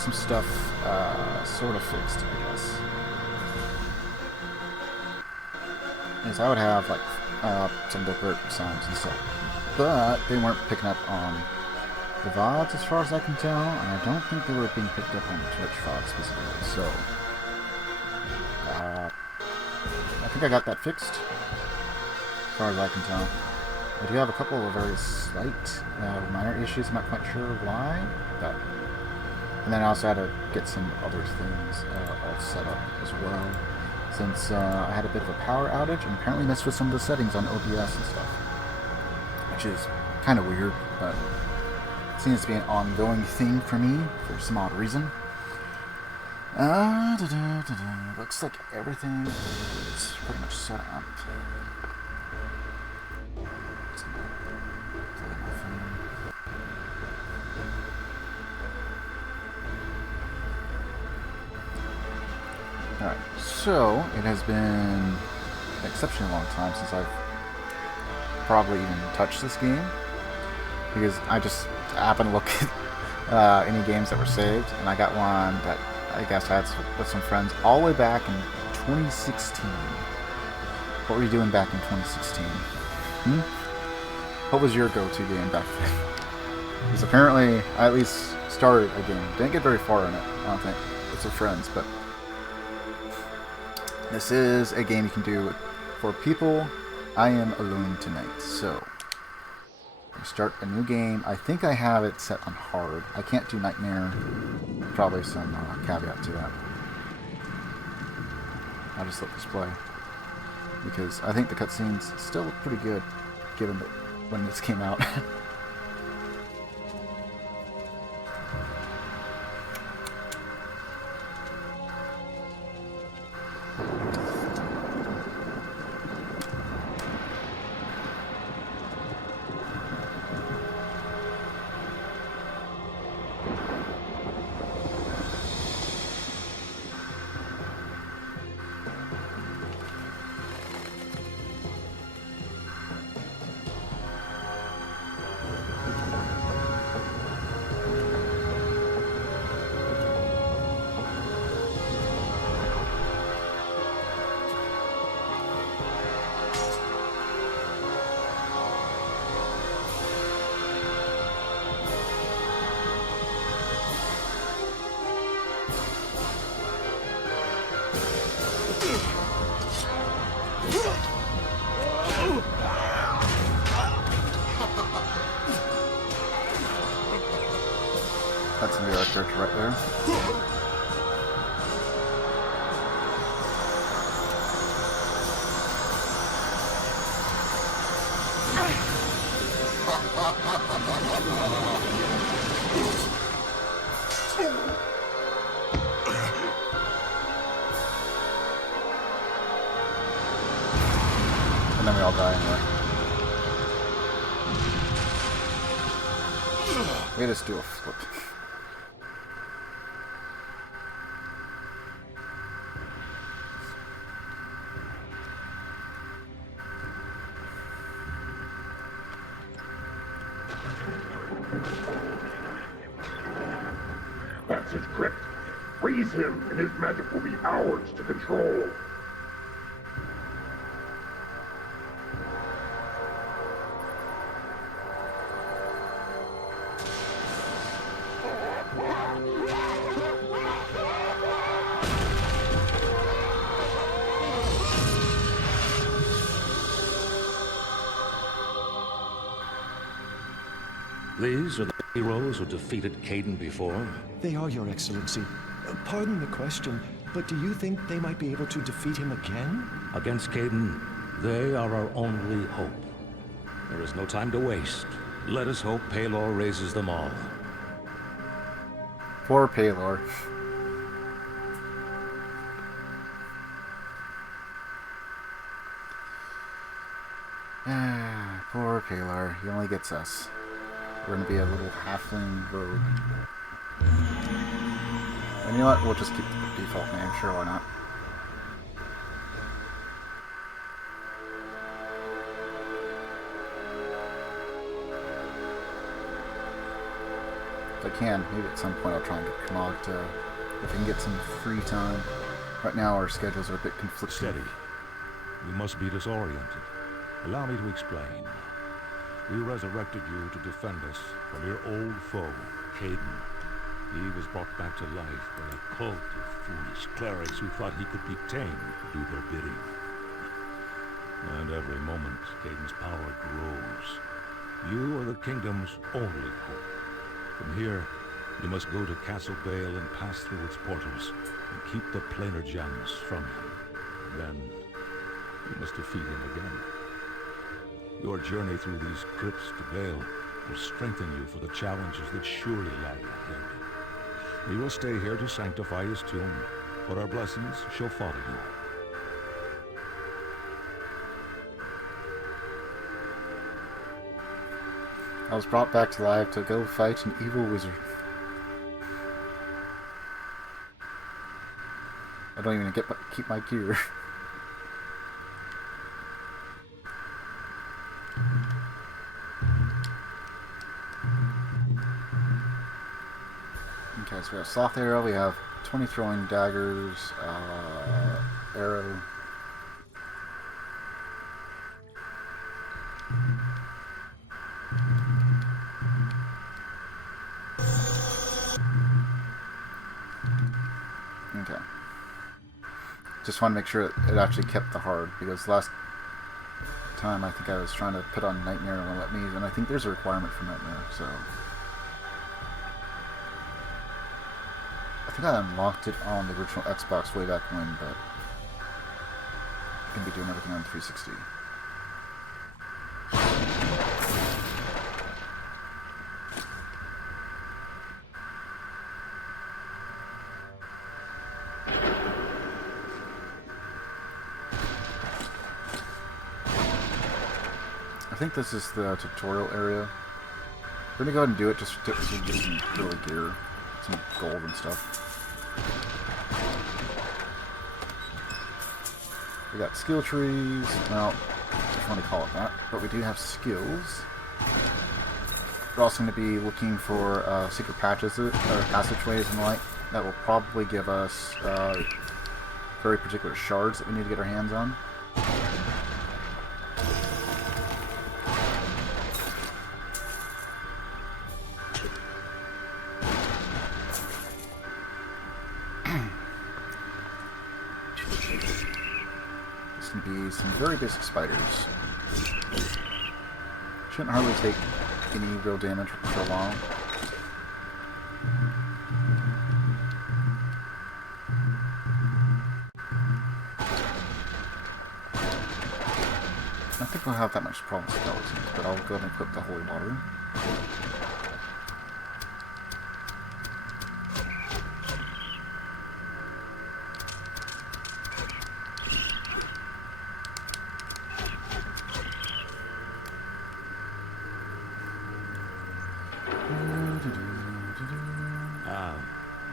some stuff sort of fixed, I guess. Yes, I would have like some divert sounds and stuff, but they weren't picking up on the VODs as far as I can tell, and I don't think they were being picked up on the Twitch VOD specifically, so I think I got that fixed as far as I can tell. I do have a couple of very slight minor issues. I'm not quite sure why, but and then I also had to get some other things all set up as well, since I had a bit of a power outage and apparently messed with some of the settings on OBS and stuff, which is kind of weird, but it seems to be an ongoing thing for me for some odd reason. Looks like everything is pretty much set up. Alright, so it has been an exceptionally long time since I've probably even touched this game, because I just happened to look at any games that were saved, and I got one that I guess I had with some friends all the way back in 2016. What were you doing back in 2016? What was your go-to game back then? Because apparently I at least started a game. Didn't get very far in it, I don't think, with some friends, but this is a game you can do for people. I am alone tonight, so Start a new game. I think I have it set on hard. I can't do Nightmare. Probably some caveat to that. I'll just let this play. Because I think the cutscenes still look pretty good, given that when this came out. That's a VR character right there. And then we all die anyway. We just do a flip. That's his crypt. Freeze him, and his magic will be ours to control. These are the heroes who defeated Kane before. They are, Your Excellency. Pardon the question, but do you think they might be able to defeat him again? Against Caden, they are our only hope. There is no time to waste. Let us hope Palor raises them all. Poor Palor. Poor Palor. He only gets us. We're gonna be a little halfling rogue. And you know what? We'll just keep the default name. Sure, why not? If I can, maybe at some point I'll try and get Kamog to, if I can get some free time. Right now our schedules are a bit conflicting. Steady. You must be disoriented. Allow me to explain. We resurrected you to defend us from your old foe, Caden. He was brought back to life by a cult of foolish clerics who thought he could be tamed to do their bidding. And every moment, Caden's power grows. You are the kingdom's only hope. From here, you must go to Castle Bale and pass through its portals, and keep the planar gems from him. Then, you must defeat him again. Your journey through these crypts to Bale will strengthen you for the challenges that surely lie ahead. We will stay here to sanctify his tomb, but our blessings shall follow you. I was brought back to life to go fight an evil wizard. I don't even keep my gear. Okay, so we have Sloth Arrow, we have 20 throwing daggers, arrow. Okay. Just want to make sure it actually kept the hard, because last time, I think I was trying to put on Nightmare and it won't let me, and I think there's a requirement for Nightmare, so... I think I unlocked it on the original Xbox way back when, but... I'm going to be doing everything on 360. I think this is the tutorial area. We're gonna go ahead and do it just to get some early gear, some gold and stuff. We got skill trees. Well, if you want to call it that, but we do have skills. We're also going to be looking for secret passageways and the like. That will probably give us very particular shards that we need to get our hands on. Some very basic spiders. Shouldn't hardly take any real damage for long. I don't think we'll have that much problem with skeletons, but I'll go ahead and equip the holy water.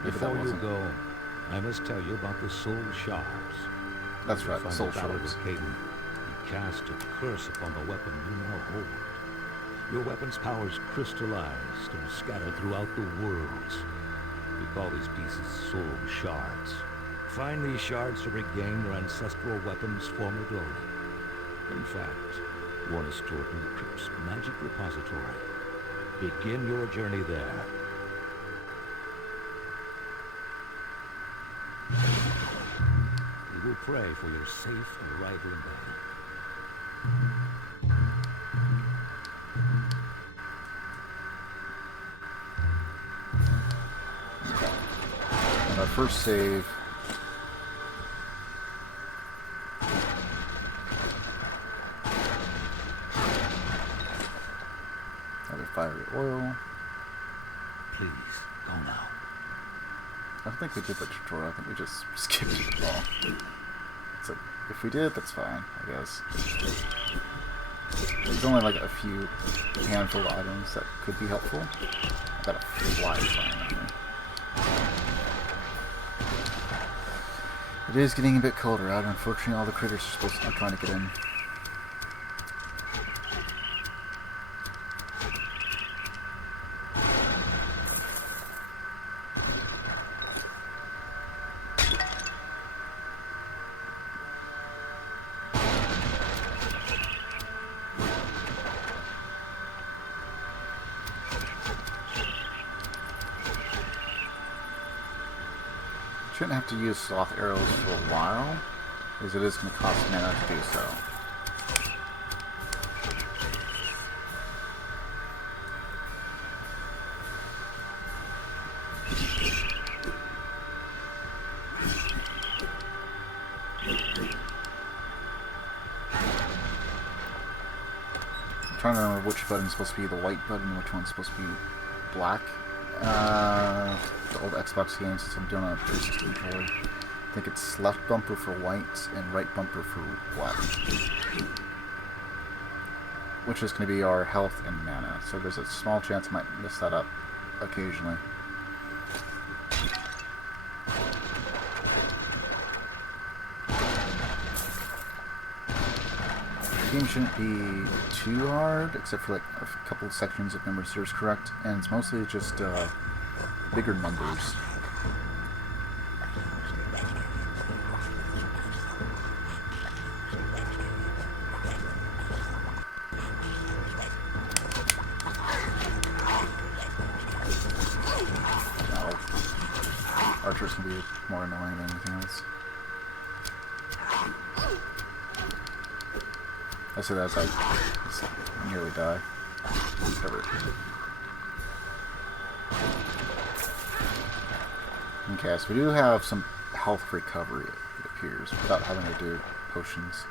Before you go, I must tell you about the soul shards. That's right, the soul shards. shards. Kane, you cast a curse upon the weapon you now hold. Your weapon's powers crystallized and scattered throughout the worlds. We call these pieces soul shards. Find these shards to regain your ancestral weapon's former glory. In fact, one is stored in the crypt's magic repository. Begin your journey there. We will pray for your safe arrival in battle. And our first save. Another fiery oil. Please, go now. I don't think we did the tutorial, I think we just skipped it all. So, if we did, that's fine, I guess. There's only like a few handful of items that could be helpful. I got a fly flying on me. It is getting a bit colder out, unfortunately all the critters are supposed to be trying to get in. Shouldn't have to use sloth arrows for a while, because it is going to cost mana to do so. I'm trying to remember which button is supposed to be the white button and which one's supposed to be black. The old Xbox games, since I'm doing a 360 controller. I think it's left bumper for white and right bumper for black. Which is going to be our health and mana, so there's a small chance I might miss that up occasionally. The game shouldn't be too hard, except for like a couple of sections if memory serves correct, and it's mostly just bigger numbers. Archers can be more annoying than anything else. I say that as I just nearly die. Whatever. Okay, so we do have some health recovery, it appears, without having to do potions.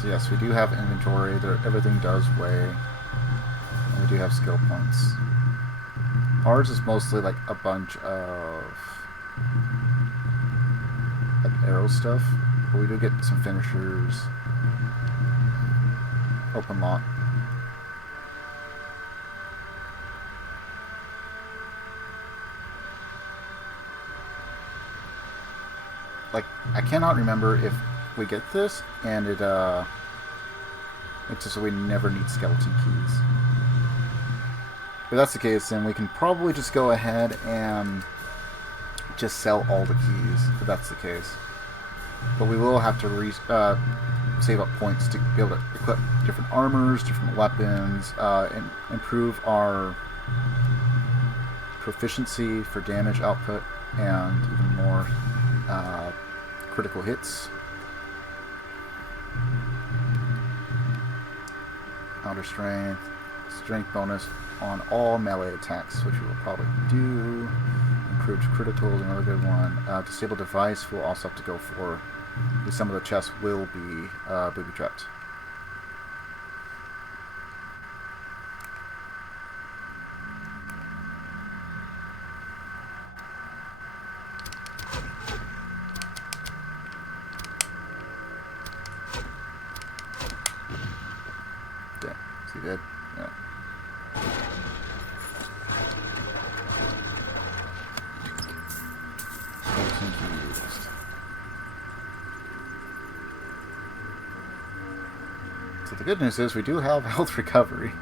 So yes, we do have inventory. Everything does weigh. And we do have skill points. Ours is mostly like a bunch of like arrow stuff, but we do get some finishers. Open lock. Like, I cannot remember if we get this, and it's just so we never need skeleton keys. If that's the case, then we can probably just go ahead and just sell all the keys, if that's the case. But we will have to save up points to be able to equip different armors, different weapons, and improve our proficiency for damage output, and even more critical hits. Outer strength, strength bonus on all melee attacks, which we will probably do. Improved criticals, another good one. Disable device we'll also have to go for. Some of the chests will be booby trapped. Okay, is he dead? Yeah. So the good news is we do have health recovery.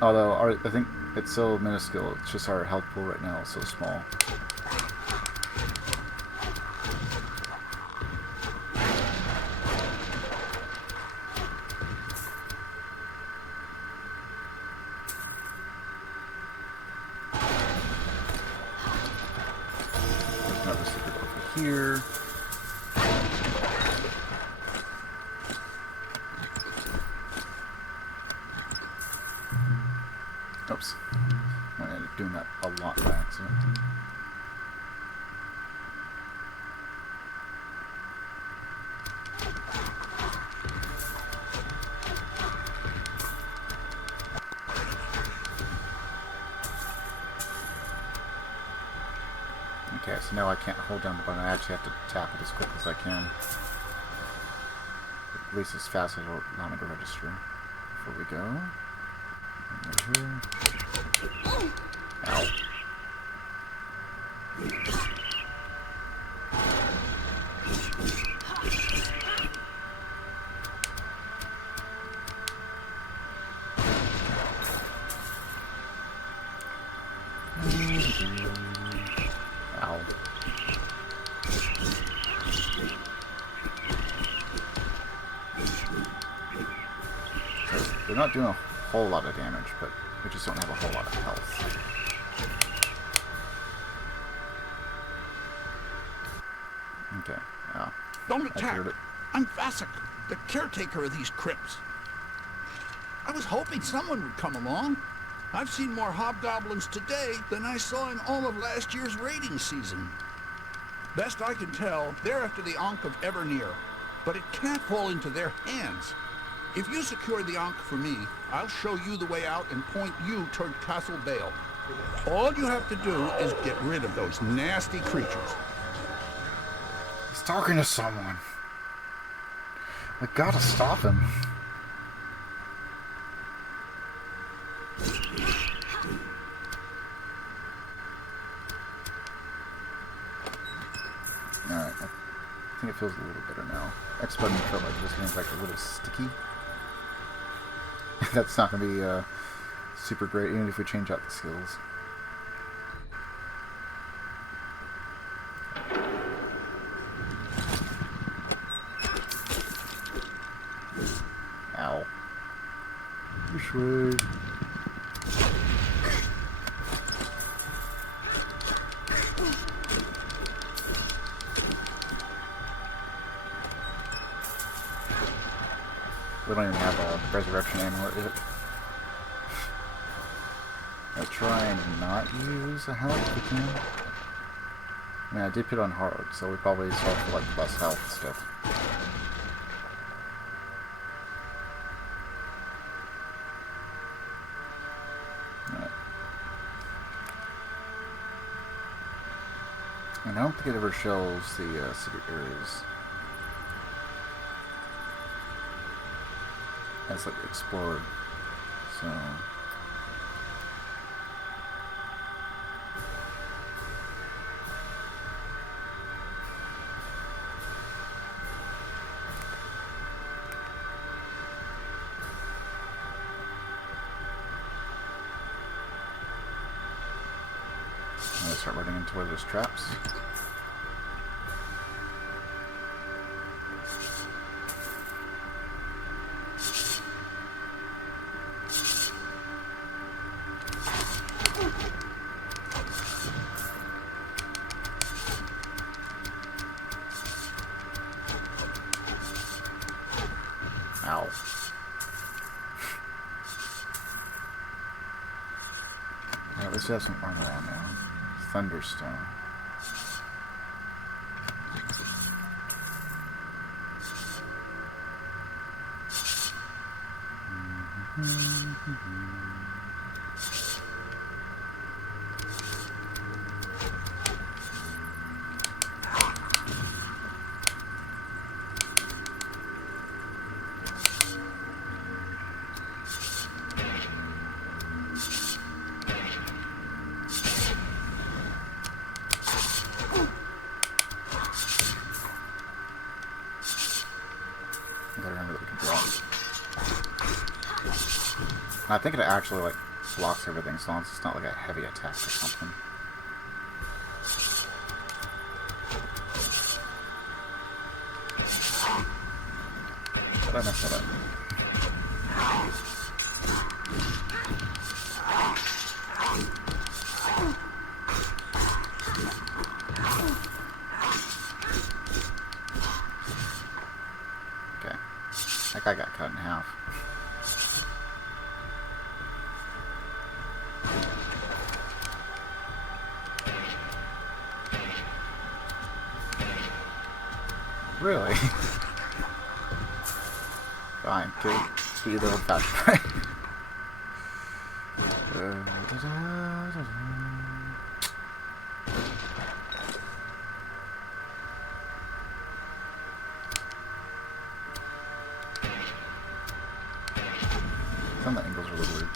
Although I think it's so minuscule, it's just our health pool right now is so small. There's another secret over here. Oops. I ended up doing that a lot by accident. Okay, so now I can't hold down the button. I actually have to tap it as quick as I can. At least as fast as it'll allow me to register. Before we go. Over here. Ow. Ow. They're not doing a whole lot of damage, but we just don't have a whole lot of health. Okay, yeah. Don't I attack! heard it. I'm Vasek, the caretaker of these crypts. I was hoping someone would come along. I've seen more hobgoblins today than I saw in all of last year's raiding season. Best I can tell, they're after the Ankh of Evernear, but it can't fall into their hands. If you secure the Ankh for me, I'll show you the way out and point you toward Castle Bale. All you have to do is get rid of those nasty creatures. He's talking to someone. I gotta stop him. Alright, I think it feels a little better now. X button felt like it was getting like a little sticky. That's not going to be super great, even if we change out the skills. We don't even have a resurrection anymore. I'll try and not use a health if we can. I mean, I did put on hard, so we probably start for like less health stuff. Alright. And I don't think it ever shows the city areas as like explored, so. I'm gonna start running into where there's traps. Ow. At least we have some armor on now. Thunderstone. I think it actually like blocks everything, so long as it's not like a heavy attack or something. But I messed that up. Okay. That guy got cut in half. Really? Fine, okay. Be the old fashioned way. Some of the angles are a little weird.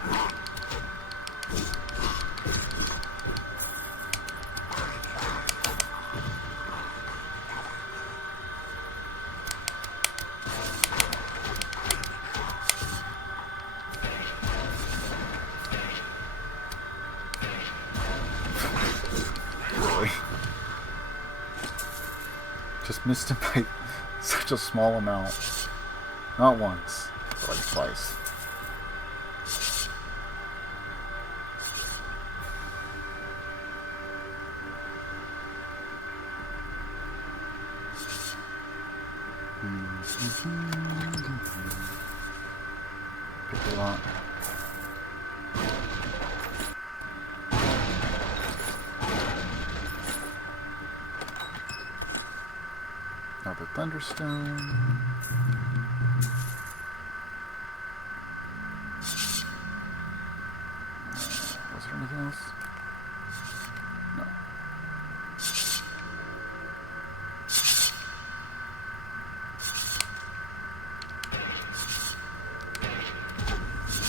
Just missed him by such a small amount. Not once, but like twice. Pick a lot. Now the Thunderstone. Was there anything else? No.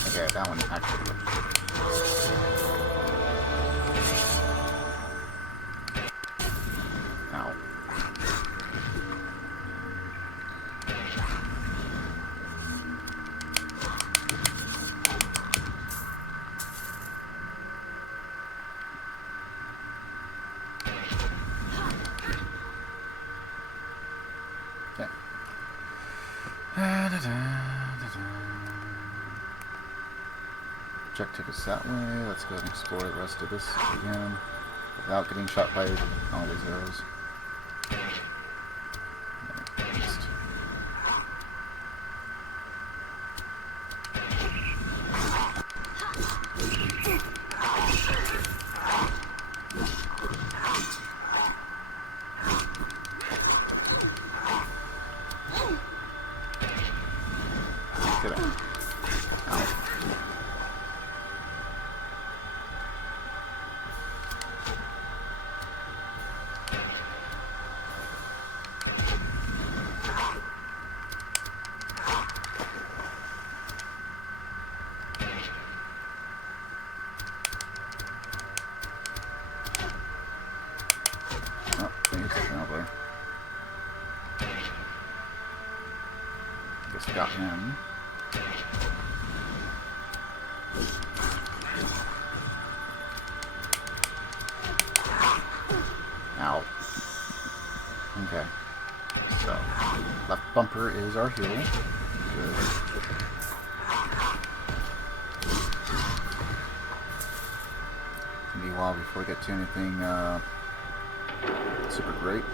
Okay, that one actually worked. Ow. Okay. Objective is that way. Let's go and explore the rest of this again without getting shot by all these arrows. Oh, I need to traveler. Just got him. Ow. Okay. So, left bumper is our heal. Good. It's gonna be a while before we get to anything super great.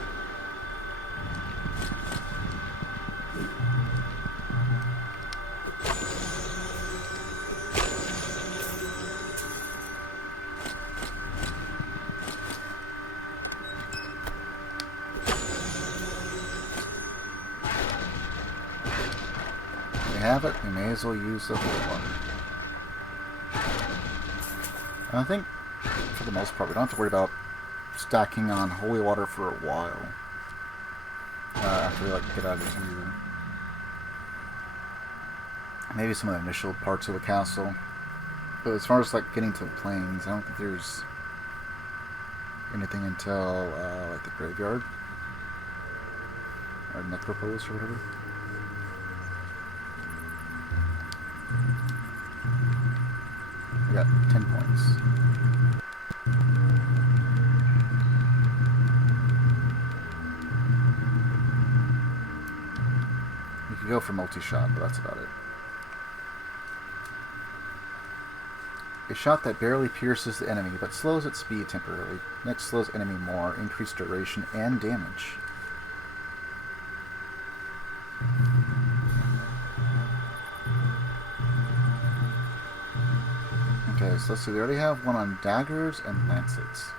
Have it, we may as well use the holy water. And I think, for the most part, we don't have to worry about stacking on holy water for a while. After we get out of here. Maybe some of the initial parts of the castle. But as far as getting to the plains, I don't think there's anything until the graveyard. Or necropolis or whatever. We got 10 points. You can go for multi-shot, but that's about it. A shot that barely pierces the enemy, but slows its speed temporarily. Next slows enemy more, increased duration and damage. Okay, so let's see, we already have one on daggers and lancets.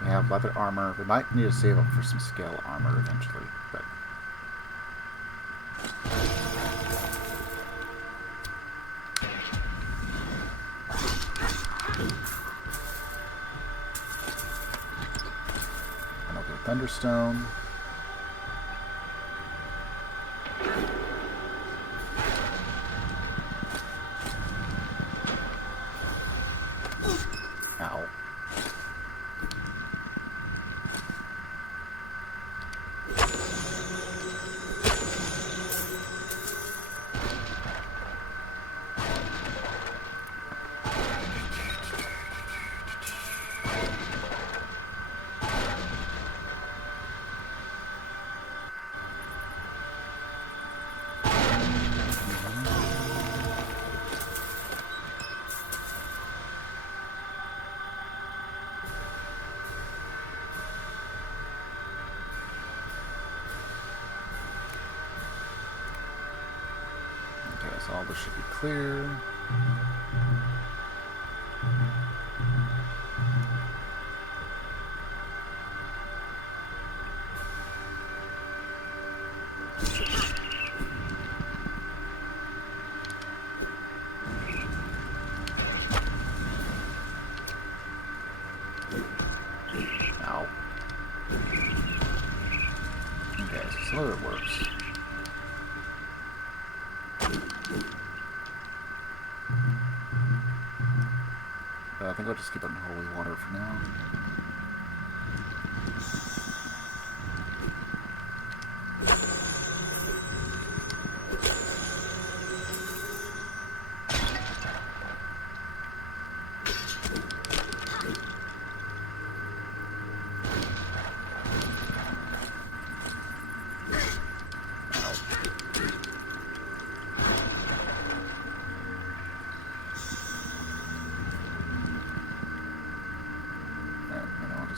We have leather armor. We might need to save up for some scale armor eventually, but... Another Thunderstone. Ow. So all this should be clear. Ow. Okay, so some of it works. I think I'll just keep it in holy water for now.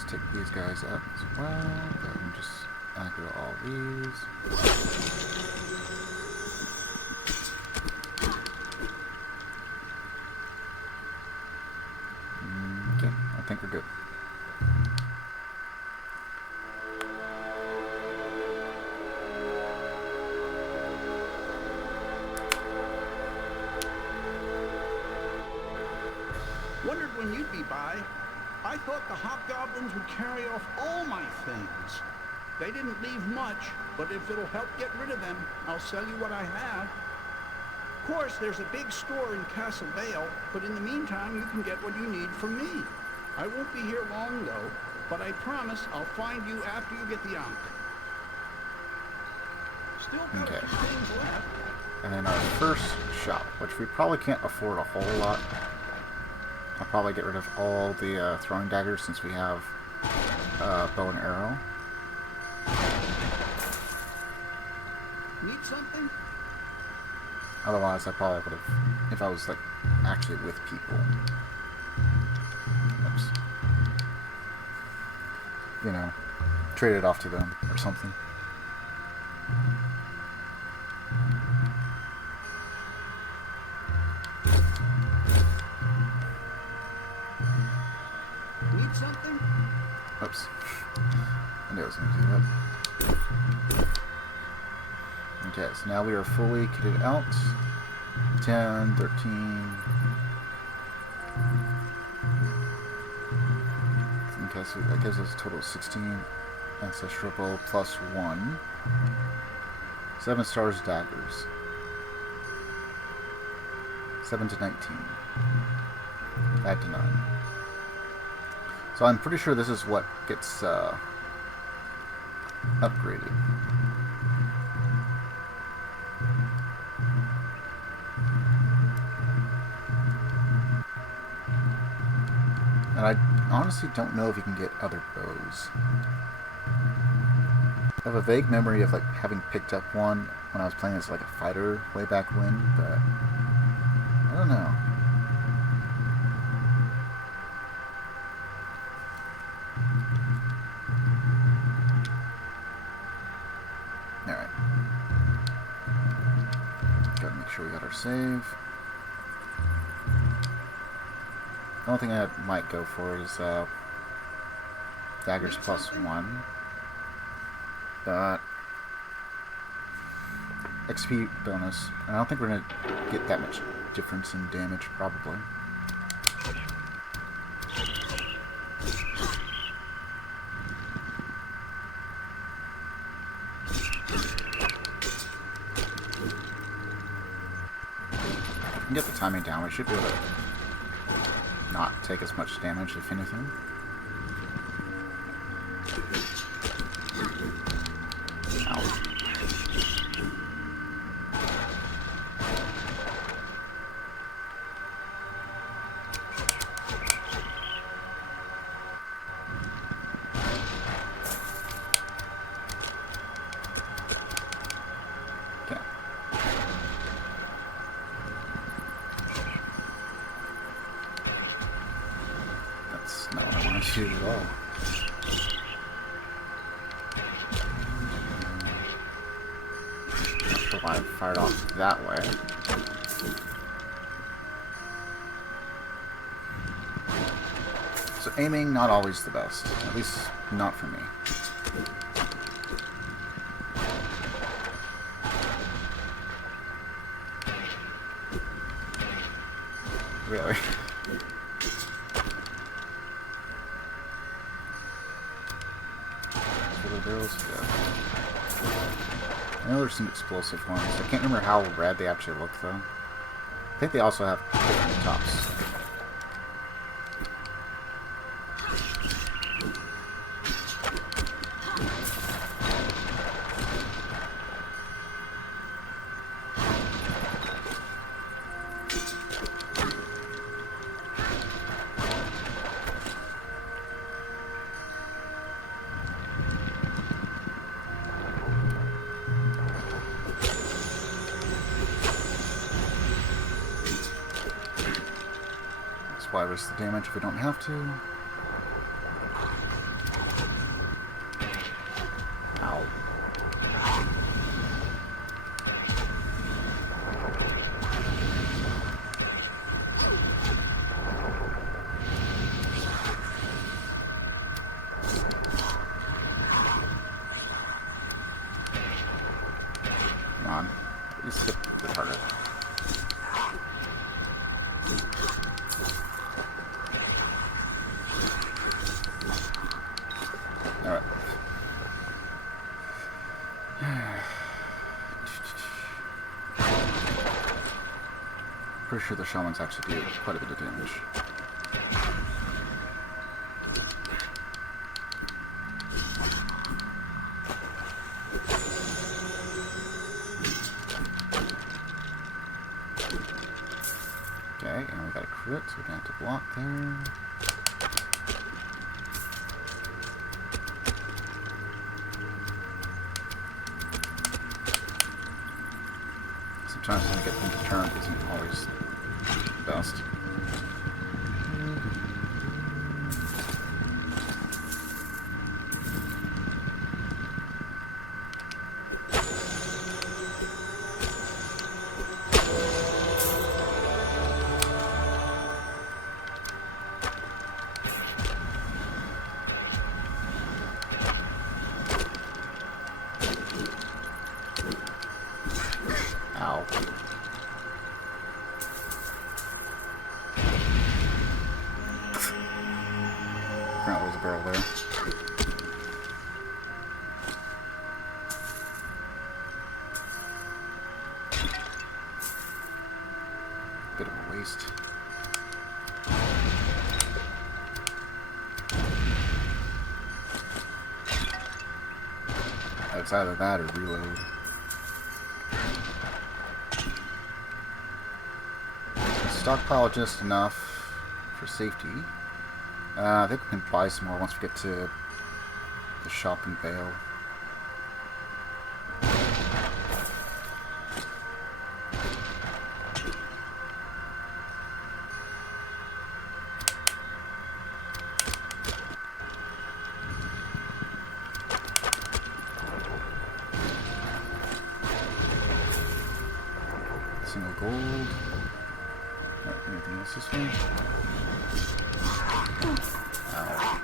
Take these guys up as well. Go ahead and just aggro all these. Okay, I think we're good. Wondered when you'd be by. I thought the hobgoblins would carry off all my things. They didn't leave much, but if it'll help get rid of them, I'll sell you what I have. Of course, there's a big store in Castle Bale, but in the meantime, you can get what you need from me. I won't be here long, though, but I promise I'll find you after you get the Ankh. Still got a few things left. And then our first shop, which we probably can't afford a whole lot. I'll probably get rid of all the throwing daggers since we have bow and arrow. Need something? Otherwise, I probably would have, if I was like actually with people. Oops. You know, trade it off to them or something. Need something? Oops. I knew I was going to do that. Okay, so now we are fully kitted out. 10, 13. Okay, so that gives us a total of 16. Ancestral bow plus 1. 7 stars daggers. 7 to 19. 5 to 9. So I'm pretty sure this is what gets upgraded. And I honestly don't know if you can get other bows. I have a vague memory of like having picked up one when I was playing as like a fighter way back when, but I don't know. Alright. Gotta make sure we got our save. The only thing I might go for is daggers plus 1. But XP bonus. I don't think we're going to get that much difference in damage, probably. If we can get the timing down, we should be able to not take as much damage, if anything. Ow. Okay. That's not what I want to do at all. Not sure why I fired off that way. So aiming, not always the best. At least not for me. Really? Barrels? Yeah. I know there's some explosive ones. I can't remember how red they actually look, though. I think they also have different tops. Why risk the damage if we don't have to? Ow. Come on. Please hit the target. pretty sure the shamans actually do quite a bit of damage. Okay, and we got a crit, so we're gonna have to block there. Sometimes when you get them to turn isn't always the best. Ow. Apparently there's a barrel there. Bit of a waste. It's either that or reload. Stockpile just enough for safety. I think we can buy some more once we get to the shop in Bale. Single gold. Anything else this way? Ow.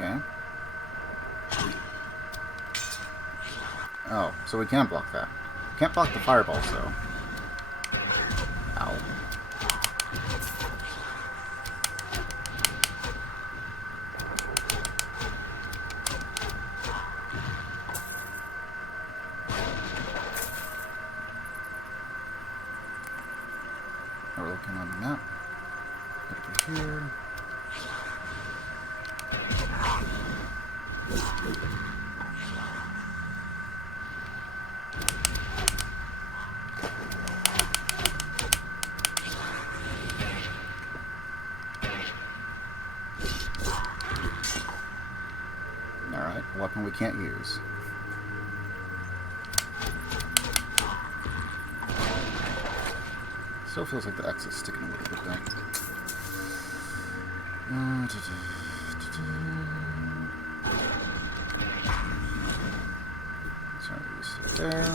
Okay. Oh, so we can block that. Can't block the fireballs, though. Ow. Now we're looking on the map. Get over here. Alright, a weapon we can't use. Still feels like the X is sticking a little bit though. Sorry, use it there.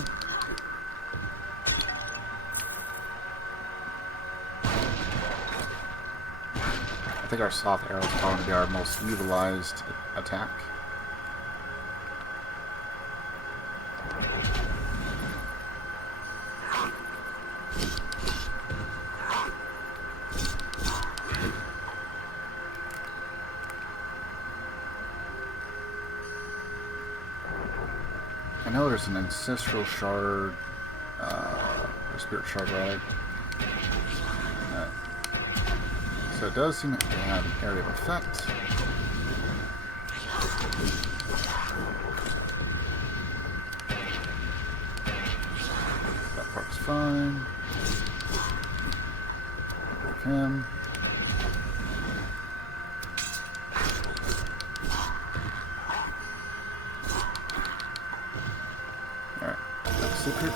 I think our soft arrow is probably going to be our most utilized attack. I know there's an ancestral shard, or spirit shard rather. So it does seem to have an area of effect. That part's fine. Break him. Alright, that's a secret.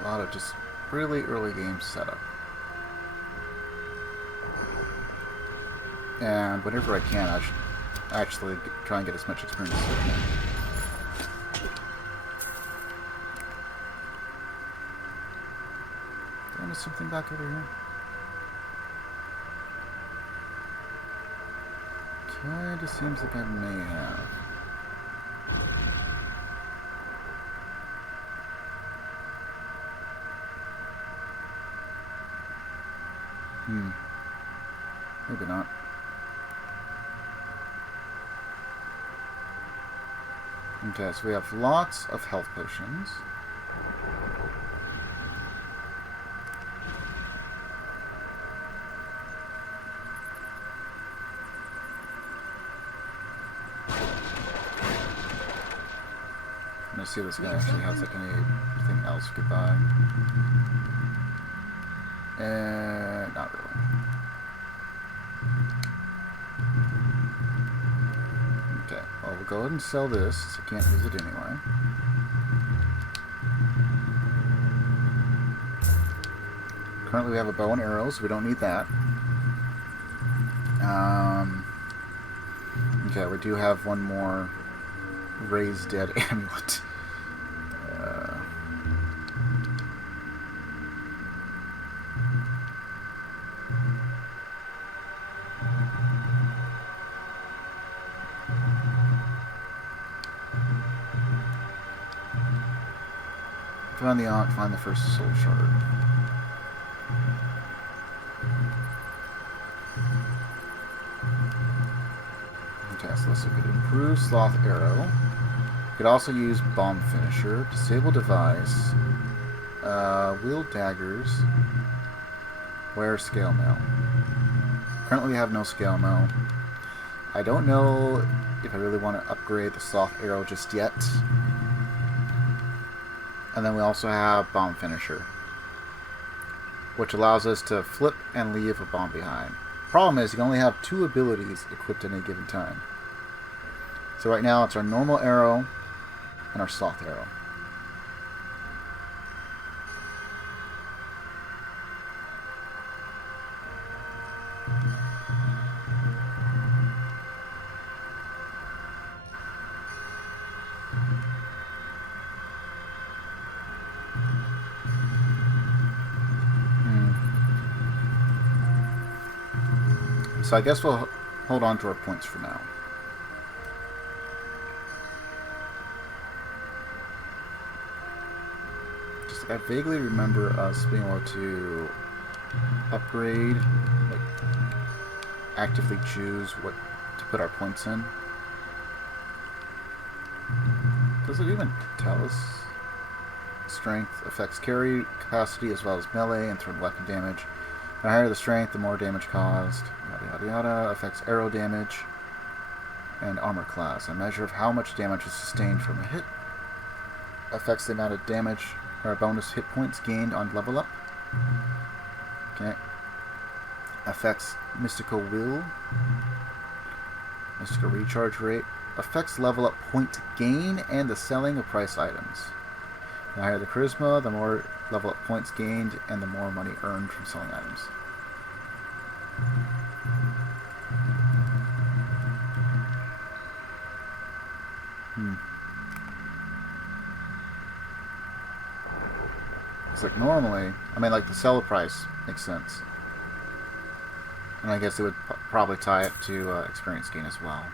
A lot of just really early game setup. And whenever I can, I should actually try and get as much experience as I can. Did I miss something back over here? Kinda seems like I may have. Maybe not. Okay, so we have lots of health potions. Let's see if this guy actually has like anything else we could buy. And not really. Okay, well we'll go ahead and sell this, since I can't use it anyway. Currently we have a bow and arrows, so we don't need that. Okay, we do have one more raised dead amulet. Find the Ankh, find the first soul shard. Okay, so let's look at improved sloth arrow. You could also use bomb finisher, disable device, wield daggers, wear scale mail. Currently we have no scale mail. I don't know if I really want to upgrade the sloth arrow just yet. And then we also have bomb finisher, which allows us to flip and leave a bomb behind. Problem is, you can only have 2 abilities equipped at any given time. So right now it's our normal arrow and our sloth arrow. So I guess we'll hold on to our points for now. Just I vaguely remember us being able to upgrade, like actively choose what to put our points in. Does it even tell us? Strength affects carry capacity as well as melee and thrown weapon damage. The higher the strength, the more damage caused. Yada yada yada. Affects arrow damage and armor class. A measure of how much damage is sustained from a hit. Affects the amount of damage or bonus hit points gained on level up. Okay. Affects mystical will. Mystical recharge rate. Affects level up point gain and the selling of price items. The higher the charisma, the more level up points gained and the more money earned from selling items. It's like normally, I mean, like the sell price makes sense. And I guess it would probably tie it to experience gain as well.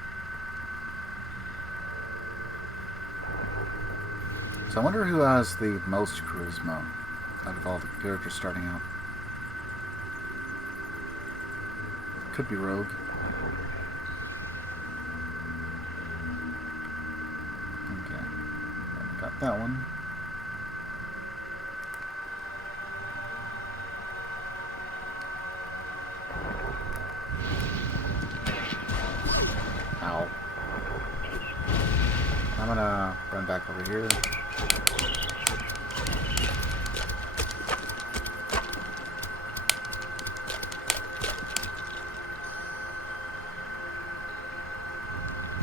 So I wonder who has the most charisma out of all the characters starting out. Could be Rogue. Okay. Got that one. Ow. I'm gonna run back over here.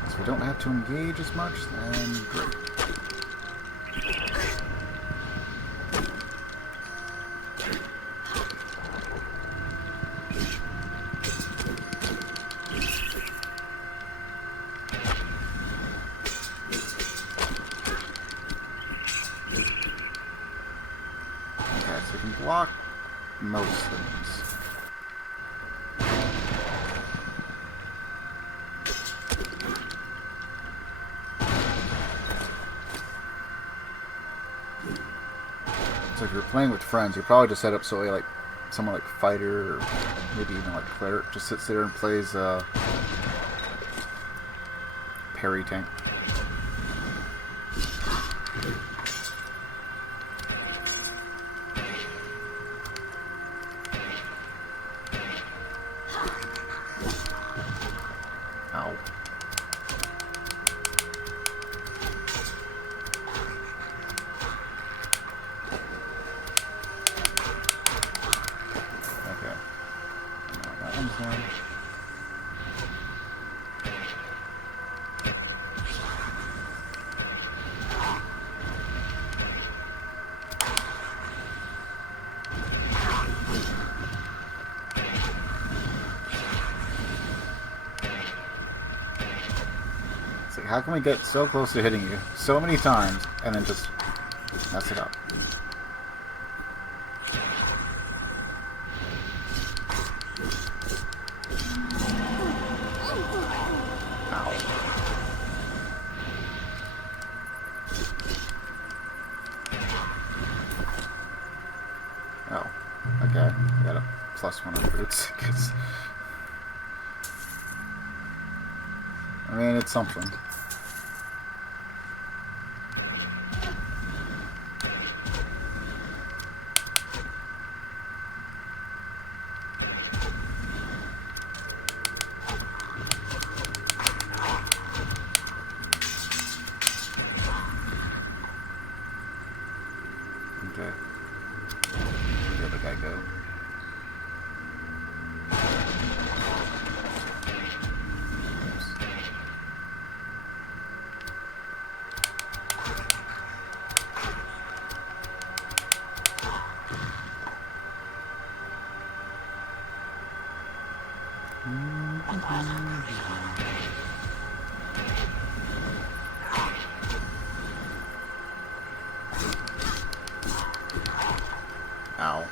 So we don't have to engage as much, then great. block most things. So if you're playing with friends, you probably just set up so like someone like fighter or maybe even like cleric just sits there and plays parry tank. Ow. Okay. That one's done. It's like, how can we get so close to hitting you so many times and then just mess it up? Ow. Oh, okay. We got a +1 on boots. I mean, it's something. Okay. Where'd the other guy go? Oops. Ow.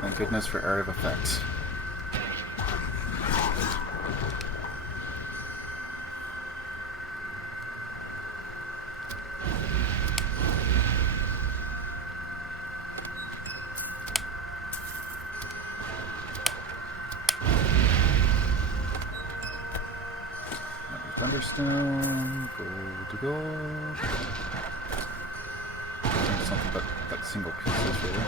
Thank goodness for area of effect. Thunderstone, gold to gold. Something but like single pieces, really.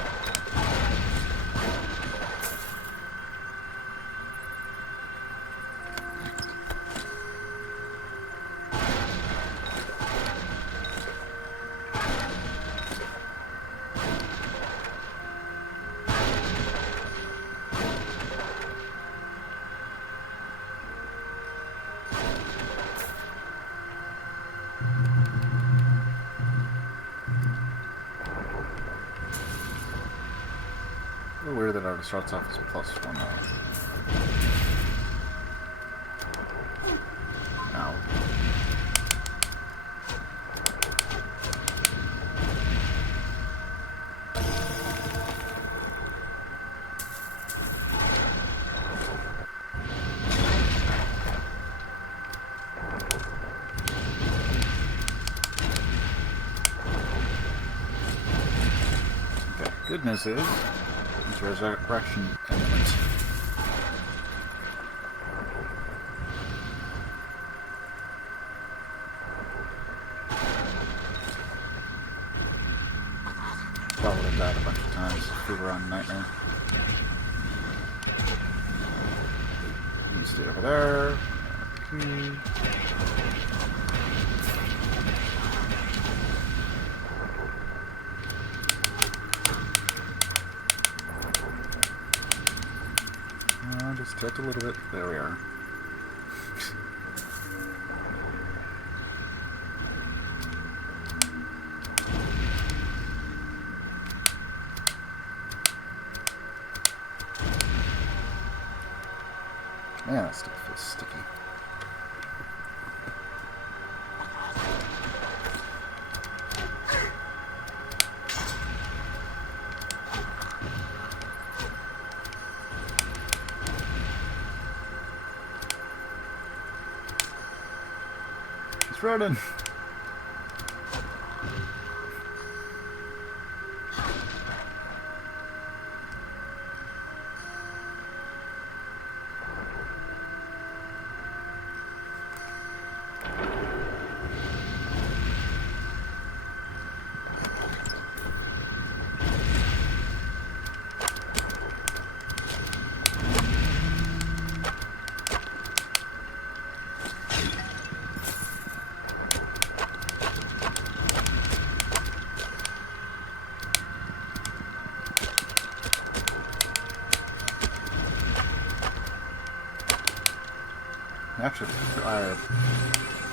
A little weird that it starts off as a +1 though. Ow. Okay, good news is resurrection element. Probably would have died a bunch of times if we were on Nightmare. You stay over there. Okay. Just tilt a little bit. There we are. Man, that stuff is sticky. He's running. Actually, fire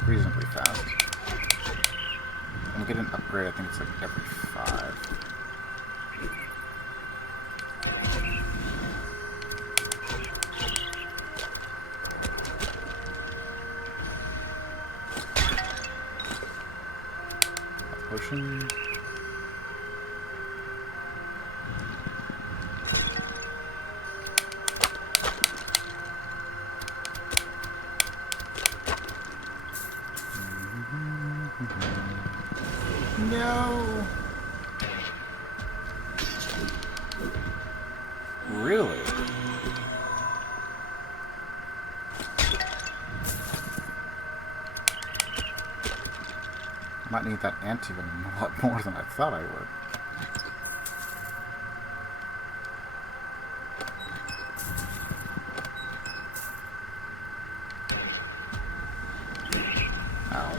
reasonably fast. And get an upgrade, I think it's like every 5. Potion. No. Really? Might need that anti-venom a lot more than I thought I would. Ow.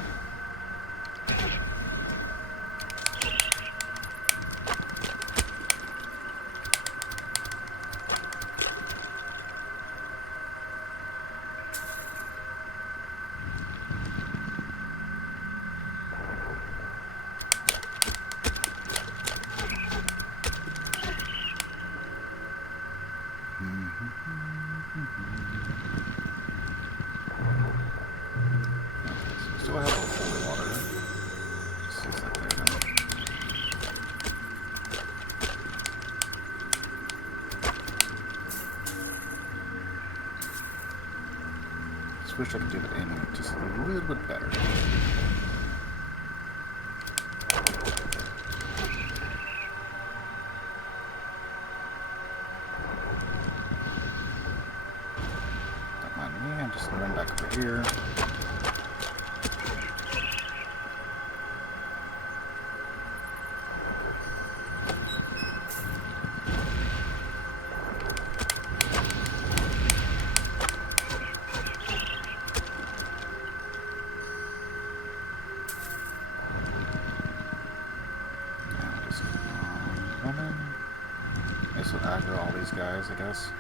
Still have a holy water. Just use that there then. Just wish I could do the aiming just a little bit better. Don't mind me, I'm just gonna run back over here. This will aggro all these guys, I guess.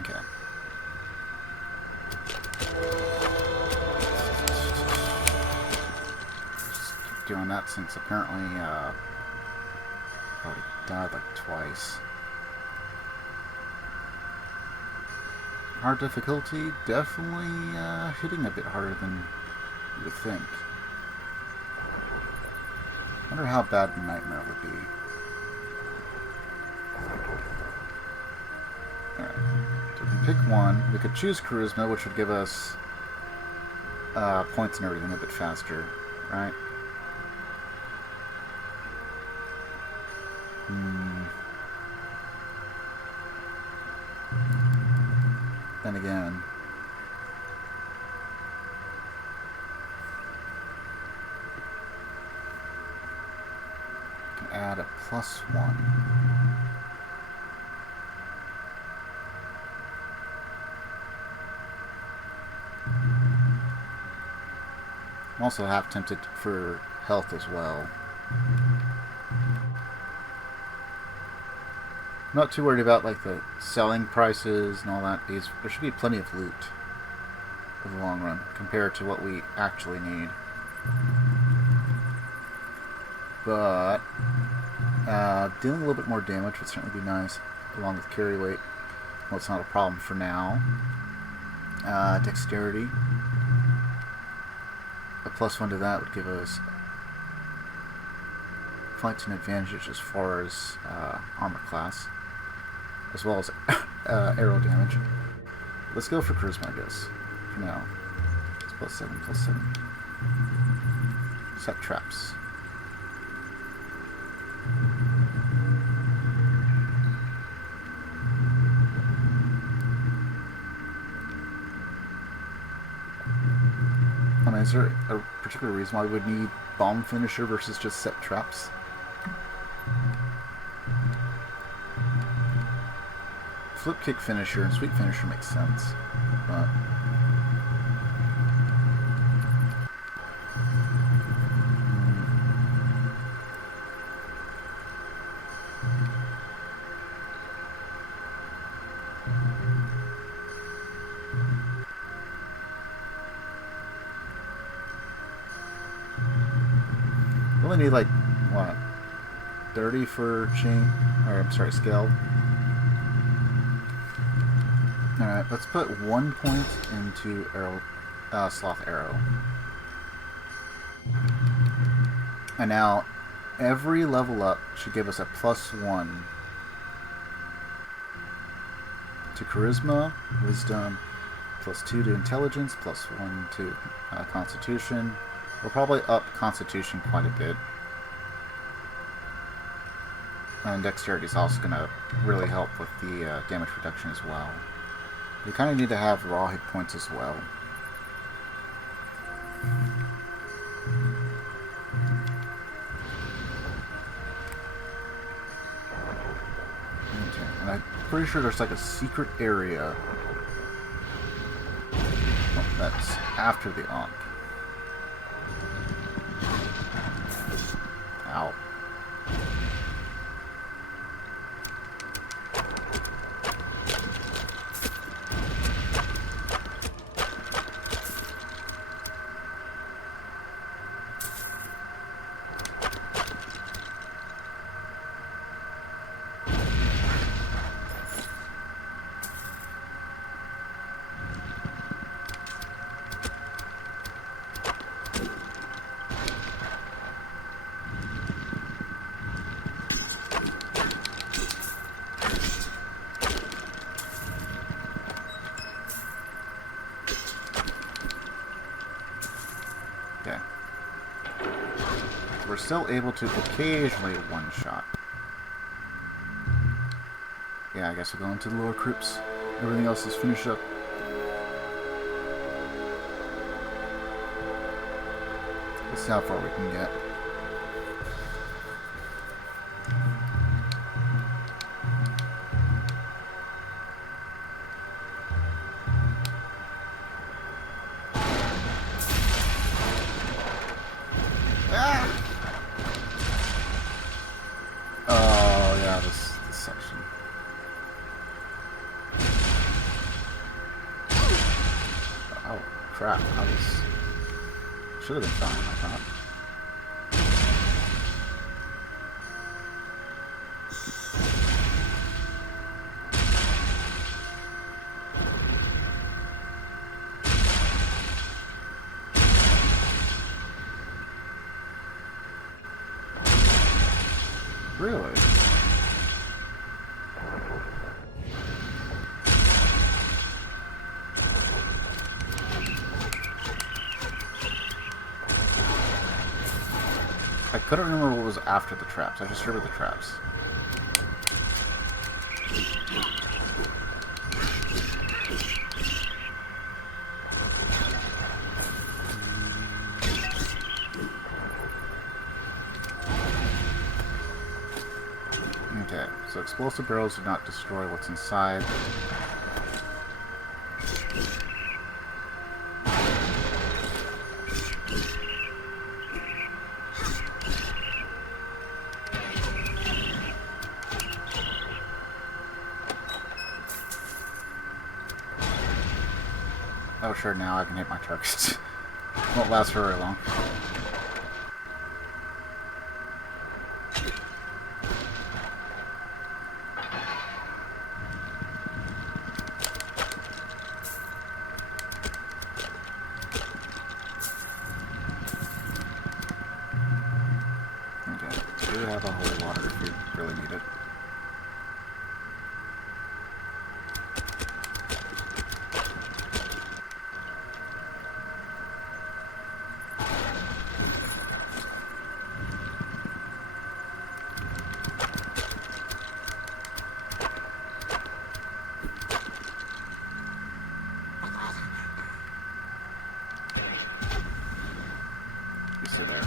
Okay. Just keep doing that since apparently already died like twice. Hard difficulty, definitely hitting a bit harder than you would think. Wonder how bad the nightmare would be. Alright, so we can pick one. We could choose charisma, which would give us points and everything a bit faster, right? Then again, can add a +1. I'm also half tempted for health as well. Not too worried about like the selling prices and all that, because there should be plenty of loot. for the long run compared to what we actually need. But dealing a little bit more damage would certainly be nice, along with carry weight. Well, it's not a problem for now. Dexterity. A +1 to that would give us flanks and advantage as far as armor class, as well as arrow damage. Let's go for charisma, I guess, for now. It's +7, +7. Set traps. I mean, is there a particular reason why we would need bomb finisher versus just set traps? Flip kick finisher and sweep finisher makes sense, but we only need like what, 30 for chain, or I'm sorry, scaled. Alright, let's put 1 point into arrow, sloth arrow. And now, every level up should give us a +1 to charisma, wisdom, +2 to intelligence, +1 to constitution. We'll probably up constitution quite a bit. And dexterity is also going to really help with the damage reduction as well. You kind of need to have raw hit points as well. Okay, and I'm pretty sure there's like a secret area that's after the Ankh. Ow. Okay. We're still able to occasionally one-shot. Yeah, I guess we'll go into the lower crypts. Everything else is finished up. Let's see how far we can get. Oh, yeah, this section. Oh, crap. Should have been fine, I thought. Really? I couldn't remember what was after the traps. I just remember the traps. Okay, so explosive barrels do not destroy what's inside. Oh, sure, now I can hit my targets. Won't last for very long. Okay, do have a holy water if you really need it. You see there.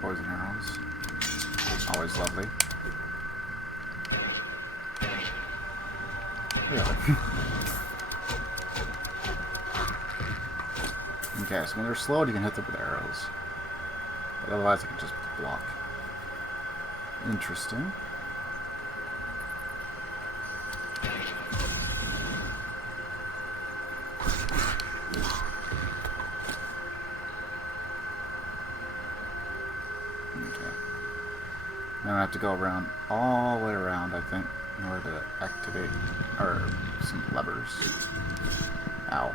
Poison arrows. Always lovely. Really? Okay, so when they're slowed, you can hit them with arrows. But otherwise, you can just block. Interesting. Now I have to go around, all the way around, I think, in order to activate, or some levers. Ow.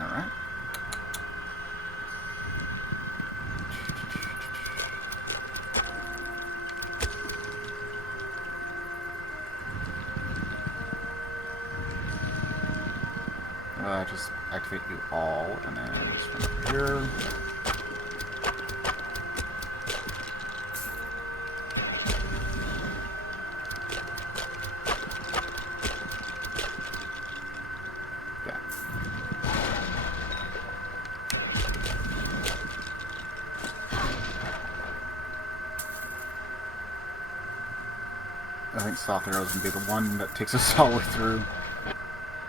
Alright. Just activate you all, and then just from over here. I think Sloth Arrow is going to be the one that takes us all the way through,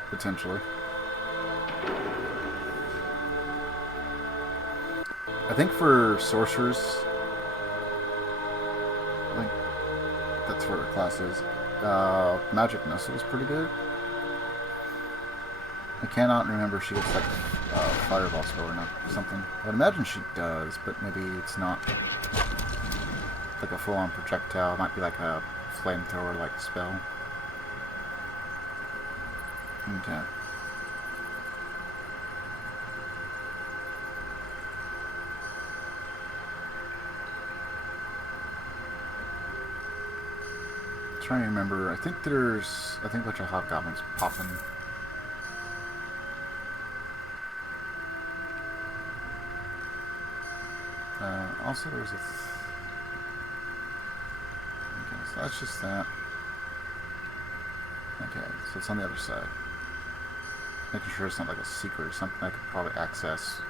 potentially. I think for sorcerers, I think that's where her class is. Magic Missile is pretty good. I cannot remember if she gets like Fireball spell or not, or something. I would imagine she does, but maybe it's not like a full-on projectile. It might be like a flamethrower like spell. Okay. Trying to remember. I think a bunch of hobgoblins popping. Also, there's a. Okay, so that's just that. Okay, so it's on the other side. Making sure it's not like a secret or something I could probably access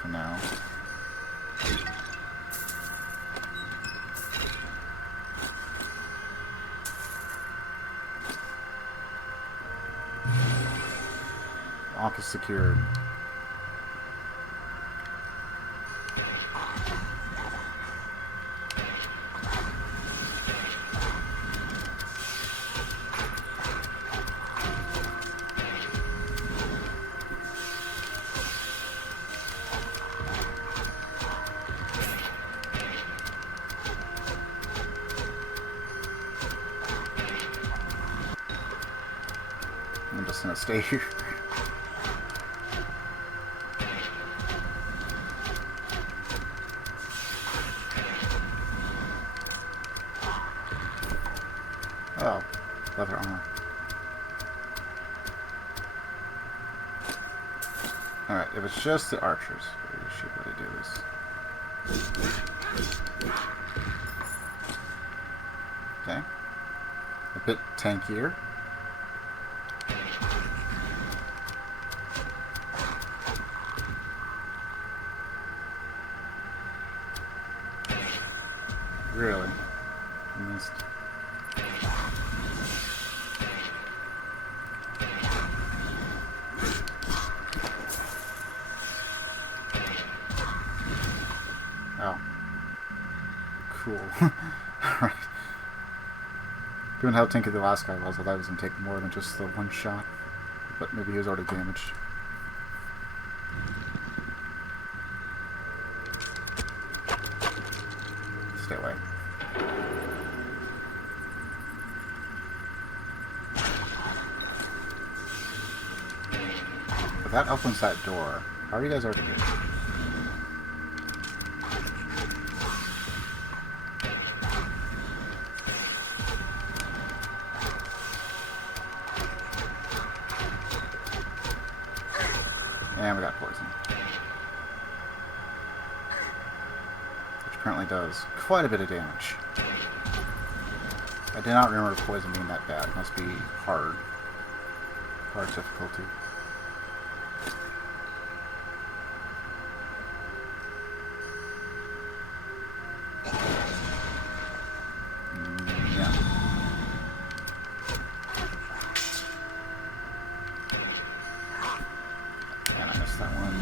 for now. Lock is secured. I'm just gonna stay here. Oh, leather armor. Alright, if it's just the archers, we should really do this. Okay. A bit tankier. Really? I missed. Oh. Cool. Alright. Given how tanky the last guy was, I thought he was going to take more than just the one shot. But maybe he was already damaged. Stay away. If that opens that door, how are you guys already here? And we got poison. Which apparently does quite a bit of damage. I did not remember poison being that bad. It must be hard. Hard difficulty. Yeah. And I missed that one.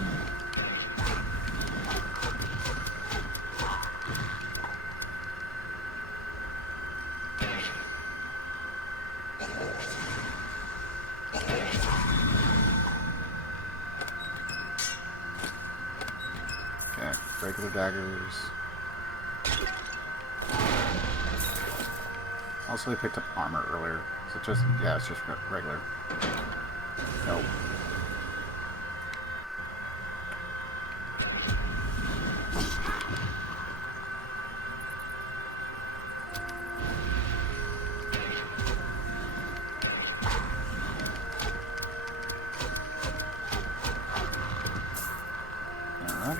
Okay, regular daggers. Also, I picked up armor earlier. Is it just... yeah, it's just regular. Nope. Alright.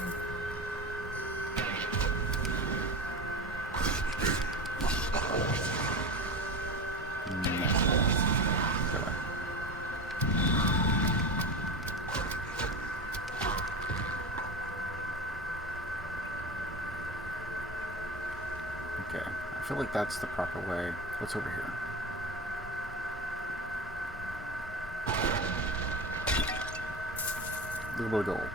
Okay, I feel like that's the proper way. What's over here? A little bit of gold.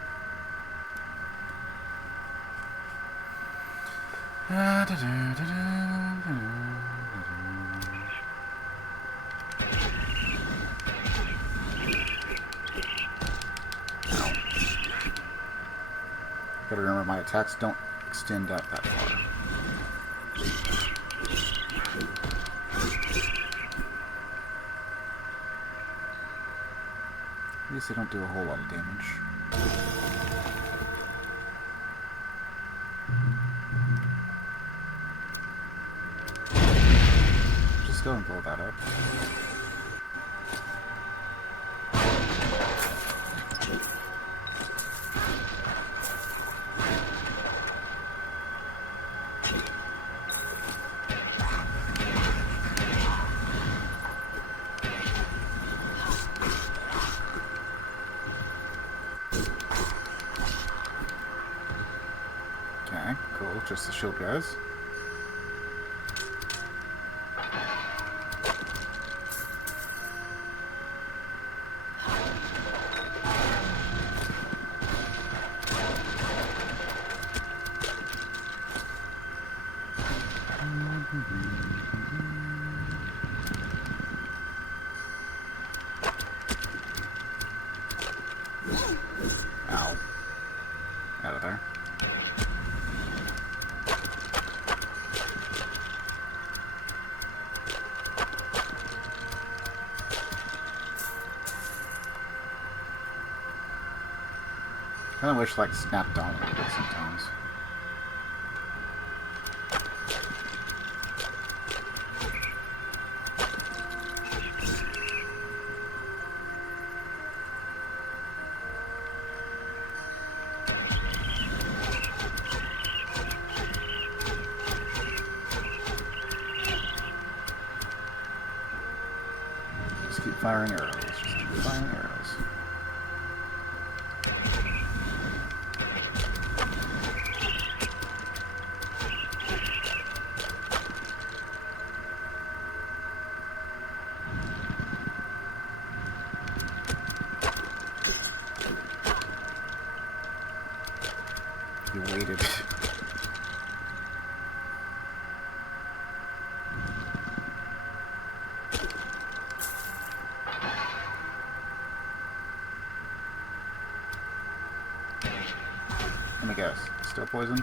Gotta remember my attacks don't extend out that far. At least they don't do a whole lot of damage. Just go and blow that up. Okay, cool. Just the shield guys. Ow. Out of there. I kinda wish like snapped on a little bit sometimes. keep firing arrows. Just keep firing arrows. You waited. Let me guess. Still poison?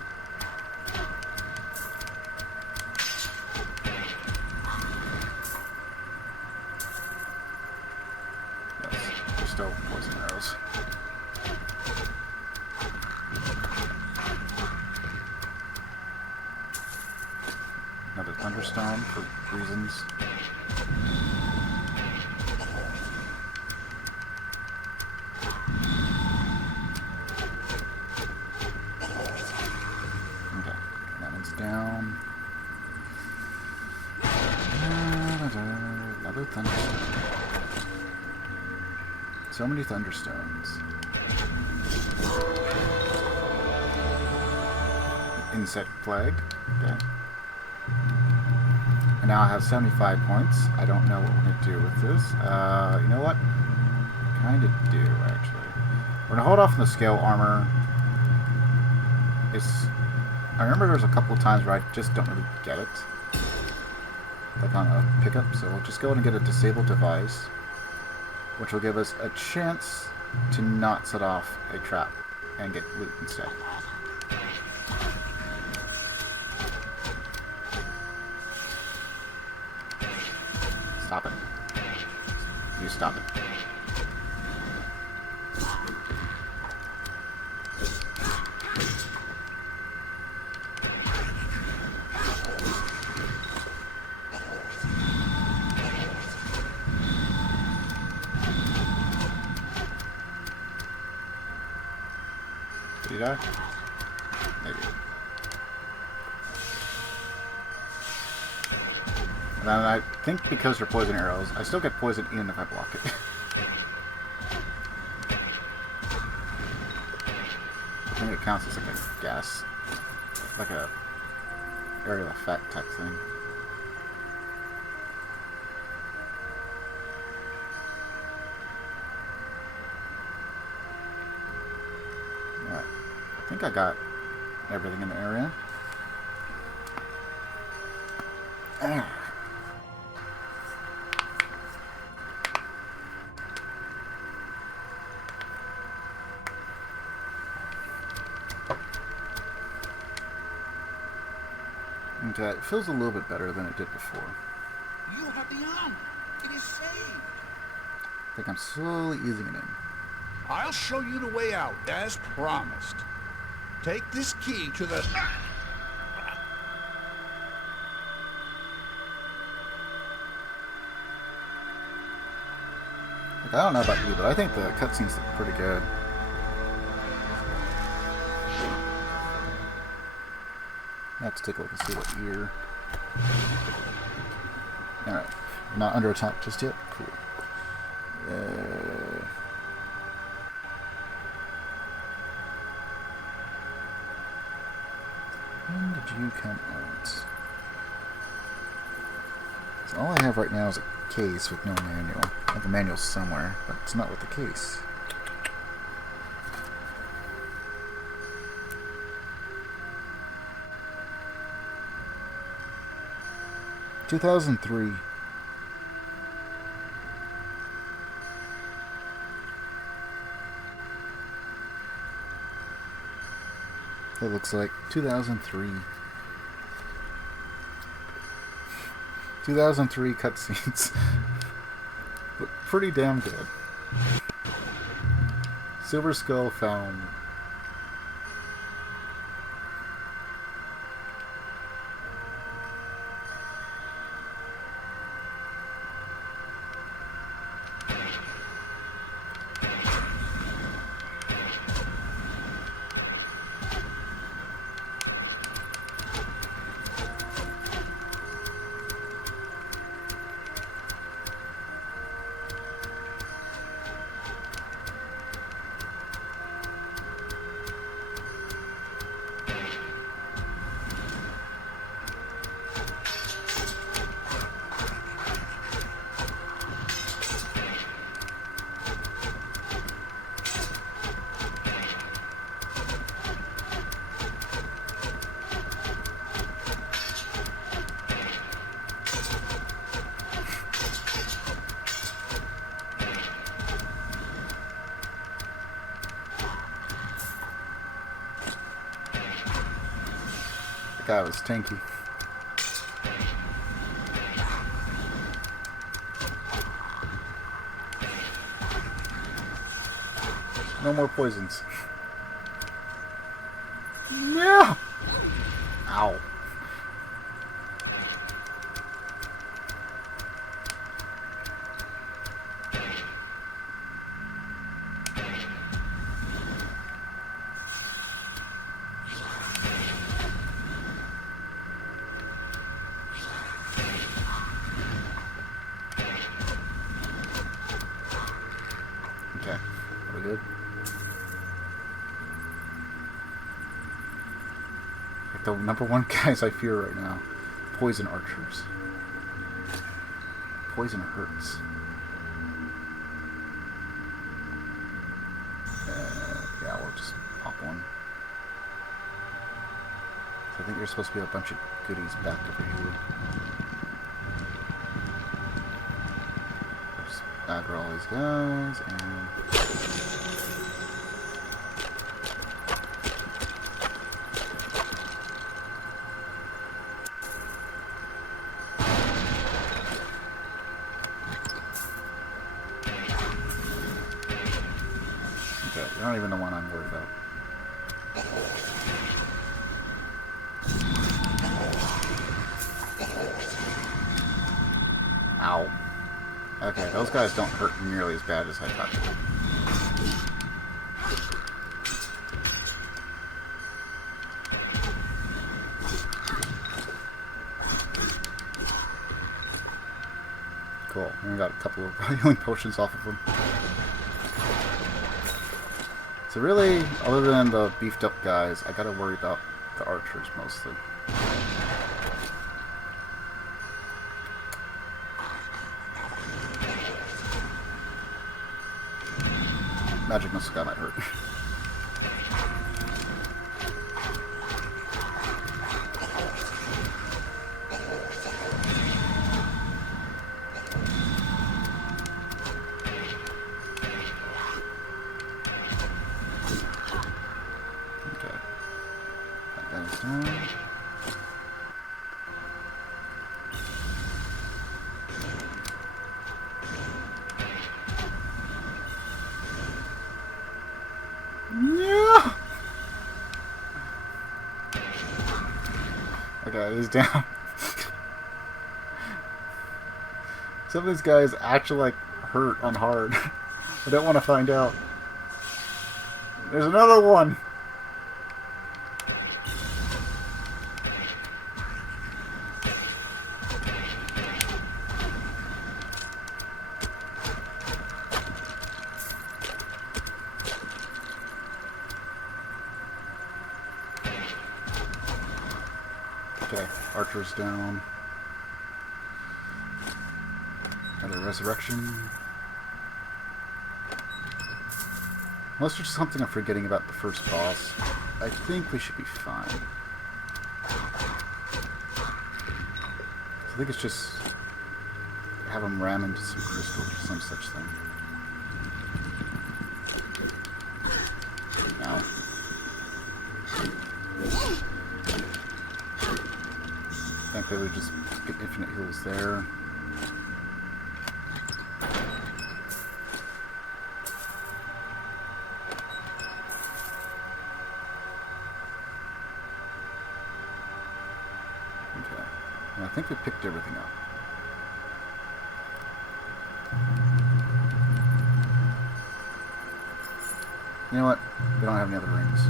Yes, they're still poison arrows. Another thunderstorm for reasons. Okay, that one's down. Another thunderstorm. So many thunderstones. Insect plague. Okay. And now I have 75 points. I don't know what we're going to do with this. You know what? Kind of do, actually. We're going to hold off on the scale armor. I remember there's a couple of times where I just don't really get it. Like on a pickup. So we'll just go ahead and get a disabled device, which will give us a chance to not set off a trap and get loot instead. Stop it. You stop it. Did he die? Maybe. And then I think because they're poison arrows, I still get poisoned even if I block it. I think it counts as like a gas, like a aerial effect type thing. Alright, I think I got everything in the area. Okay, it feels a little bit better than it did before. You have the armor. It is saved. I think I'm slowly easing it in. I'll show you the way out, as promised. Take this key to the... Like, I don't know about you, but I think the cutscenes look pretty good. I have to take a look and see what year. Alright. Not under attack just yet? Cool. When did you come out? So all I have right now is a case with no manual. I have a manual somewhere, but it's not with the case. Two 2003. That looks like 2003. 2003 cutscenes. Look pretty damn good. Silver Skull found. That guy was tanky. No more poisons. No! Ow. Okay, are we good? Like the number one guys I fear right now. Poison archers. Poison hurts. Yeah, we'll just pop one. So I think there's supposed to be a bunch of goodies back over here. Just aggro all these guys and... Okay, you're not even the one I'm worried about. Ow. Okay, those guys don't hurt nearly as bad as I thought they would. Cool. We got a couple of healing potions off of them. So really, other than the beefed up guys, I gotta worry about the archers mostly. Magic missile guy might hurt. Okay. That guy's down. Yeah. Okay, he's down. Some of these guys actually like hurt on hard. I don't want to find out. There's another one. Okay, archer's down. Another resurrection. Unless there's something I'm forgetting about the first boss, I think we should be fine. I think it's just have him ram into some crystals or some such thing. Ow. Thankfully we just get infinite heals there. Okay. And I think we picked everything up. You know what? We don't have any other rings.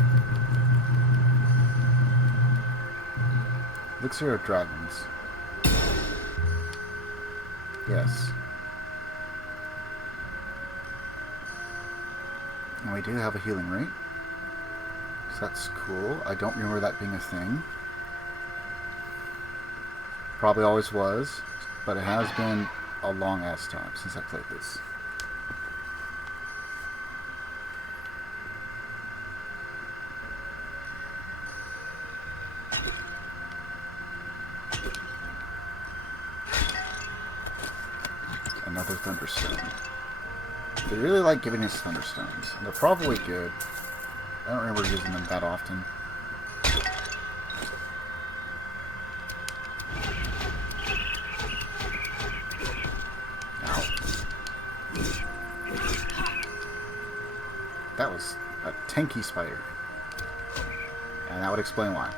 Elixir of Dragons. Yes. And we do have a healing rate. So that's cool. I don't remember that being a thing. Probably always was, but it has been a long ass time since I played this. Another Thunderstone. They really like giving us Thunderstones, and they're probably good. I don't remember using them that often. that was a tanky spider. And that would explain why.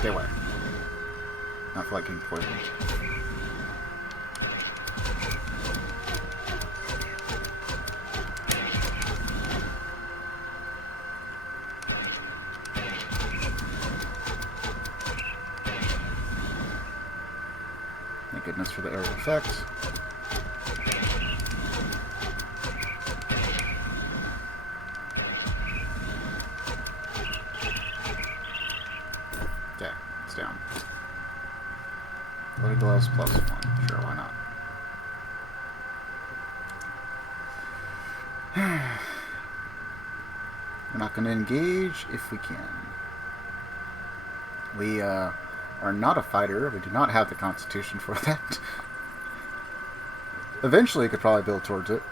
Stay away. Not feel like getting poisoned. Thank goodness for the aerial effect. Okay, it's down. Bloody gloves plus 1. Sure, why not? We're not going to engage if we can. We are not a fighter. We do not have the constitution for that. Eventually, could probably build towards it.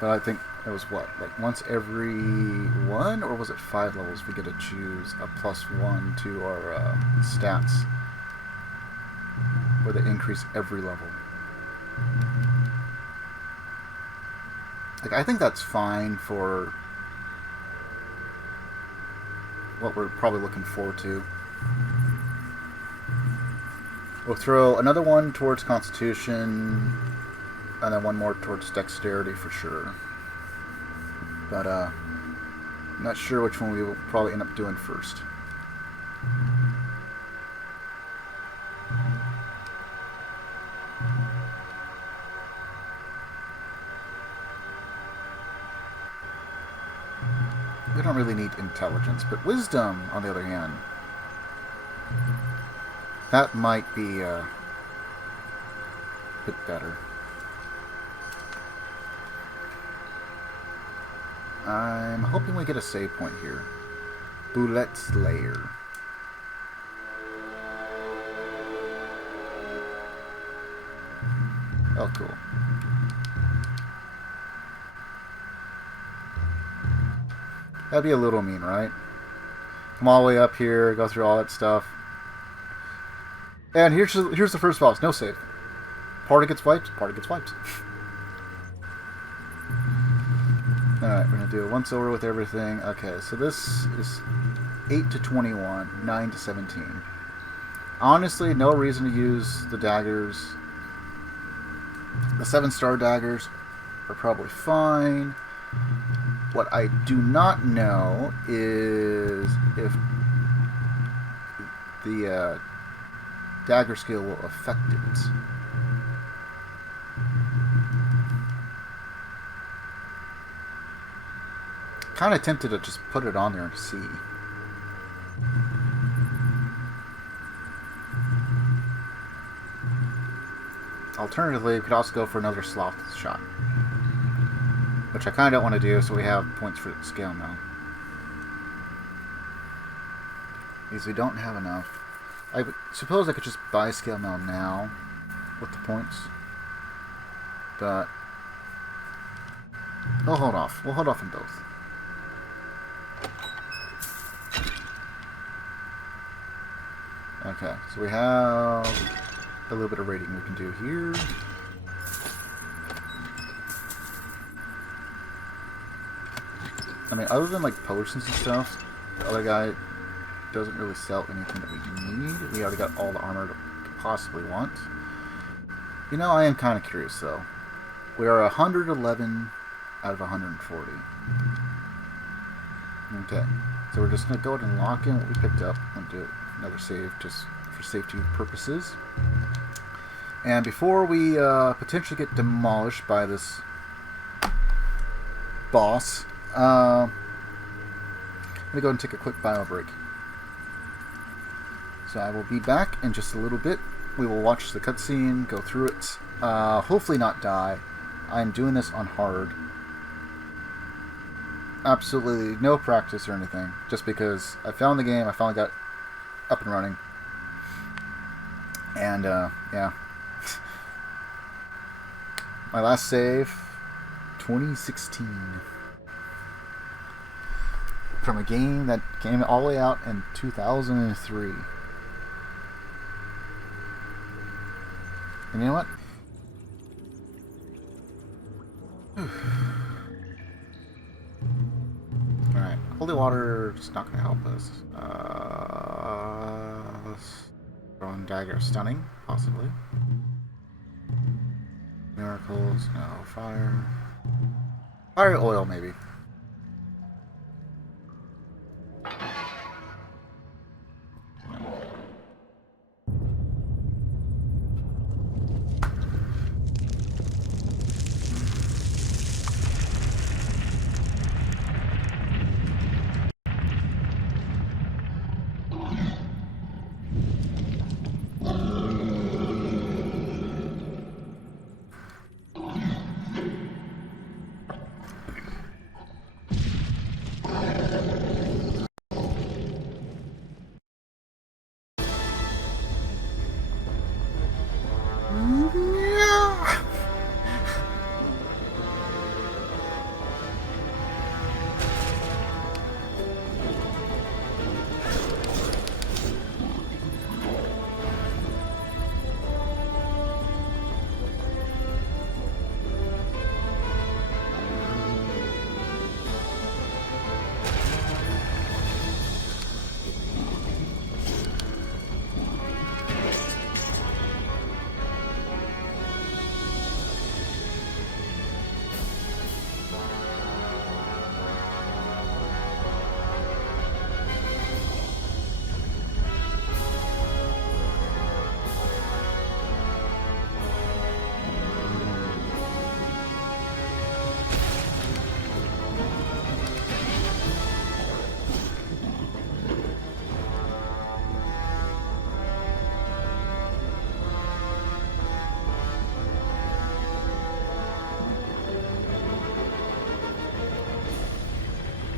But I think it was what? Like once every 1? Or was it 5 levels we get to choose a +1 to our stats? Where they increase every level. Like, I think that's fine for what we're probably looking forward to. We'll throw another one towards Constitution, and then one more towards Dexterity for sure. But, I'm not sure which one we will probably end up doing first. We don't really need intelligence, but wisdom, on the other hand, that might be a bit better. I'm hoping we get a save point here. Boulette's Lair. Oh, cool. That'd be a little mean, right? Come all the way up here, go through all that stuff. And here's the first boss. No save. Party gets wiped. Party gets wiped. Alright, we're going to do a once over with everything. Okay, so this is 8 to 21, 9 to 17. Honestly, no reason to use the daggers. The 7-star daggers are probably fine. What I do not know is if the dagger skill will affect it. Kind of tempted to just put it on there and see. Alternatively, we could also go for another sloth shot, which I kind of don't want to do, so we have points for scale now. Because we don't have enough. I suppose I could just buy scale mail now with the points, but we'll hold off. We'll hold off on both. Okay, so we have a little bit of rating we can do here. I mean, other than like potions and stuff, the other guy doesn't really sell anything that we need. We already got all the armor that we could possibly want. You know, I am kind of curious though. We are 111 out of 140. Okay, so we're just going to go ahead and lock in what we picked up and do another save just for safety purposes. And before we potentially get demolished by this boss, I'm going to go and take a quick bio break. So I will be back in just a little bit. We will watch the cutscene, go through it, hopefully not die. I'm doing this on hard. Absolutely no practice or anything, just because I found the game, I finally got up and running. And, yeah. My last save, 2016. From a game that came all the way out in 2003. And you know what? Alright, holy water is not going to help us. Throwing dagger, stunning, possibly. Miracles, no. Fire. Fire oil, maybe.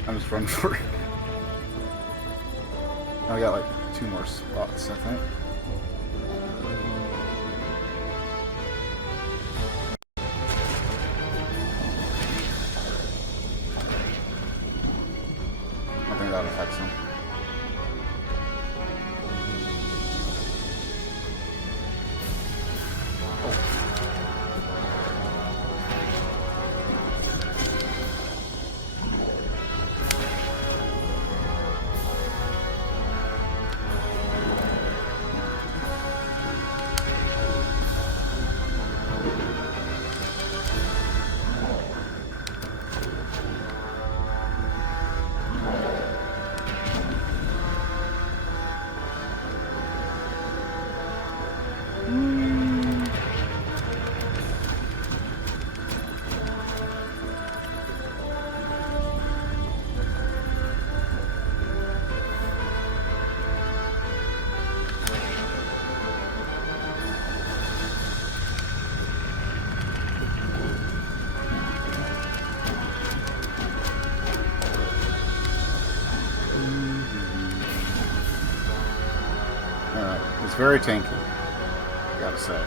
I'm just running for it. I got like 2 more spots, I think. I think that affects him. It's very tanky, I gotta say.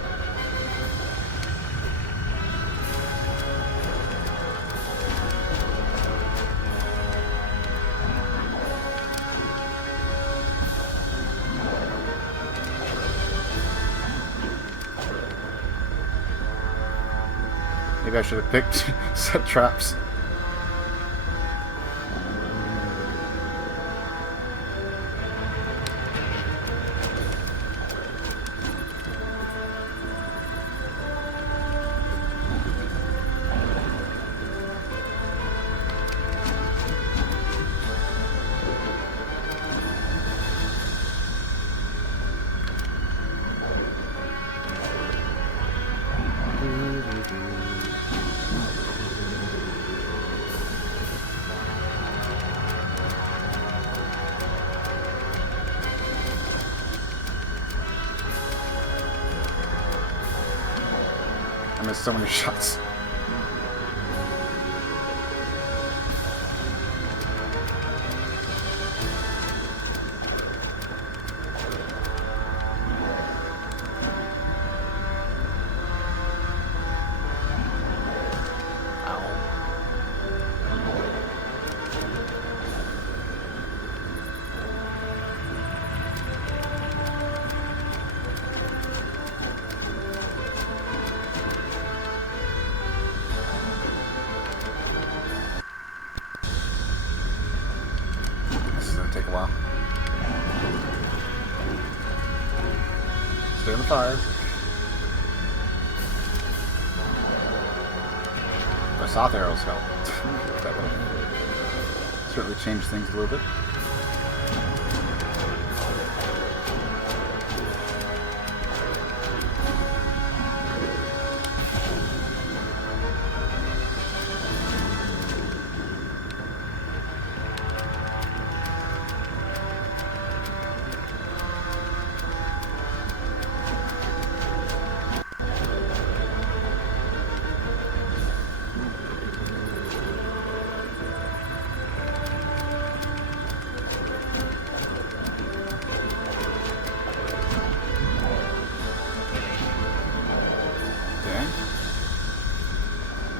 Maybe I should have picked set traps. I missed so many shots. Stay in the fire. The soft arrows help. That would certainly change things a little bit.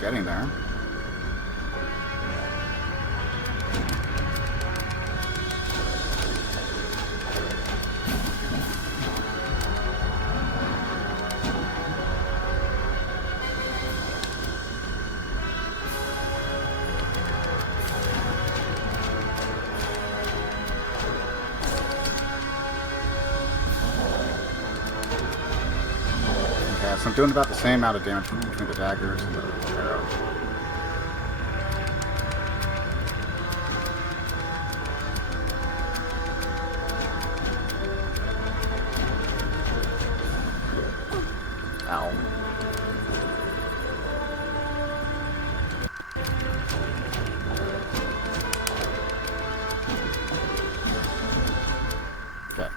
Getting there. Okay, so I'm doing about the same amount of damage between the daggers and the arrows. Ow. Okay.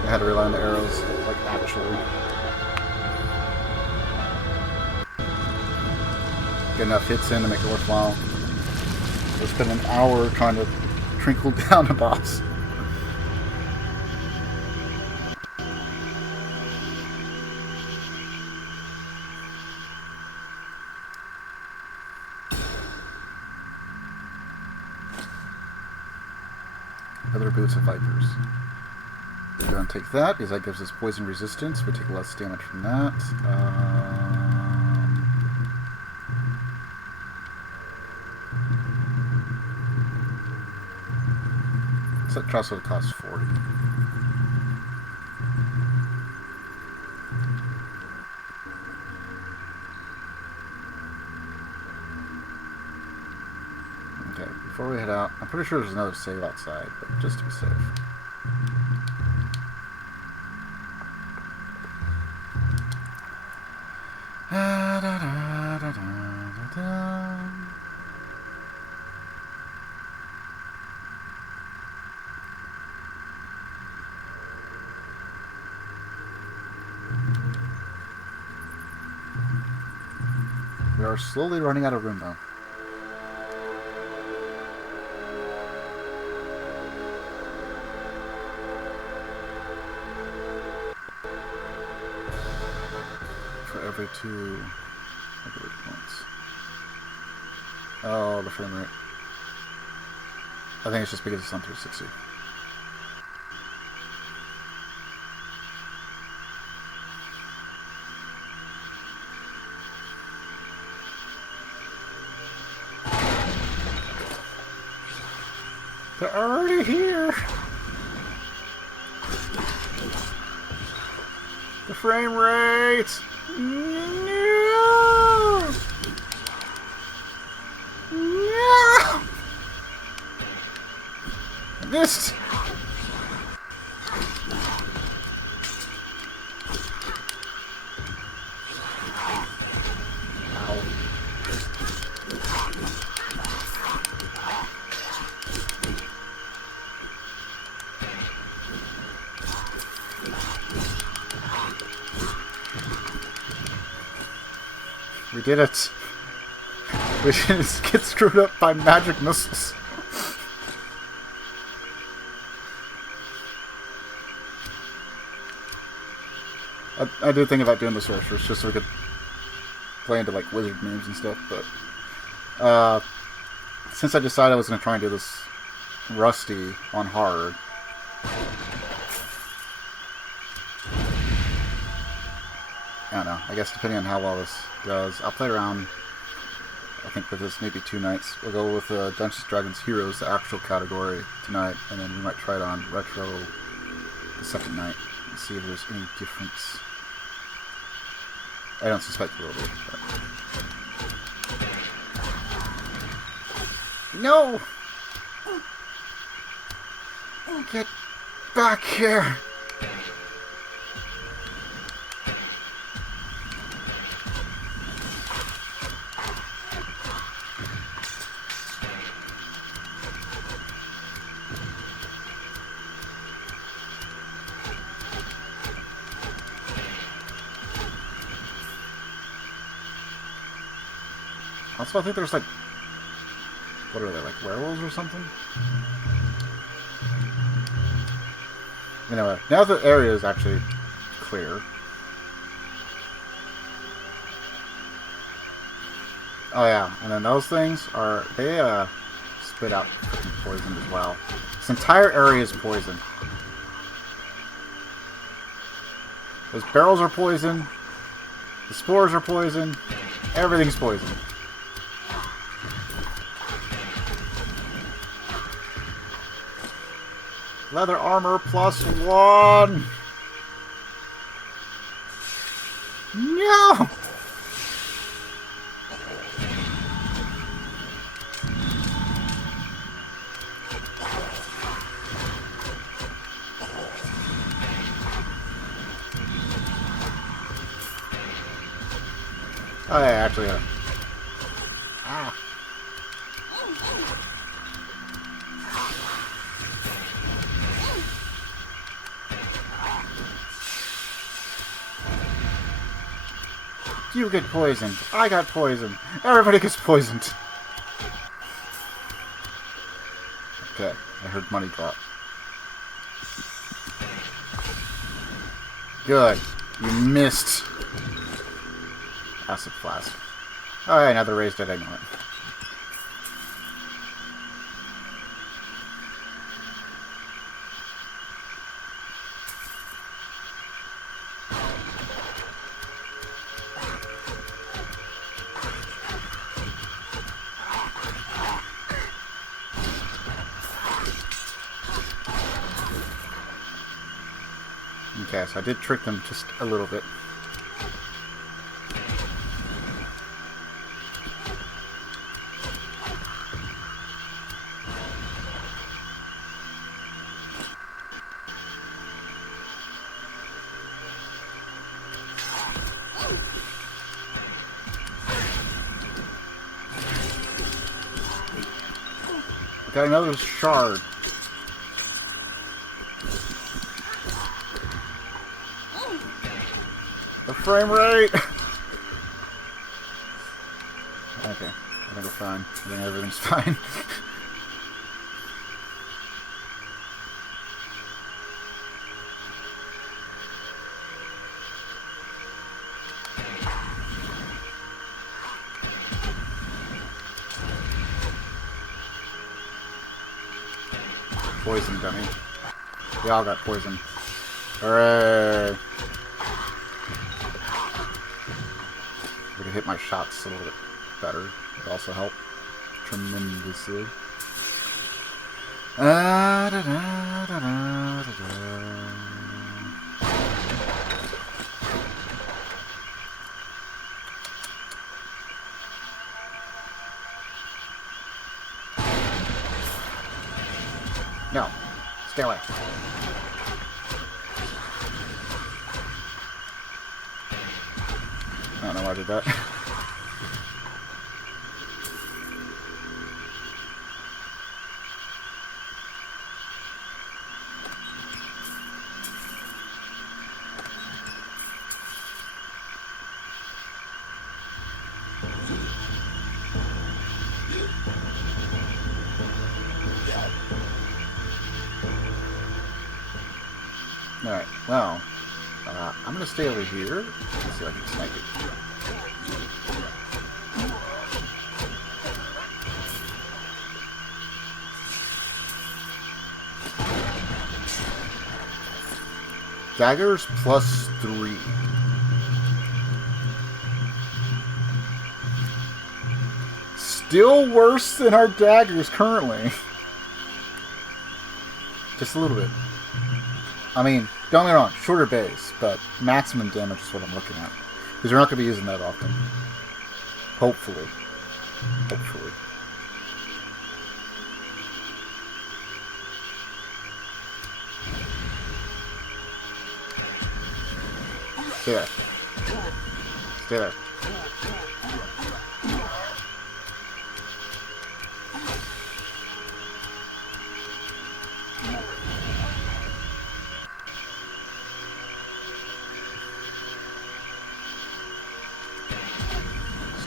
I had to rely on the arrows, like, actually. Get enough hits in to make it worthwhile. I spent an hour trying to trickle down a boss. Other boots of vipers. We're going to take that because that gives us poison resistance. We take less damage from that. That trust would cost 40. Okay, before we head out, I'm pretty sure there's another save outside, but just to be safe. We are slowly running out of room, though. For every 2 regular points. Oh, the frame rate. I think it's just because it's on 360. They're already here! The frame rate! No! No! Missed! We did it. We didn't get screwed up by magic missiles. I did think about doing the sorcerers just so we could play into like wizard moves and stuff, but since I decided I was going to try and do this rusty on hard, I don't know. I guess depending on how well this does, I'll play around I think for this maybe 2 nights. We'll go with Dungeons & Dragons Heroes, the actual category, tonight, and then we might try it on Retro the second night and see if there's any difference. I don't suspect there will be, but... No! Get back here! Also, I think there's like... What are they, like werewolves or something? Anyway, now the area is actually clear. Oh yeah, and then those things are... They spit out freaking poison as well. This entire area is poison. Those barrels are poison. The spores are poison. Everything's poison. Leather armor +1! No! Oh yeah, actually, ah. You get poisoned. I got poisoned. Everybody gets poisoned. Okay, I heard money drop. Good. You missed. Acid flask. Oh yeah, another raised dead ignorant. Okay, so I did trick them just a little bit. Got another shard. The frame rate! Okay, I think we're fine. I think everything's fine. Poison dummy. We all got poison. Hooray! I could hit my shots a little bit better. It would also help tremendously. Da, da, da, da, da, da. No. Stay away. I don't know why I did that. Alright, well, I'm going to stay over here. Let's see if I can snipe it. Daggers +3. still worse than our daggers currently. Just a little bit. I mean, don't get me wrong, shorter base, but maximum damage is what I'm looking at. Because we're not going to be using that often. Hopefully. Hopefully. Stay there. Stay there.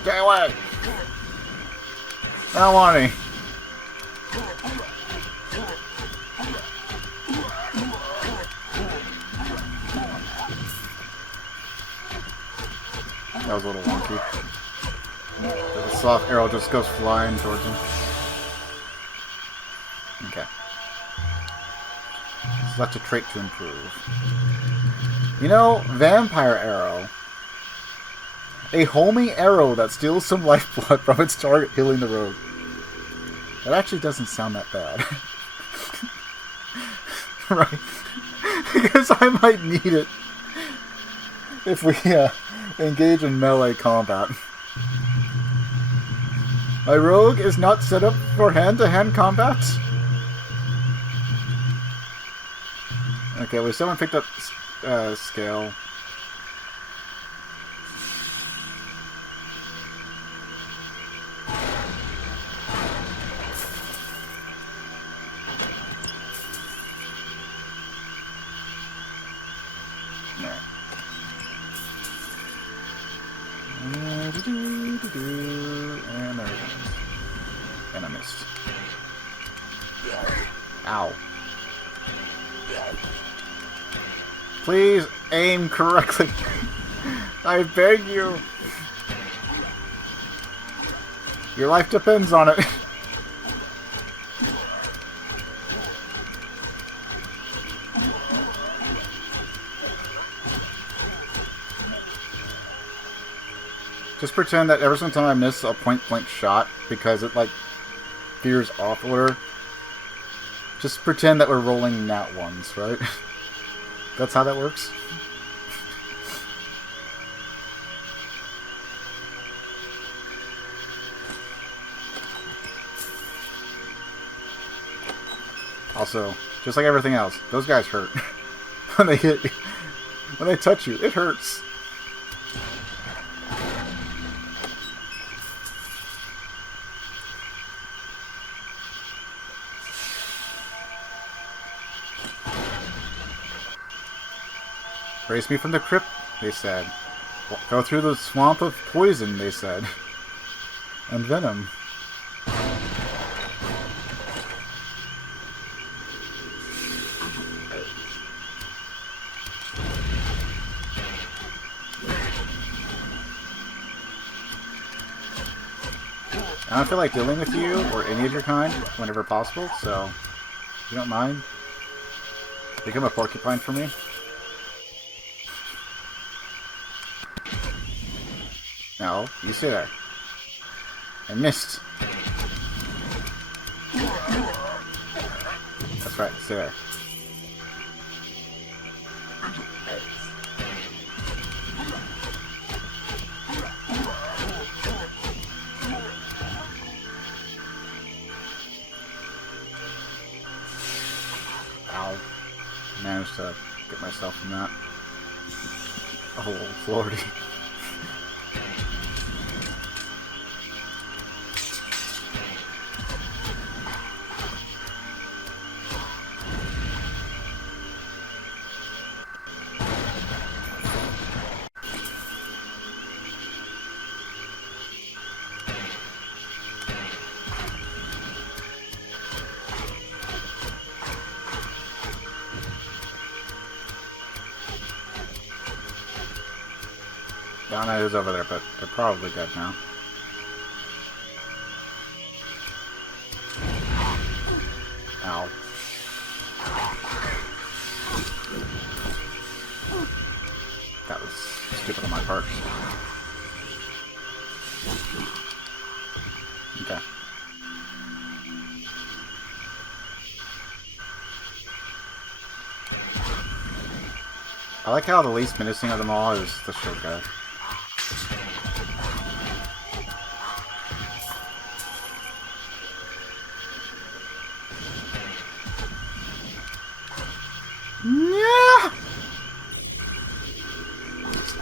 Stay away! I don't want any. That was a little wonky. The soft arrow just goes flying towards him. Okay. Select a trait to improve. You know, Vampire Arrow. A homing arrow that steals some lifeblood from its target, healing the rogue. That actually doesn't sound that bad. Right. Because I might need it if we engage in melee combat. My rogue is not set up for hand-to-hand combat. Okay, well, someone picked up scale. And I missed. Ow. Please aim correctly. I beg you. Your life depends on it. Just pretend that every single time I miss a point-blank shot, because it, like, veers off order, just pretend that we're rolling nat ones, right? That's how that works? Also, just like everything else, those guys hurt. When they hit you. When they touch you, it hurts. Raise me from the crypt, they said. Go through the swamp of poison, they said. And venom. I don't feel like dealing with you, or any of your kind, whenever possible, so if you don't mind, become a porcupine for me. No, you stay there. I missed. That's right, stay there. Ow. Managed to get myself from that. Oh, Lordy. I don't know who's over there, but they're probably dead now. Ow. That was stupid on my part. Okay. I like how the least menacing of them all is the shield guy. Yeah!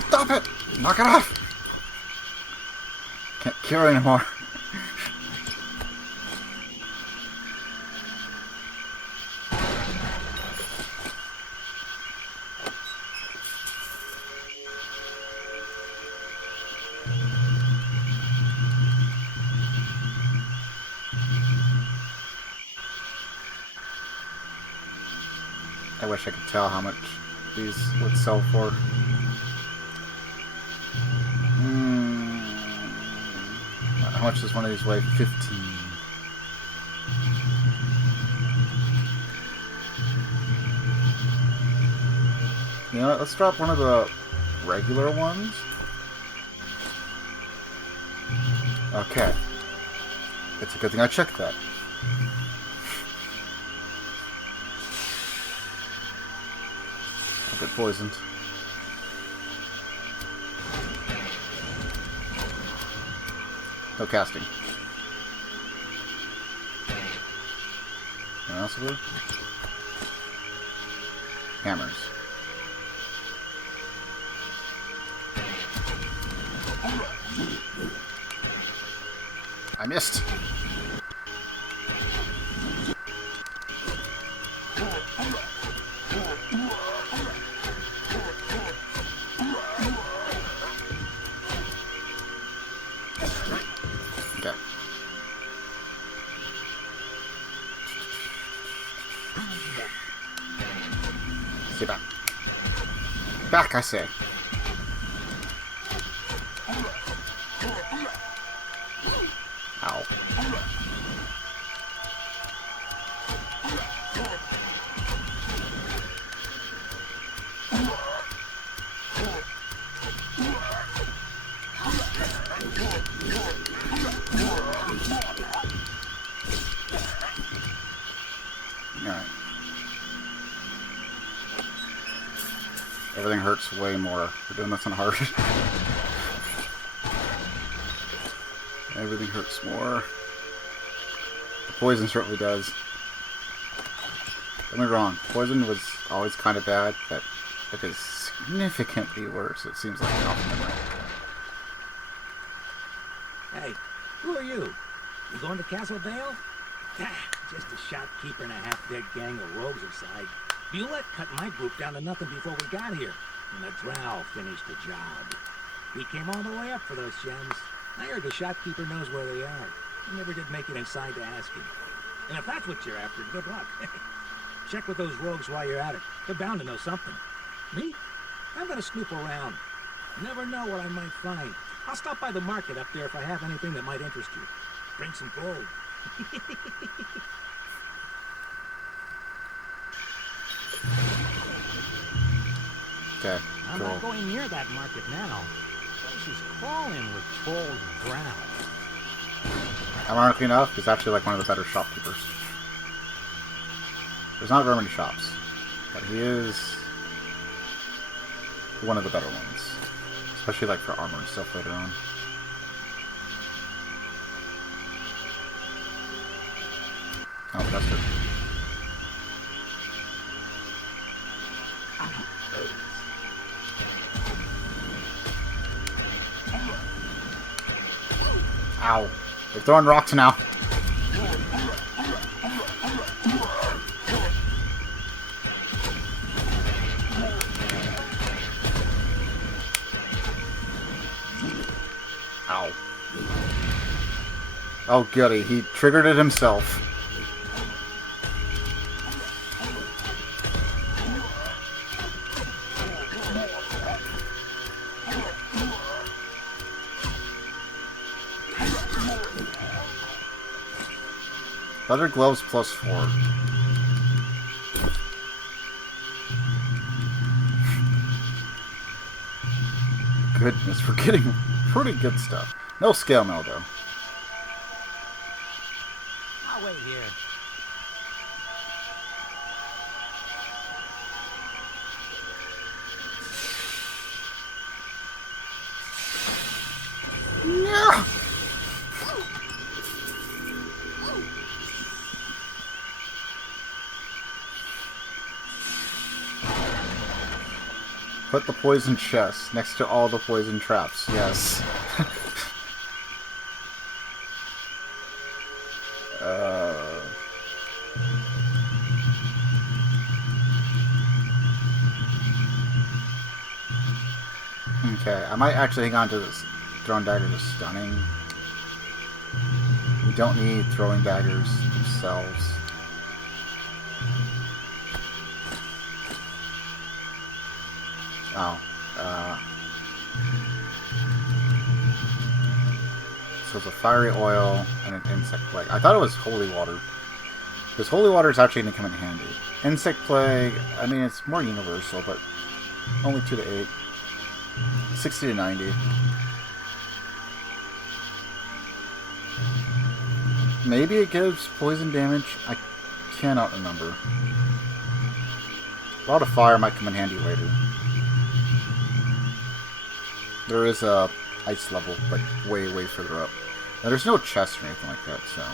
Stop it! Knock it off! Can't cure anymore. I wish I could tell how much these would sell for. How much does one of these weigh? 15. You know what? Let's drop one of the regular ones. Okay. It's a good thing I checked that. I'll get poisoned. No casting. Anything else over? Hammers. I missed. Okay. Stay back. Back, I say. Ow. Alright. Everything hurts way more. We're doing this on hard. Everything hurts more. The poison certainly does. Don't get me wrong, poison was always kind of bad, but it is significantly worse, it seems like, off memory. Hey, who are you? You going to Castle Bale? Just a shopkeeper and a half-dead gang of rogues aside. Bulette cut my group down to nothing before we got here, and the drow finished the job. We came all the way up for those gems. I heard the shopkeeper knows where they are. I never did make it inside to ask him. And if that's what you're after, good luck. Check with those rogues while you're at it. They're bound to know something. Me? I'm gonna snoop around. You never know what I might find. I'll stop by the market up there if I have anything that might interest you. Bring some gold. Okay, I'm cool. not going near that market now. The place is crawling with trolls and drow. Ironically enough, he's actually like one of the better shopkeepers. There's not very many shops, but he is one of the better ones. Especially like for armor and stuff later on. Oh, that's it. Ow. They're throwing rocks now. Ow. Oh goody, he triggered it himself. Leather gloves +4. Goodness, we're getting pretty good stuff. No scale mail though. I'll wait here. No! Put the poison chest next to all the poison traps. Yes. Okay, I might actually hang on to this throwing daggers of stunning. We don't need throwing daggers themselves. Oh. So it's a fiery oil and an insect plague. I thought it was holy water. Because holy water is actually going to come in handy. Insect plague, I mean, it's more universal, but only 2 to 8. 60 to 90. Maybe it gives poison damage. I cannot remember. A lot of fire might come in handy later. There is a ice level, like way, way further up. Now there's no chest or anything like that, so.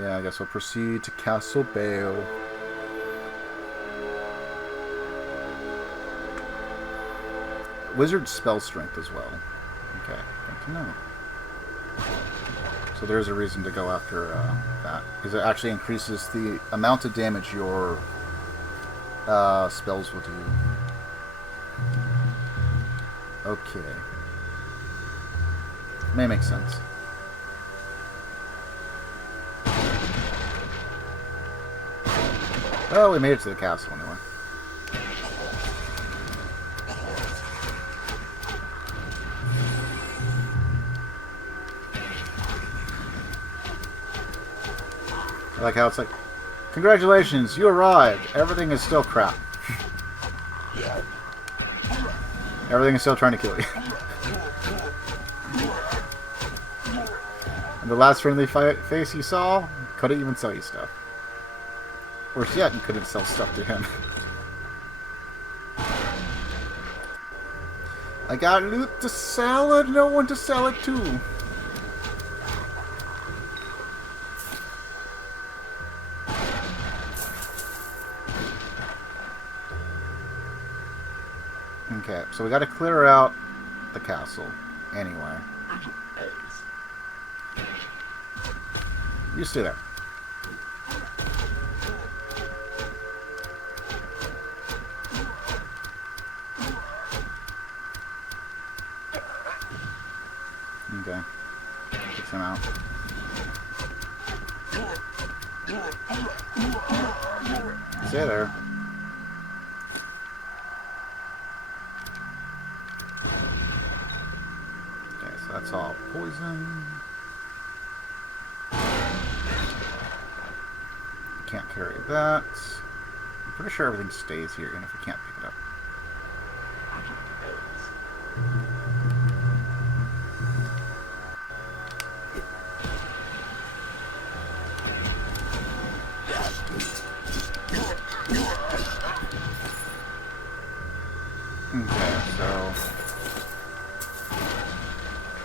Yeah, I guess we'll proceed to Castle Bale. Wizard spell strength as well. Okay, good to know. So there's a reason to go after that. Because it actually increases the amount of damage your spells will do. Okay. May make sense. Well, we made it to the castle anyway. I like how it's like, congratulations, you arrived. Everything is still crap. Everything is still trying to kill you. And the last friendly face you saw couldn't even sell you stuff. Worse yet, you couldn't sell stuff to him. I got loot to sell and no one to sell it to. Okay, so we gotta clear out the castle. Anyway. You stay there. Okay. Fix him out. Stay there. Okay, so that's all poison. Can't carry that. I'm pretty sure everything stays here, even if we can't pick it up. Okay, so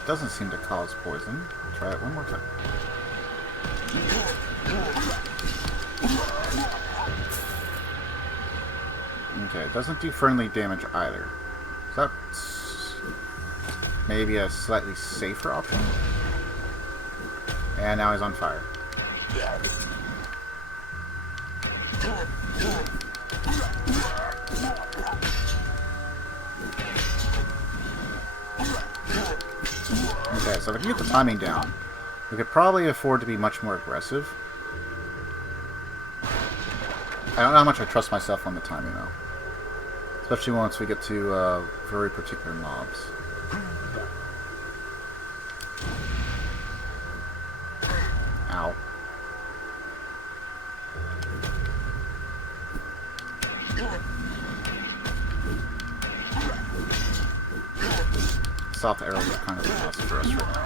doesn't seem to cause poison. Try it one more time. Okay, it doesn't do friendly damage either. So that's maybe a slightly safer option. And now he's on fire. Okay, so if we can get the timing down, we could probably afford to be much more aggressive. I don't know how much I trust myself on the timing, though. Especially once we get to very particular mobs. Ow. soft arrows are kind of a must for us right now.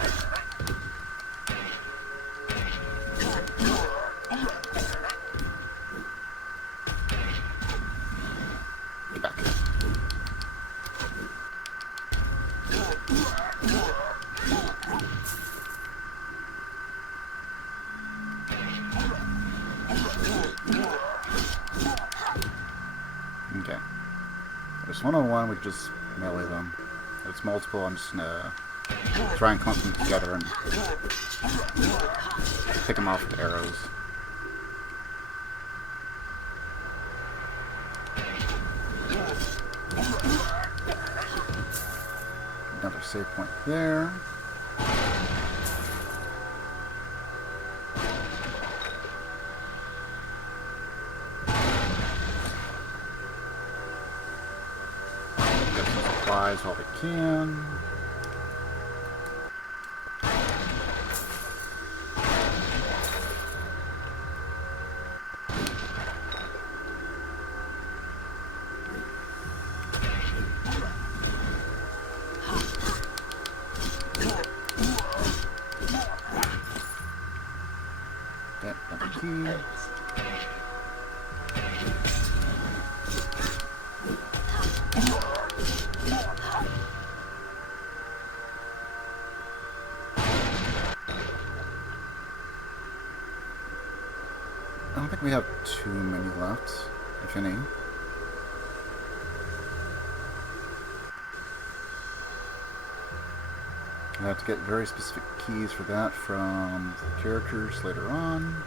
Get back here. Okay. There's 101, we can just melee them. If it's multiple, I'm just gonna try and clump them together and pick them off with arrows. Another save point there. While we can. Get another key. I don't think we have too many left, if any. I have to get very specific keys for that from the characters later on.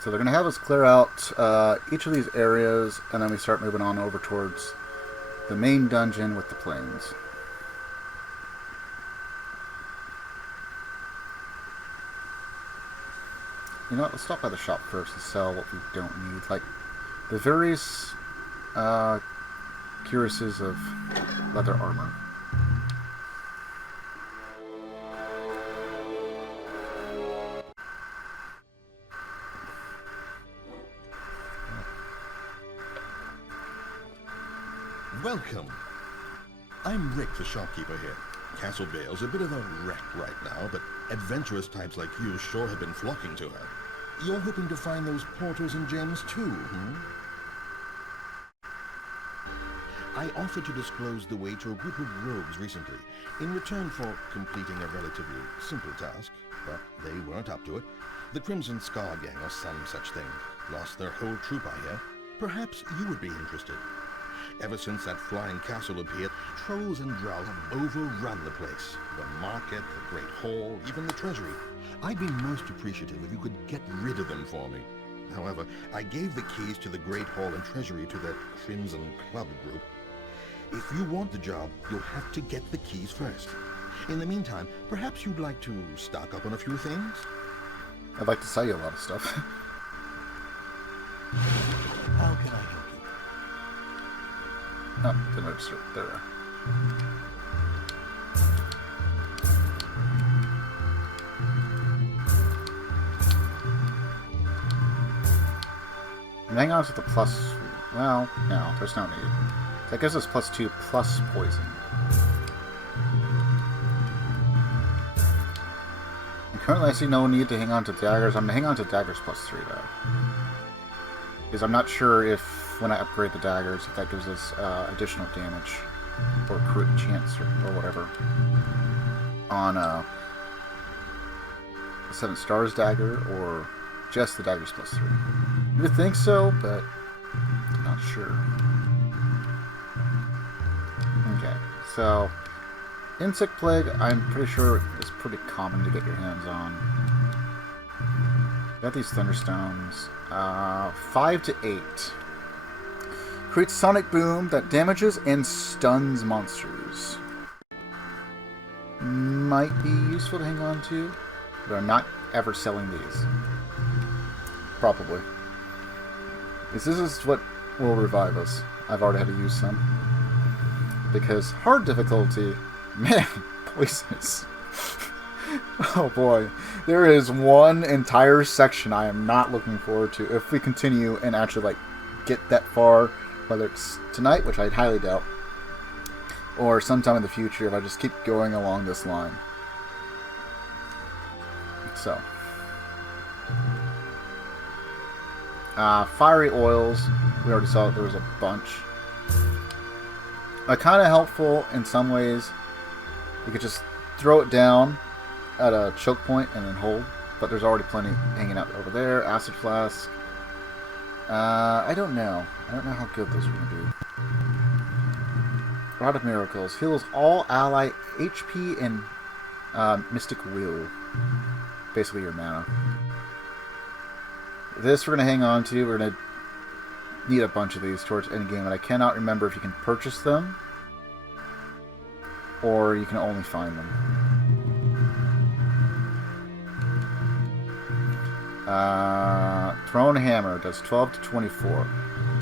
So they're going to have us clear out each of these areas, and then we start moving on over towards the main dungeon with the planes. You know what, let's stop by the shop first and sell what we don't need. Like, the various cuirasses of leather armor. Welcome. I'm Rick, the shopkeeper here. Castle Bale's a bit of a wreck right now, but adventurous types like you sure have been flocking to her. You're hoping to find those portals and gems too, hmm? I offered to disclose the way to a group of rogues recently, in return for completing a relatively simple task, but they weren't up to it. The Crimson Scar Gang or some such thing. Lost their whole troop, I hear. Perhaps you would be interested. Ever since that flying castle appeared, trolls and drows have overrun the place. The market, the Great Hall, even the treasury. I'd be most appreciative if you could get rid of them for me. However, I gave the keys to the Great Hall and treasury to that Crimson Club group. If you want the job, you'll have to get the keys first. In the meantime, perhaps you'd like to stock up on a few things? I'd like to sell you a lot of stuff. How can I help you? Oh, didn't register. There. I'm hanging on to the plus... Well, no, there's no need. That gives us +2 plus poison. And currently I see no need to hang on to daggers. I'm going to hang on to daggers +3 though. Because I'm not sure if, when I upgrade the daggers, if that gives us additional damage or crit chance or whatever on the 7 stars dagger or just the daggers +3. You would think so, but I'm not sure. Okay, so insect plague, I'm pretty sure is pretty common to get your hands on. Got these thunderstones. 5 to 8. Creates sonic boom that damages and stuns monsters. Might be useful to hang on to, but I'm not ever selling these. Probably. Because this is what will revive us. I've already had to use some. Because hard difficulty, man, poisonous. Oh boy. There is one entire section I am not looking forward to. If we continue and actually, like, get that far Whether it's tonight, which I highly doubt, or sometime in the future if I just keep going along this line. So. Fiery oils. We already saw that there was a bunch. Kind of helpful in some ways. You could just throw it down at a choke point and then hold. But there's already plenty hanging out over there. Acid flask. I don't know. I don't know how good those are going to be. Rod of Miracles. Heals all ally HP and Mystic Will. Basically your mana. This we're going to hang on to. We're going to need a bunch of these towards endgame. And I cannot remember if you can purchase them. Or you can only find them. Throne Hammer does 12 to 24.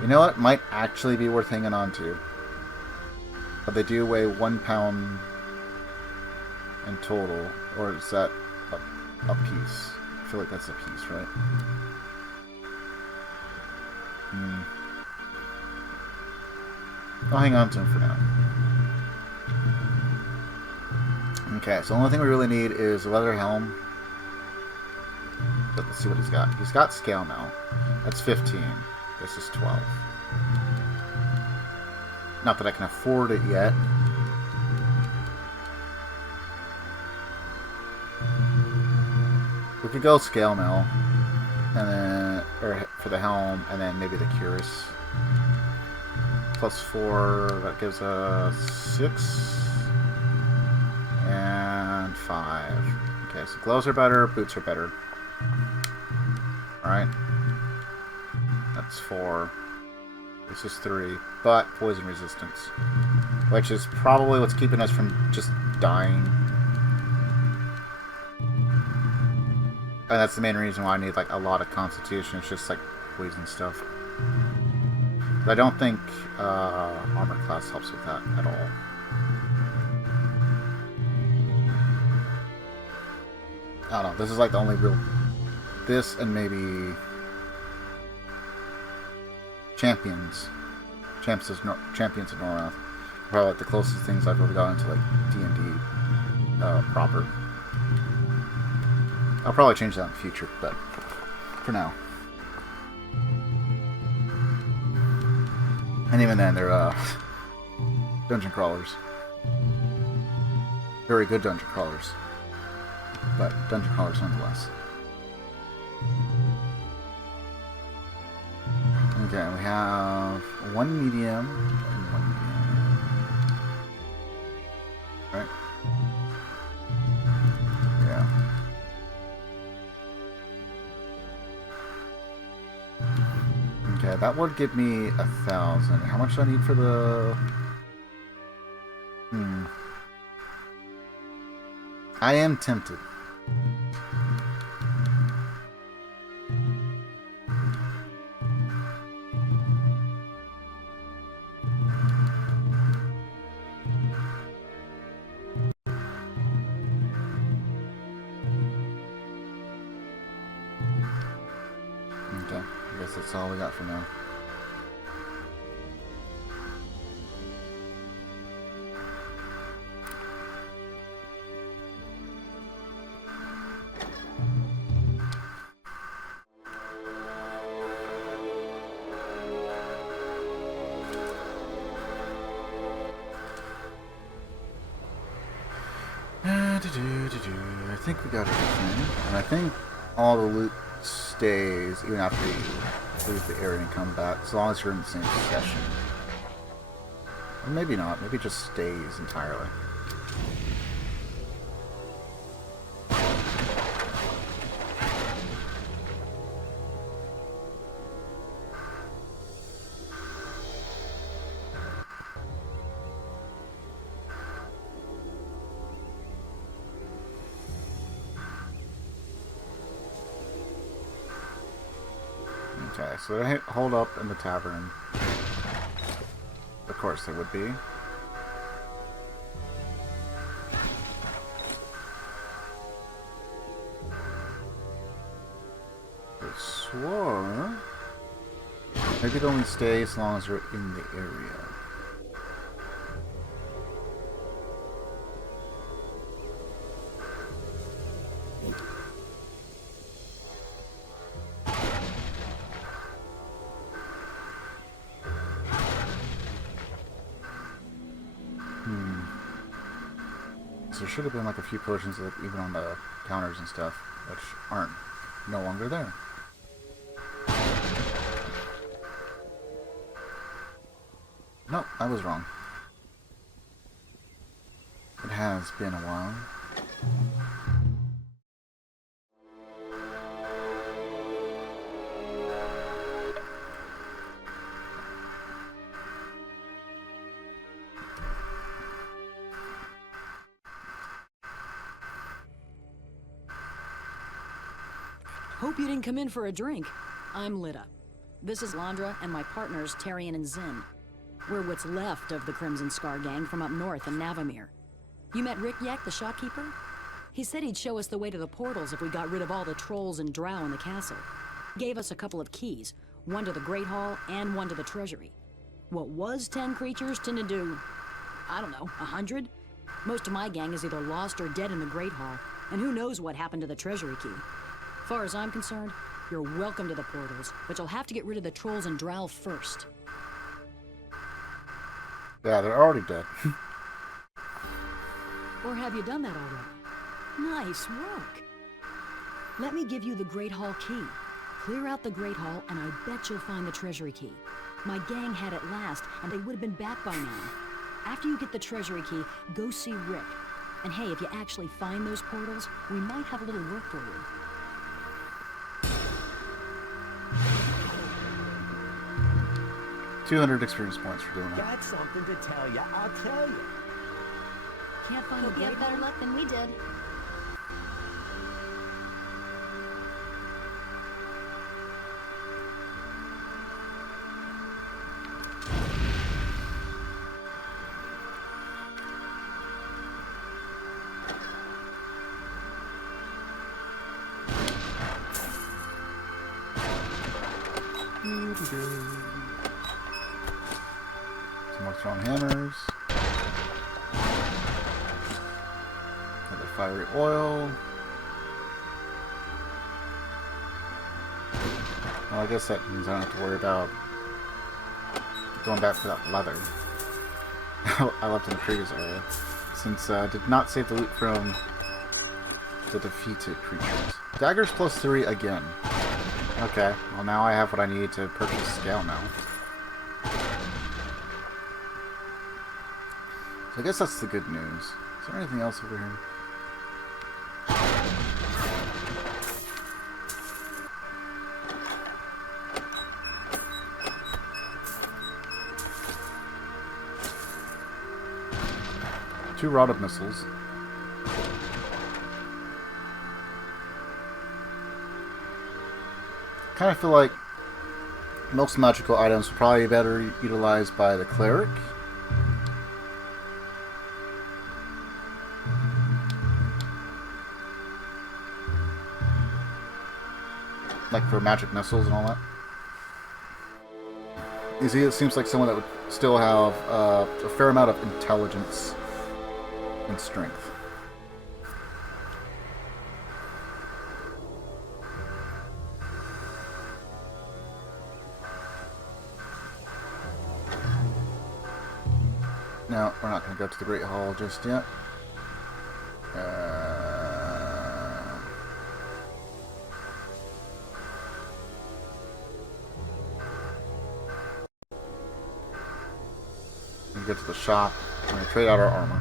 You know what? Might actually be worth hanging on to. But they do weigh 1 pound in total. Or is that a piece? I feel like that's a piece, right? I'll hang on to him for now. Okay, so the only thing we really need is a leather helm. But let's see what he's got. He's got scale now. That's 15. This is 12. Not that I can afford it yet. We could go scale mill, and then for the helm, and then maybe the cuirass. Plus 4, that gives us 6 and 5. Okay, so gloves are better, boots are better. Alright. That's 4. This is 3. But poison resistance. Which is probably what's keeping us from just dying. And that's the main reason why I need like a lot of constitution. It's just like poison stuff. But I don't think armor class helps with that at all. I don't know. This is like the only real... This and maybe... Champions. Champions of Norath. Probably like the closest things I've ever gotten to like D&D proper. I'll probably change that in the future, but for now. And even then, they're dungeon crawlers. Very good dungeon crawlers. But dungeon crawlers nonetheless. Okay, we have one medium and one medium. Right? Yeah. Okay, that would give me 1,000. How much do I need for the... I am tempted. Okay, I guess that's all we got for now. I think we got everything, and I think all the loot stays even after you leave the area and come back, as long as you're in the same session. Or maybe not, maybe it just stays entirely. Okay, so they hold up in the tavern. Of course they would be. I swore Maybe they'll only stay as long as they're in the area. So there should have been like a few potions like, even on the counters and stuff, which aren't no longer there. No, I was wrong. It has been a while. Hope you didn't come in for a drink. I'm Lida. This is Landra and my partners, Tarian and Zin. We're what's left of the Crimson Scar gang from up north in Navamir. You met Rick Yak, the shopkeeper? He said he'd show us the way to the portals if we got rid of all the trolls and drow in the castle. Gave us a couple of keys, one to the Great Hall and one to the Treasury. What was 10 creatures turned into, I don't know, 100? Most of my gang is either lost or dead in the Great Hall, and who knows what happened to the Treasury key. Far as I'm concerned, you're welcome to the portals, but you'll have to get rid of the trolls and drow first. Yeah, they're already dead. Or have you done that already? Nice work. Let me give you the Great Hall key. Clear out the Great Hall, and I bet you'll find the Treasury key. My gang had it last, and they would have been back by now. After you get the Treasury key, go see Rick. And hey, if you actually find those portals, we might have a little work for you. 200 experience points for doing that. Got something to tell you, I'll tell you. Can't find Hope the you Great have better Hall? luck than we did. Some more strong hammers. Another fiery oil. Well, I guess that means I don't have to worry about going back for that leather I left in the previous area, since I did not save the loot from the defeated creatures. Daggers plus 3 again. Okay, well now I have what I need to purchase scale now. So I guess that's the good news. Is there anything else over here? Two rod of missiles. Kind of feel like most magical items are probably better utilized by the cleric. Like for magic missiles and all that. You see, it seems like someone that would still have a fair amount of intelligence and strength. No, we're not going to go to the Great Hall just yet. We get to the shop and we trade out our armor.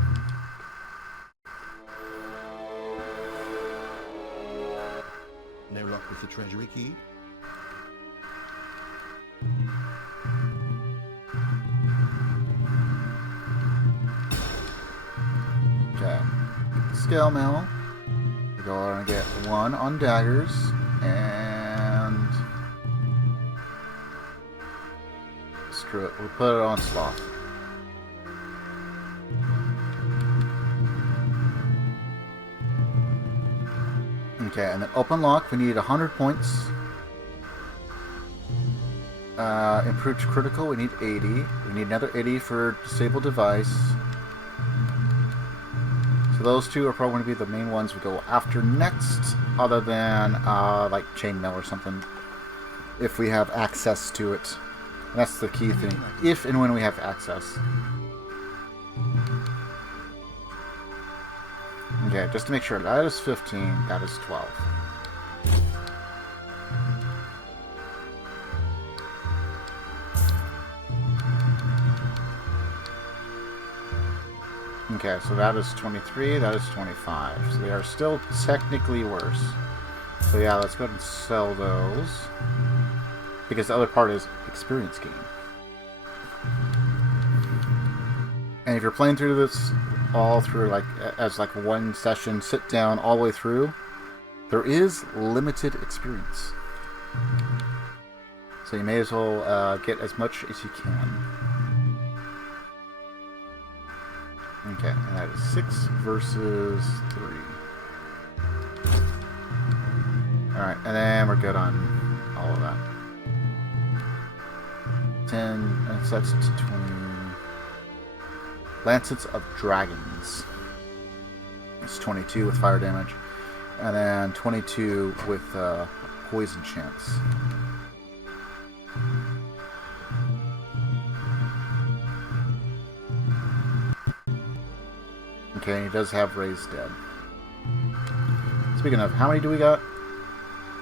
No luck with the treasury key? Okay. Scale mill. We go out and get 1 on daggers and screw it. We'll put it on sloth. Okay, and then open lock, we need 100 points. Improved critical, we need 80. We need another 80 for disabled device. So those two are probably going to be the main ones we go after next, other than like chainmail or something, if we have access to it. And that's the key thing, if and when we have access. Okay, just to make sure, that is 15, that is 12. Okay, so that is 23, that is 25. So they are still technically worse. So yeah, let's go ahead and sell those. Because the other part is experience gain. And if you're playing through this all through, like, as like one session, sit down all the way through, there is limited experience. So you may as well get as much as you can. Okay, and that is 6 versus 3. Alright, and then we're good on all of that. 10, and sets to 20. Lancets of Dragons. It's 22 with fire damage. And then 22 with poison chance. Okay, he does have Raised Dead. Speaking of, how many do we got?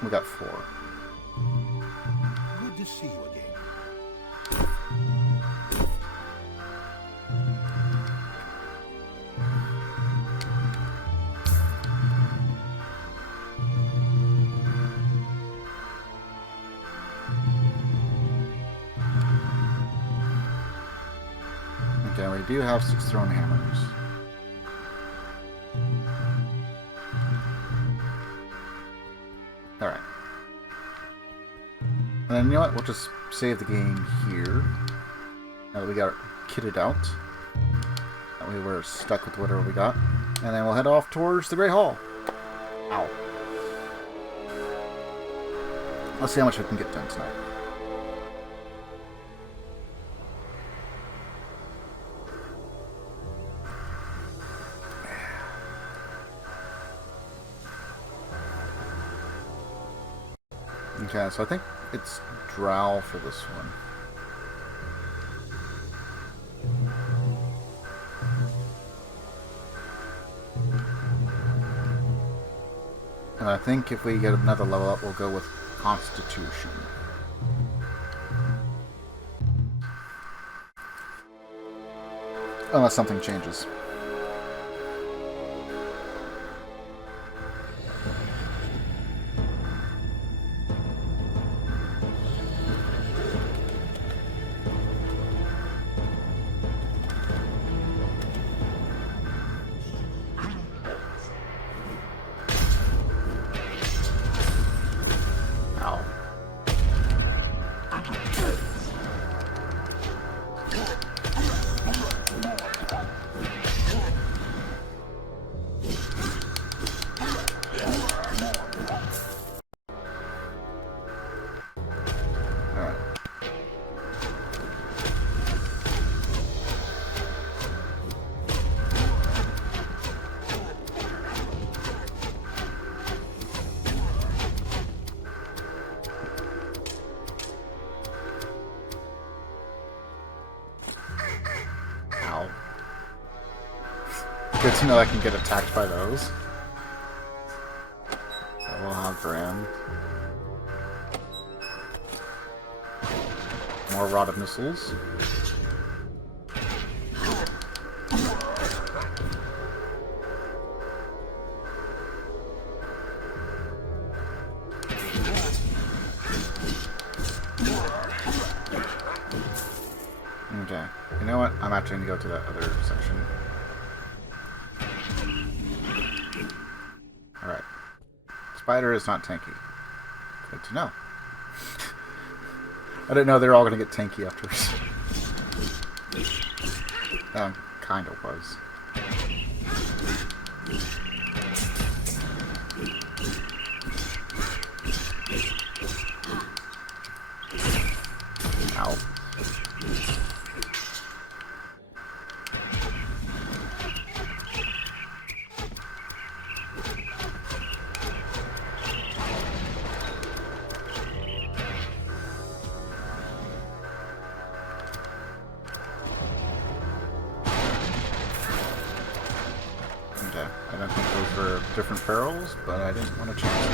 We got 4. Good to see you again. Okay, we do have 6 thrown hammers. Alright. And then, you know what? We'll just save the game here. Now that we got it kitted out. That way we're stuck with whatever we got. And then we'll head off towards the Great Hall. Ow. Let's see how much we can get done tonight. Okay, so I think it's Drow for this one. And I think if we get another level up, we'll go with Constitution. Unless something changes. Good to know I can get attacked by those. Oh, how grand. More Rod of Missiles. Okay. You know what? I'm actually going to go to that other section. Alright. Spider is not tanky. Good to know. I didn't know they were all going to get tanky afterwards. Kind of was. different perils, but I didn't want to chance it.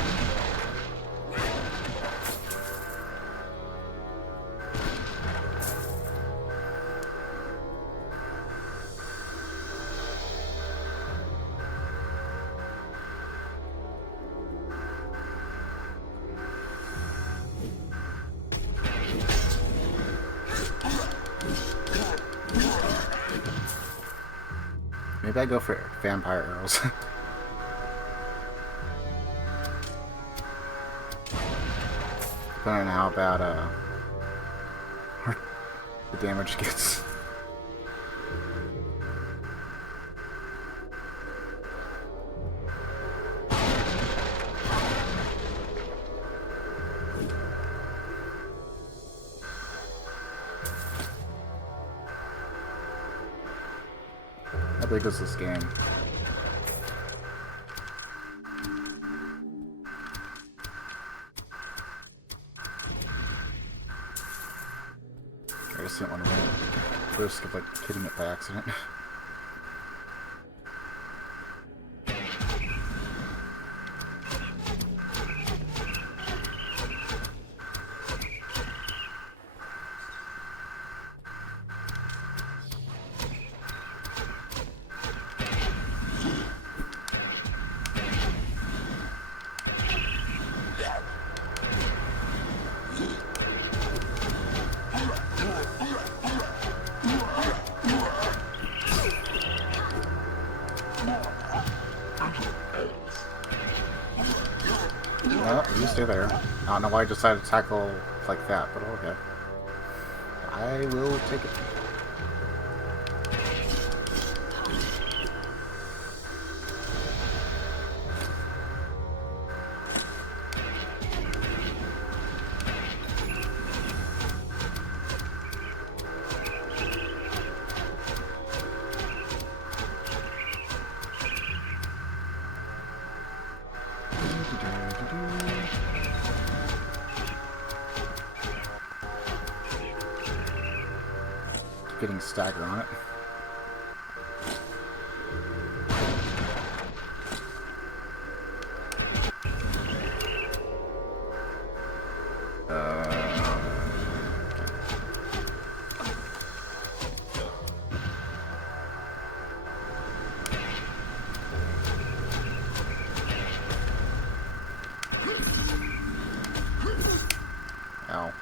Maybe I go for vampire arrows. Depending on how bad the damage gets. How big is this game? I just didn't want to run the risk of like hitting it by accident. Well, you stay there. I don't know why I decided to tackle like that, but okay. I will take it. Getting stagger on it. Ow.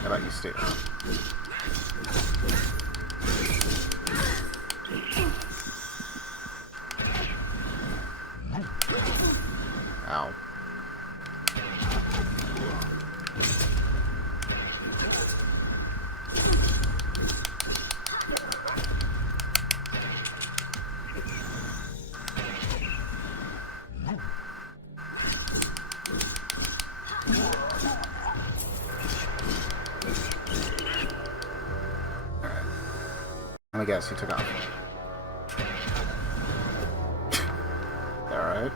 How about you stay there? Ow. Let me guess, he took off. Alright.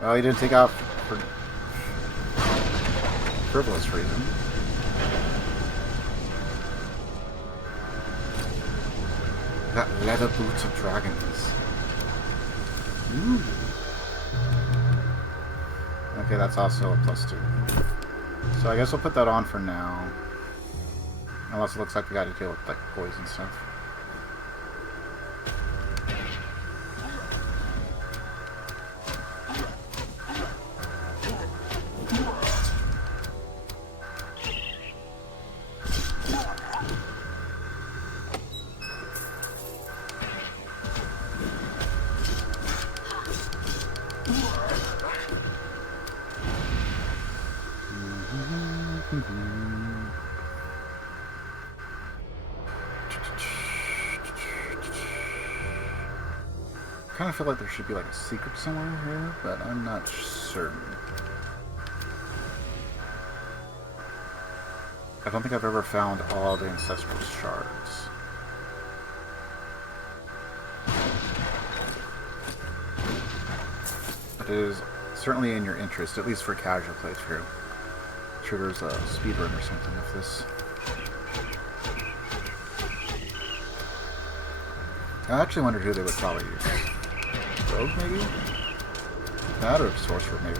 Well, he didn't take off for frivolous reason. Got leather boots of dragons. Ooh. Okay, that's also a +2. So I guess we'll put that on for now. Unless it looks like we gotta deal with like poison stuff. I kind of feel like there should be like a secret somewhere here, but I'm not certain. I don't think I've ever found all the ancestral shards. But it is certainly in your interest, at least for casual playthrough. Triggers a speedrun or something if this. I actually wondered who they would probably use. rogue, maybe? That or sorcerer, maybe.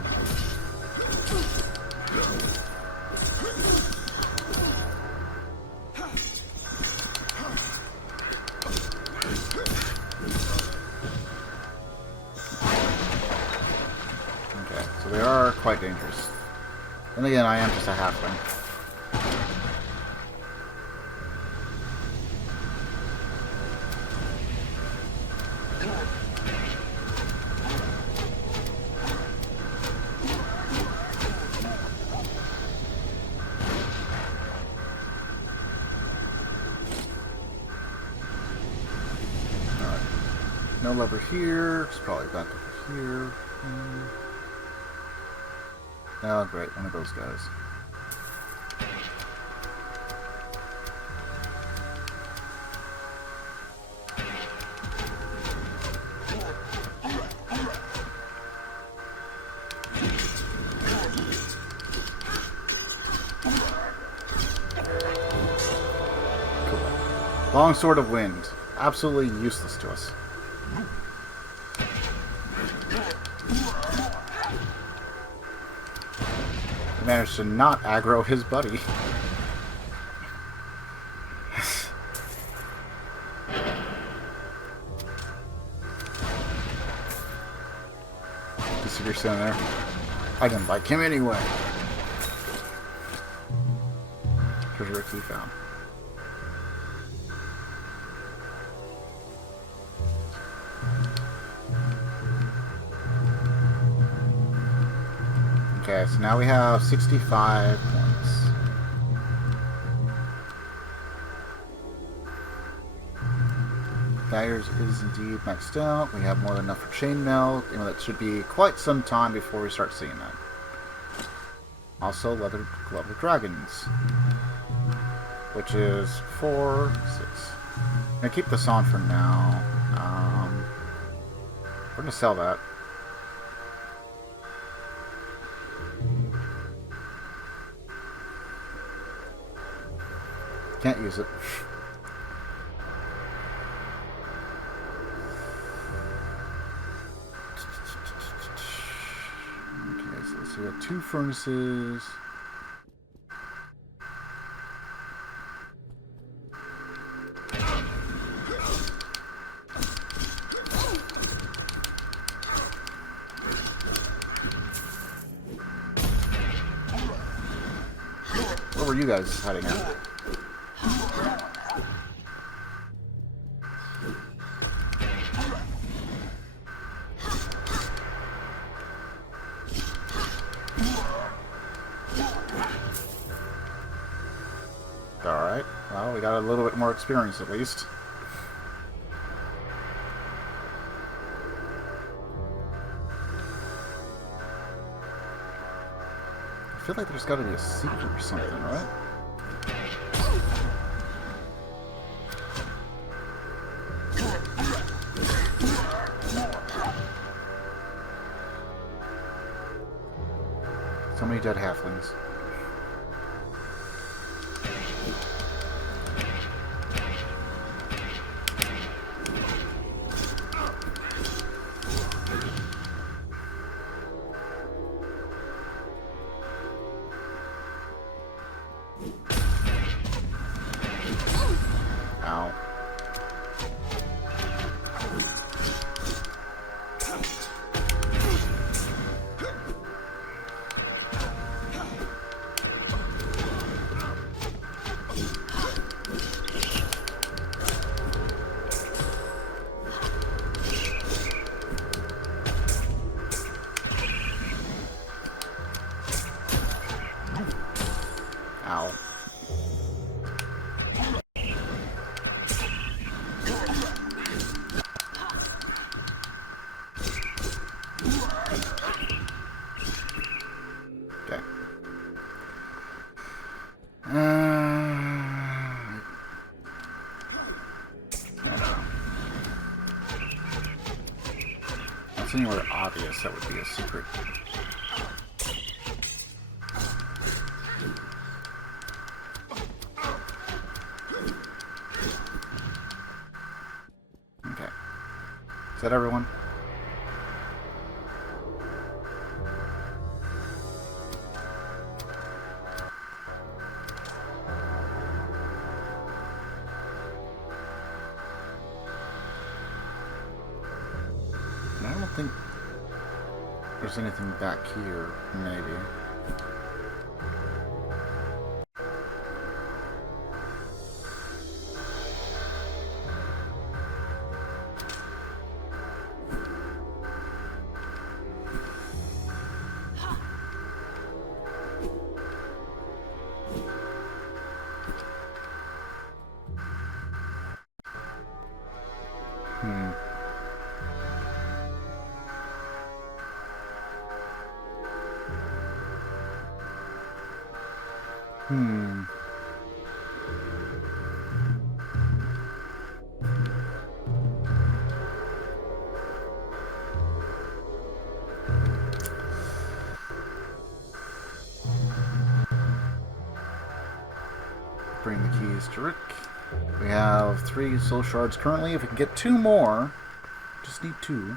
Okay, so they are quite dangerous. And again, I am just a halfling. No lever here. It's probably back over here. Oh, great. One of those guys. Cool. Long Sword of Wind. Absolutely useless to us. He managed to not aggro his buddy. Just if you're sitting there, I didn't like him anyway. Treasure key found. Okay, so now we have 65 points. Daggers is indeed maxed out. We have more than enough for chainmail. You know, that should be quite some time before we start seeing that. Also, leather glove of dragons, which is 4, 6. I'm gonna keep this on for now. We're gonna sell that. Can't use it. Okay, so we have 2 furnaces. Where were you guys hiding out? Alright, well, we got a little bit more experience at least. I feel like there's got to be a secret or something, right? So many dead halflings. Ow. Ow. Okay. That's anywhere obvious that would be a secret. Okay. Is that everyone? think there's anything back here, maybe. Bring the keys to Rick. We have 3 soul shards currently. If we can get 2 more, just need 2,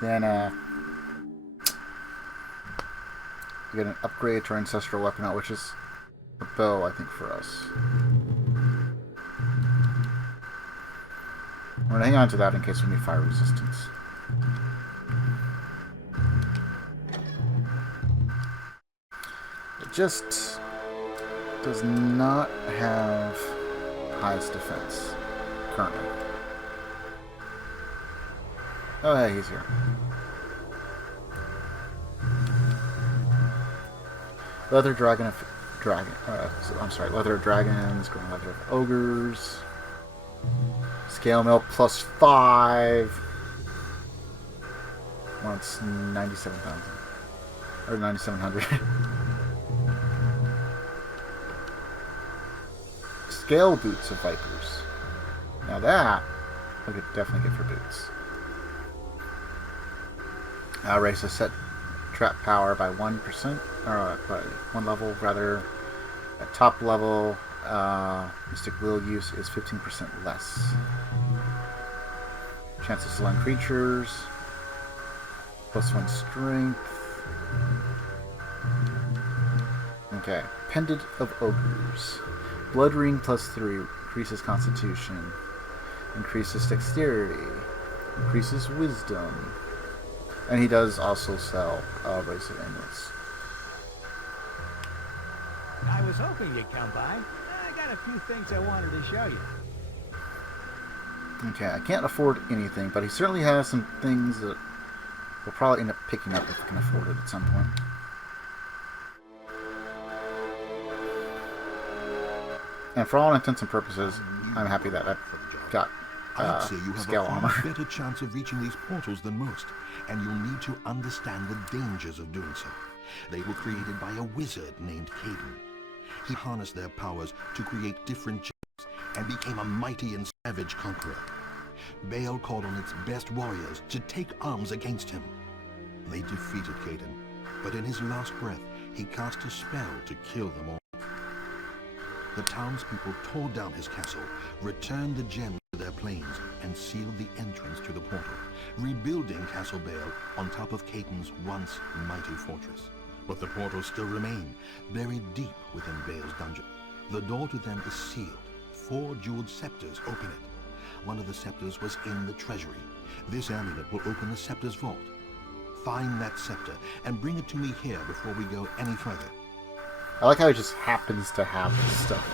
then we get an upgrade to our ancestral weapon out, which is a bow, I think, for us. We're going to hang on to that in case we need fire resistance. It just does not have highest defense currently. Oh, hey, he's here. Leather dragons, growing leather of ogres. Scale mill plus 5. Wants 97,000 or 9,700. Scale boots of vipers. Now that we could definitely get for boots. Raise the set trap power by 1%, or by 1 level rather. At top level, Mystic Will use is 15% less. Chance of slowing creatures. +1 strength. Okay. Pendant of Ogres. Blood Ring +3 increases Constitution. Increases Dexterity. Increases Wisdom. And he does also sell Race of Amulets. I was hoping you'd come by. I got a few things I wanted to show you. Okay, I can't afford anything, but he certainly has some things that we'll probably end up picking up if we can afford it at some point. And for all intents and purposes, I'm happy that I've got I'd say you have scale a far armor. better chance of reaching these portals than most, and you'll need to understand the dangers of doing so. They were created by a wizard named Kane. He harnessed their powers to create different gems and became a mighty and savage conqueror. Bale called on its best warriors to take arms against him. They defeated Caden, but in his last breath, he cast a spell to kill them all. The townspeople tore down his castle, returned the gems to their planes, and sealed the entrance to the portal, rebuilding Castle Bale on top of Caden's once mighty fortress. But the portals still remain, buried deep within Bale's dungeon. The door to them is sealed. 4 jeweled scepters open it. One of the scepters was in the treasury. This amulet will open the scepter's vault. Find that scepter and bring it to me here before we go any further. I like how he just happens to have this stuff.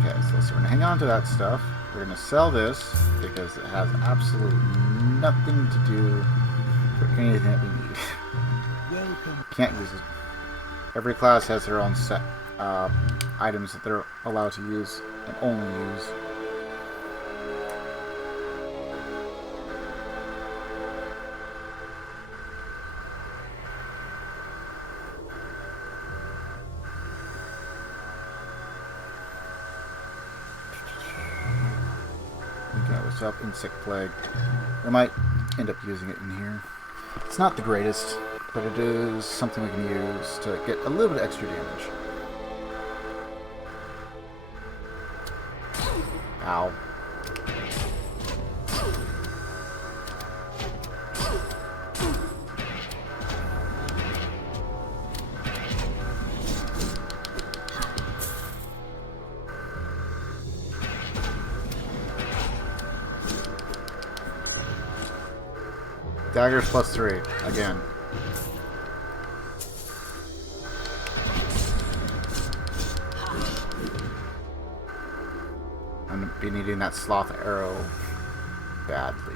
Okay, so we're going to hang on to that stuff. We're going to sell this because it has absolutely nothing to do with anything that we need. Welcome. Can't use it. Every class has their own set items that they're allowed to use and only use. Up insect plague. I might end up using it in here. It's not the greatest, but it is something we can use to get a little bit of extra damage. Ow. Daggers +3 again. I'm gonna be needing that sloth arrow badly.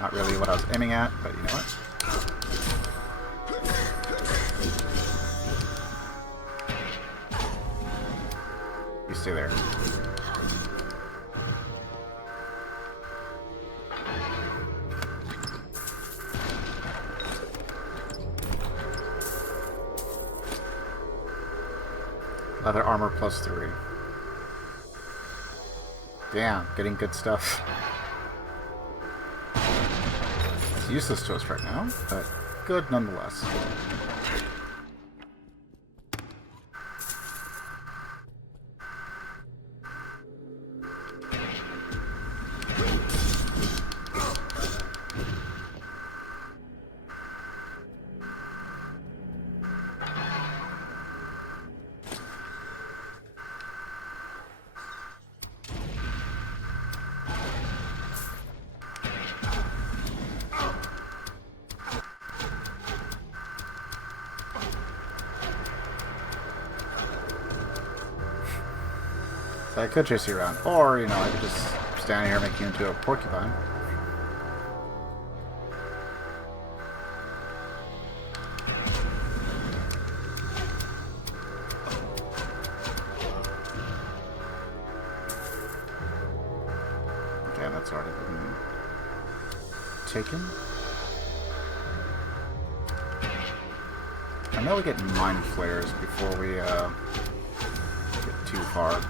Not really what I was aiming at, but you know what? You stay there. Leather armor +3. Damn, getting good stuff. It's useless to us right now, but good nonetheless. So I could chase you around, or, you know, I could just stand here and make you into a porcupine. Okay, that's already been taken. I know we get mind flares before we get too far.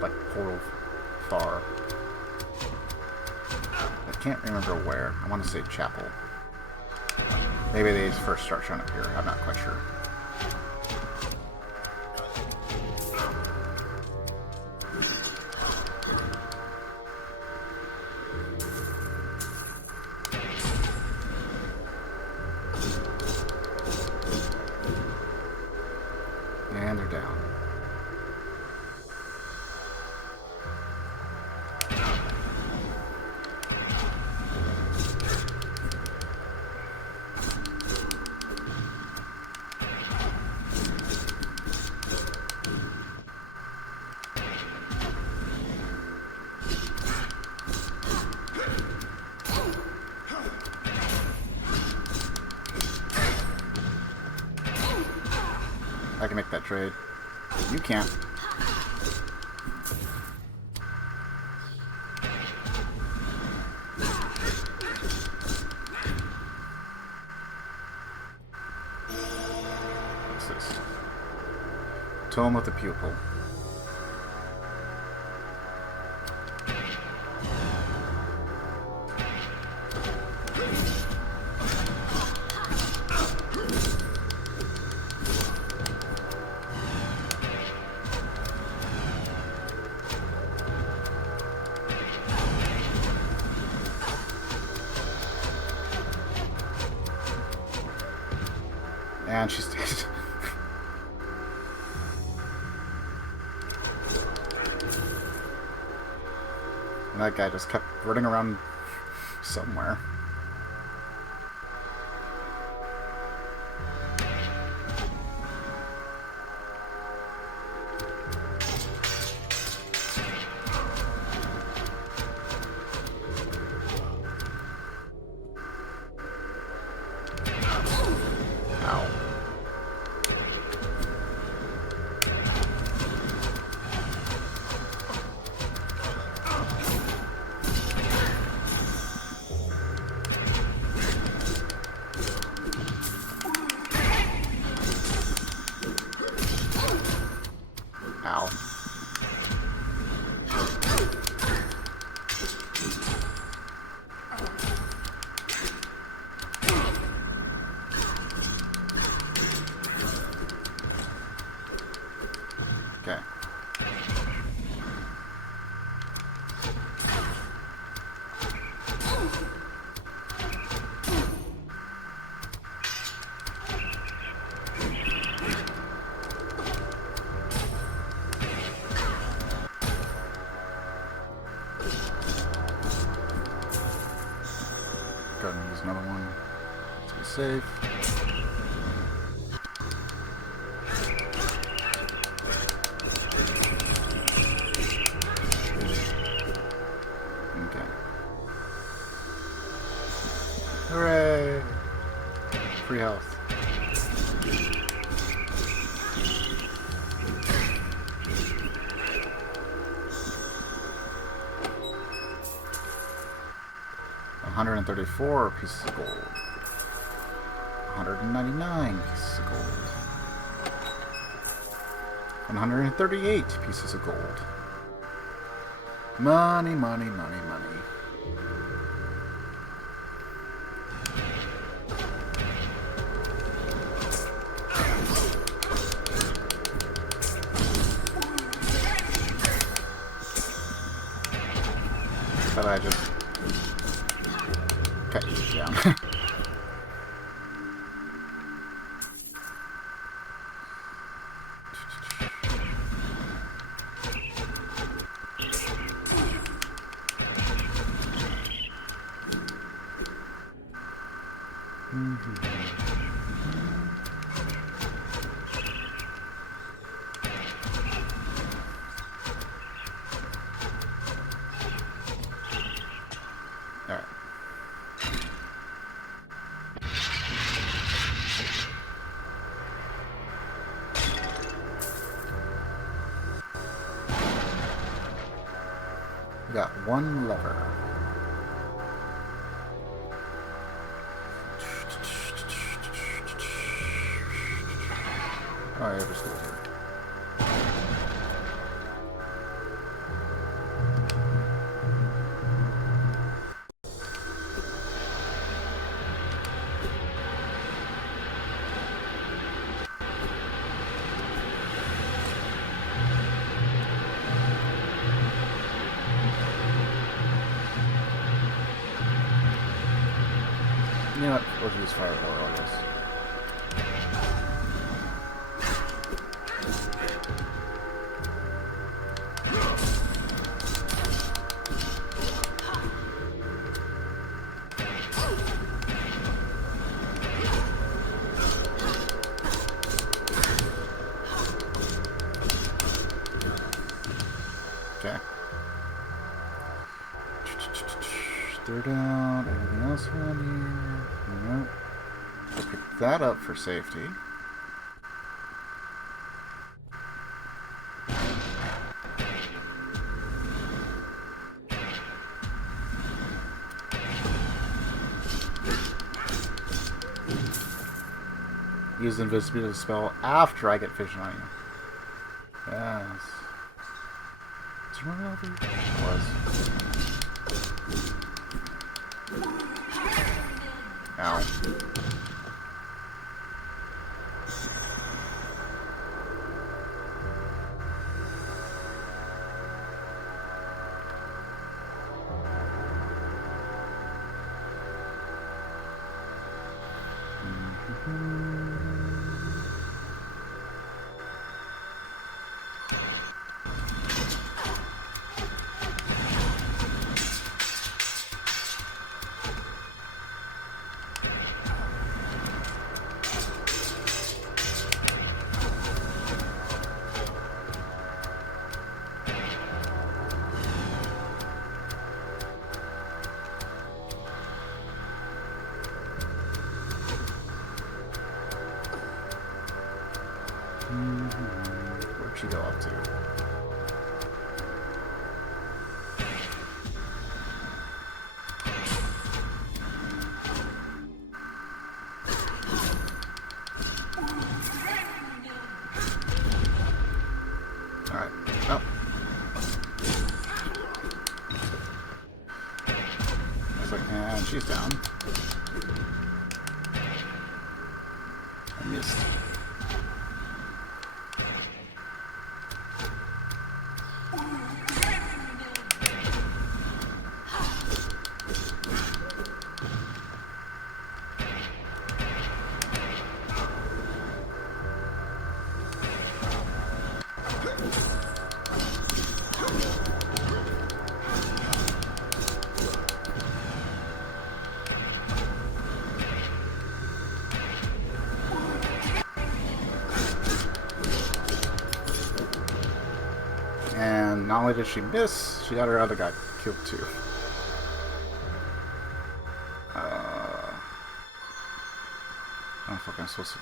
Like portal far. I can't remember where. I want to say chapel. Maybe they first start showing up here. I'm not quite sure. And they're down. I can make that trade. You can't. What's this? Tome with the pupil. And she's dead. And that guy just kept running around somewhere. Ow. another one. Let's be safe. Okay. Hooray! Free health. $134 pieces of gold. 199 pieces of gold. 138 pieces of gold. Money, money, money, money. But I just cut you down. Alright. We got one lever. Oh, yeah, we're still here. You know what? We'll use fire oil, I guess. Okay. They're down. Anything else around here? Nope. I'll pick that up for safety. Use the invisibility spell after I get vision on you. Yes. Do you remember what that was? Ow. Where'd she go up to? Alright. Oh. I was like, and she's down. I missed. And not only did she miss, she got her other guy killed too. I don't know if I'm supposed to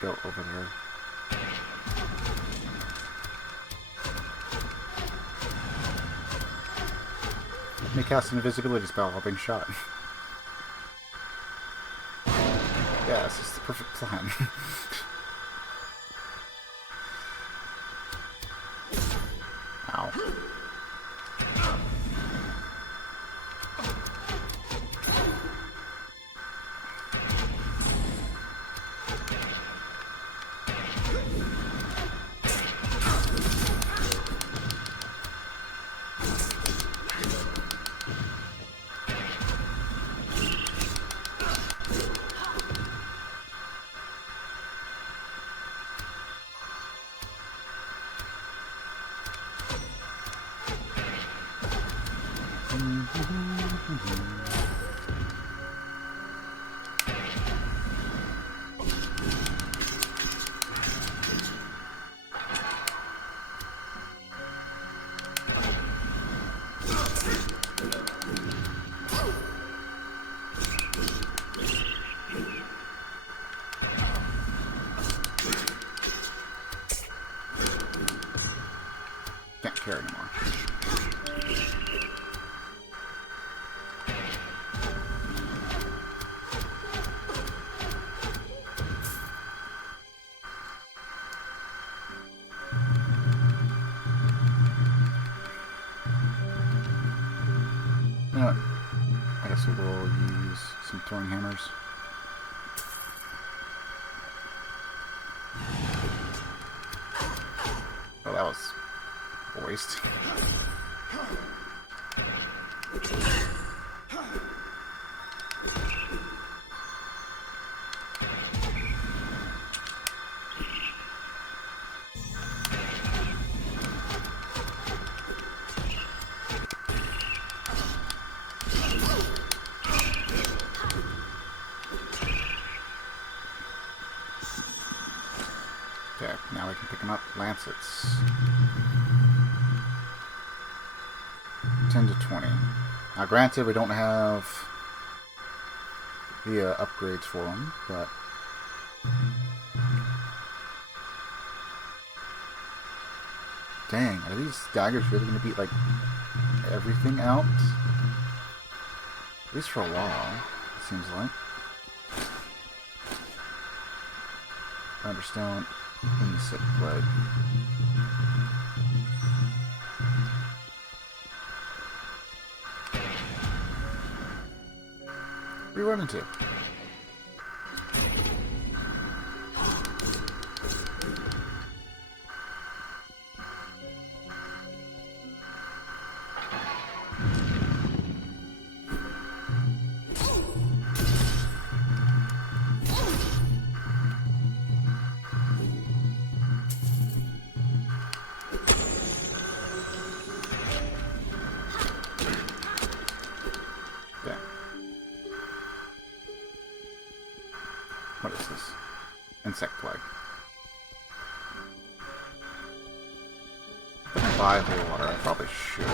go over there. Let me cast an invisibility spell while being shot. Yes, it's the perfect plan. Ow. Can't carry anymore. You know what? I guess we will use some throwing hammers. Oh, that was a waste. Okay, now we can pick them up. Lancets. 10 to 20. Now granted, we don't have the upgrades for them, but dang, are these daggers really going to beat like everything out? At least for a while, it seems like. Thunderstone, insect blade. What are you running to? What is this? Insect plague. If I can buy holy water, I probably should.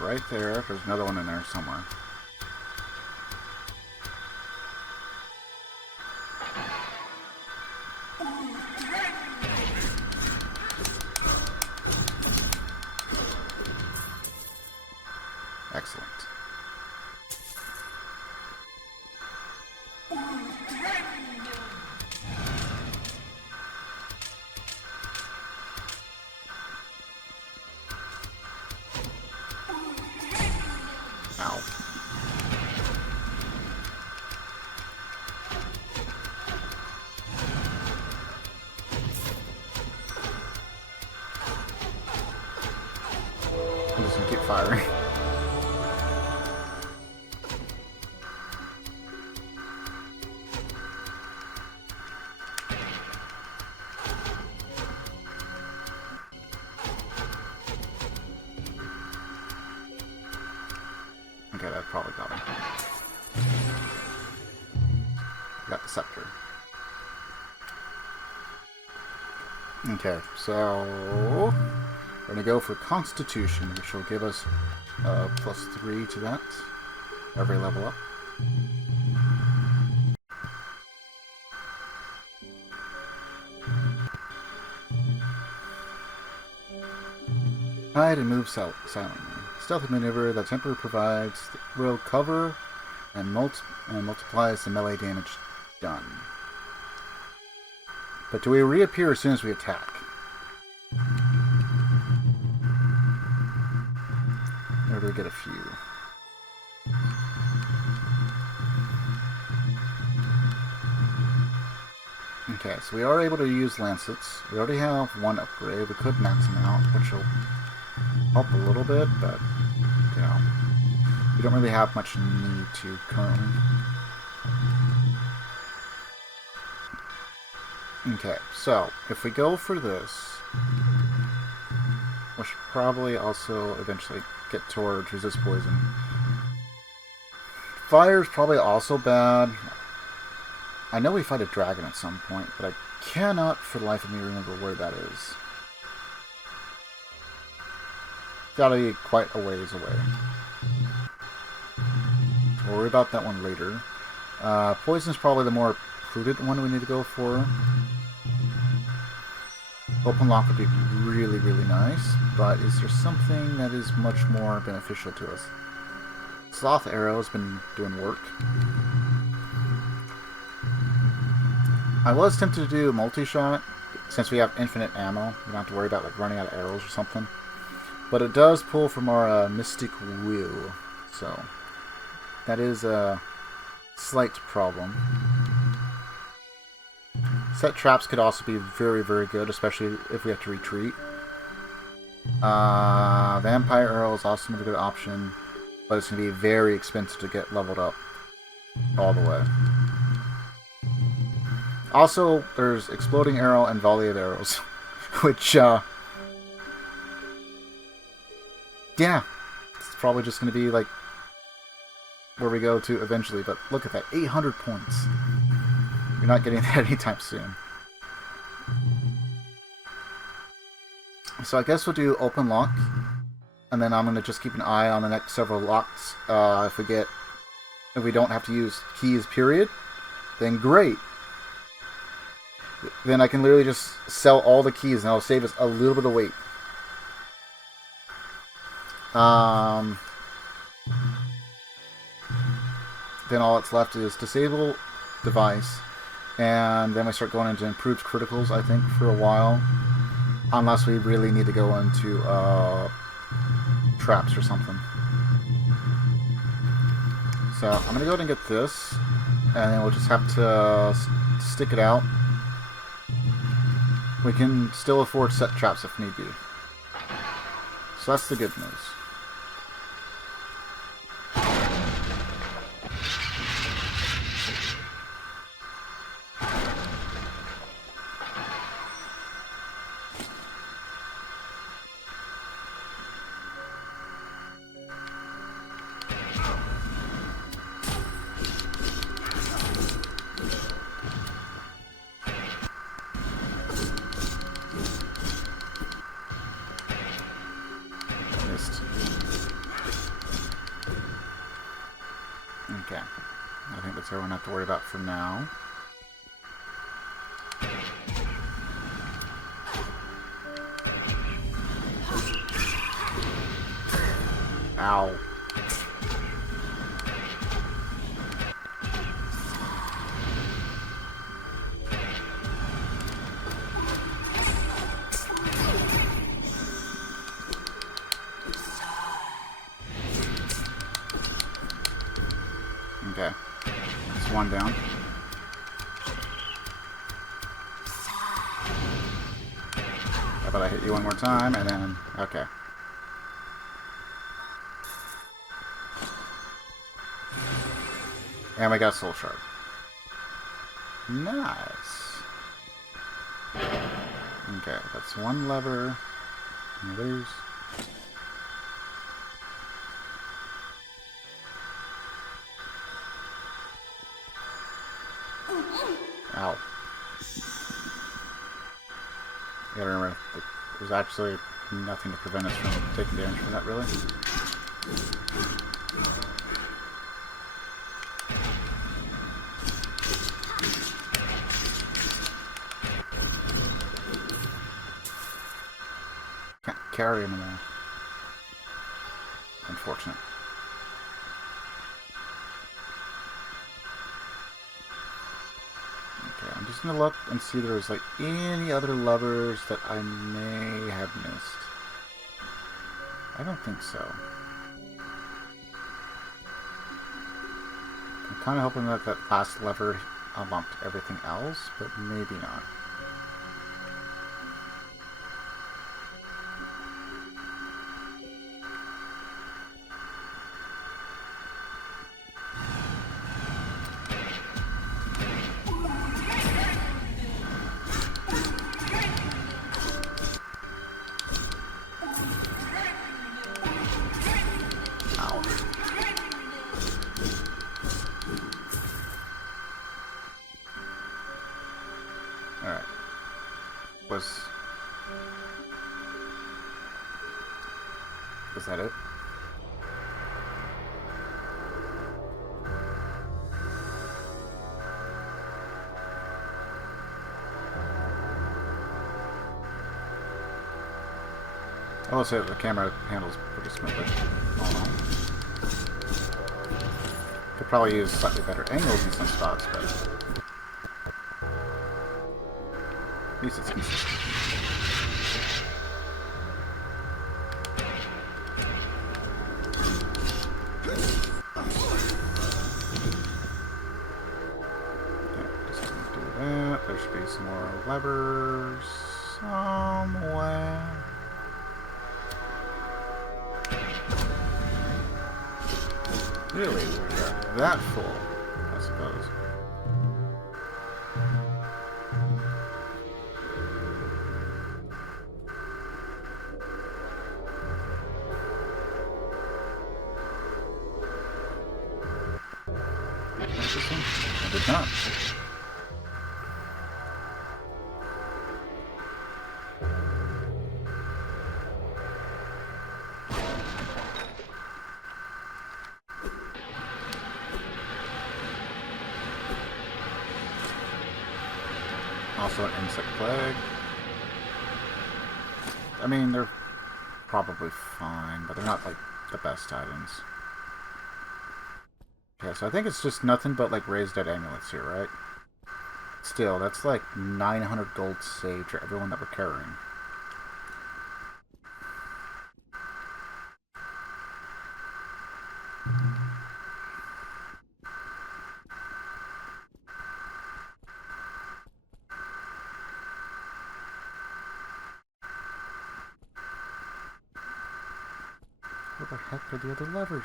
Right there. There's another one in there somewhere. Excellent. Ow. I'm just gonna keep firing. Okay, that probably got him. Got the scepter. Okay, so we're gonna go for Constitution, which will give us +3 to that every level up. Hide and move silently. Stealthy maneuver that temporarily provides will cover and multiplies the melee damage done. But do we reappear as soon as we attack? Or do we get a few? Okay, so we are able to use lancets. We already have one upgrade. We could max them out, which will help a little bit, but, you know, we don't really have much need to currently. Okay, so if we go for this, we should probably also eventually get towards resist poison. Fire is probably also bad. I know we fight a dragon at some point, but I cannot for the life of me remember where that is. Gotta be quite a ways away. We'll worry about that one later. Poison is probably the more prudent one we need to go for. Open lock would be really, really nice, but is there something that is much more beneficial to us? Sloth Arrow has been doing work. I was tempted to do multi-shot, since we have infinite ammo. We don't have to worry about like running out of arrows or something. But it does pull from our Mystic Will, so that is a slight problem. Set traps could also be very, very good, especially if we have to retreat. Vampire Arrow is also another good option, but it's going to be very expensive to get leveled up all the way. Also, there's Exploding Arrow and Volley of Arrows, which, yeah, it's probably just going to be like where we go to eventually, but look at that, 800 points. You're not getting that anytime soon. So I guess we'll do open lock, and then I'm going to just keep an eye on the next several locks. If we don't have to use keys, period, then great. Then I can literally just sell all the keys, and it'll save us a little bit of weight. Then all that's left is disable device, and then we start going into improved criticals, I think, for a while. Unless we really need to go into traps or something. So I'm going to go ahead and get this, and then we'll just have to stick it out. We can still afford set traps if need be. So that's the good news. Okay. I think that's everyone I have to worry about for now. Ow. Okay. That's one down. How about I hit you one more time, and then... Okay. And we got Soul Shard. Nice. Okay, that's one lever. Others. Ow. You gotta remember that there's actually nothing to prevent us from taking damage from that, really. Can't carry anymore. Unfortunate. Okay, I'm just gonna look and see if there's like any other levers that I may have missed. I don't think so. I'm kind of hoping that that last lever unlocked everything else, but maybe not. Was that it? I will say that the camera handles pretty smoothly. Could probably use slightly better angles in some spots, but at least it's consistent. There should be some more levers somewhere. Really? We're that full, I suppose. I did not. Also an insect plague. I mean, they're probably fine, but they're not like the best items. Okay, so I think it's just nothing but like raised dead amulets here, right? Still, that's like 900 gold saved for everyone that we're carrying. Where the heck are the other levers?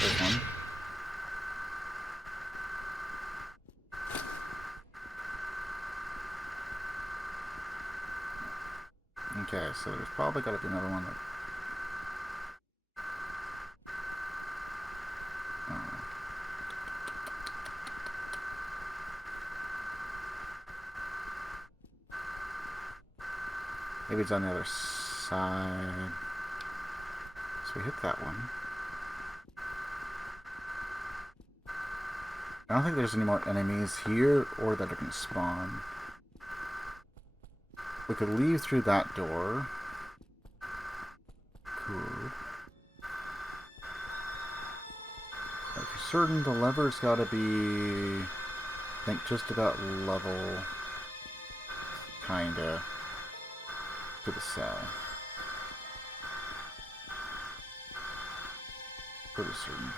There's one. Okay, so there's probably got to be another one that... Maybe it's on the other side. So we hit that one. I don't think there's any more enemies here or that are going to spawn. We could leave through that door. Cool. But if you're certain, the lever's got to be, I think, just about level, kinda, to the cell. Pretty certain.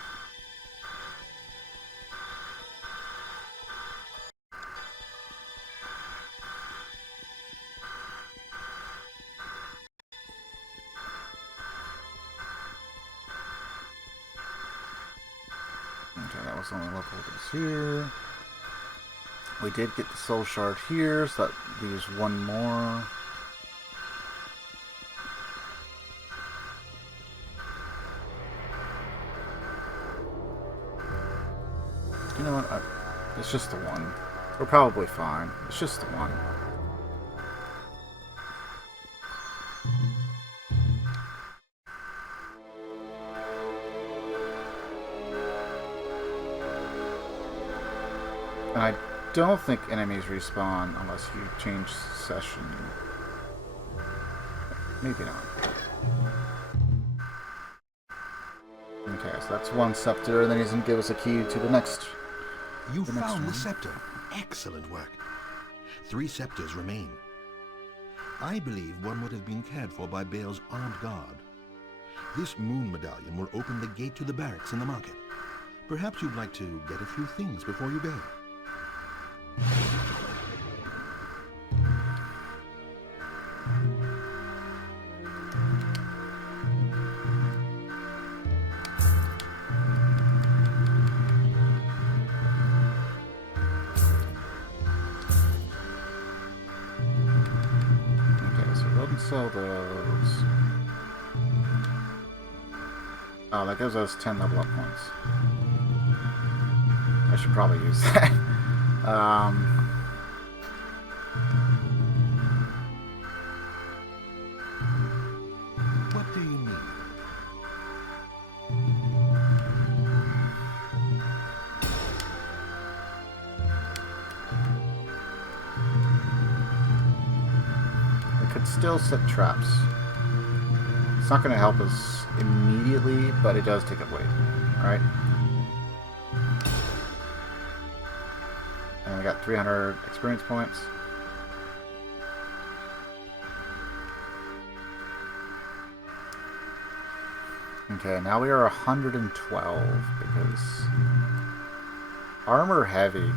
let's only level this here. We did get the soul shard here, so that leaves one more. You know what? It's just the one. We're probably fine. It's just the one. And I don't think enemies respawn unless you change session. Maybe not. Okay, so that's one scepter, and then he's going to give us a key to the next. You found the scepter. Excellent work. 3 scepters remain. I believe one would have been cared for by Bale's armed guard. This moon medallion will open the gate to the barracks in the market. Perhaps you'd like to get a few things before you go. Sell those. Oh, that gives us 10 level up points. I should probably use that. What do you mean? Still set traps. It's not going to help us immediately, but it does take up weight. Alright? And we got 300 experience points. Okay, now we are 112 because armor heavy.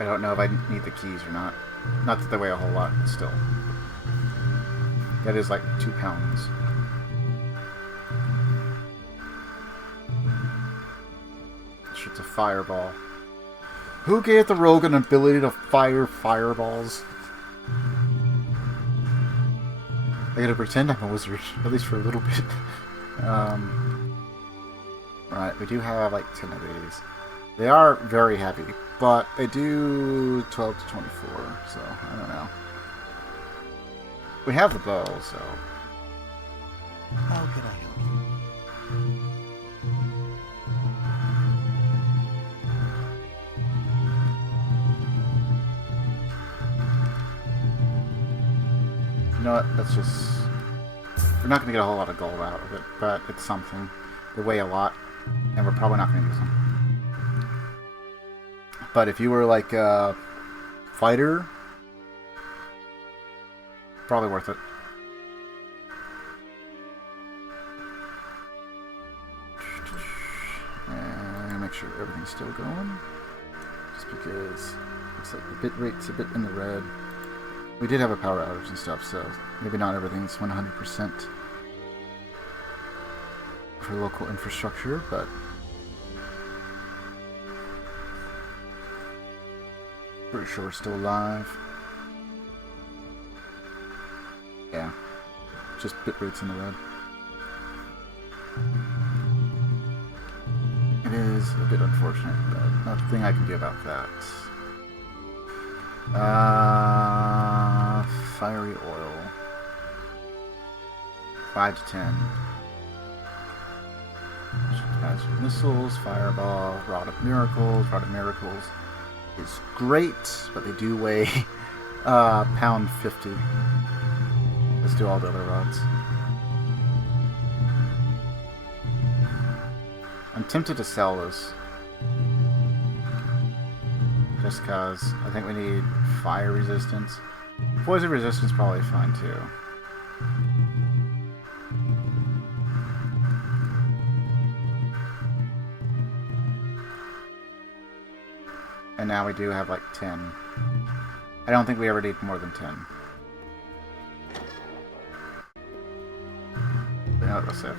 I don't know if I need the keys or not. Not that they weigh a whole lot, but still. That is like 2 pounds. Shit's a fireball. Who gave the rogue an ability to fire fireballs? I gotta pretend I'm a wizard, at least for a little bit. Right, we do have like 10 of these. They are very heavy, but they do 12 to 24, so I don't know. We have the bow, so... How can I help you? You know what, let's just... We're not going to get a whole lot of gold out of it, but it's something. They weigh a lot, and we're probably not going to use them. But if you were like a fighter, probably worth it. And make sure everything's still going. Just because it looks like the bit rate's a bit in the red. We did have a power outage and stuff, so maybe not everything's 100% for local infrastructure, but pretty sure we're still alive. Yeah, just bit rates in the red. It is a bit unfortunate, but nothing I can do about that. Fiery oil. 5 to 10. Magic missiles, fireball, rod of miracles. Rod of miracles is great, but they do weigh pound 50. Let's do all the other rods. I'm tempted to sell this. Just because I think we need fire resistance. Poison resistance probably fine too. And now we do have like 10. I don't think we ever need more than 10. No, that's it.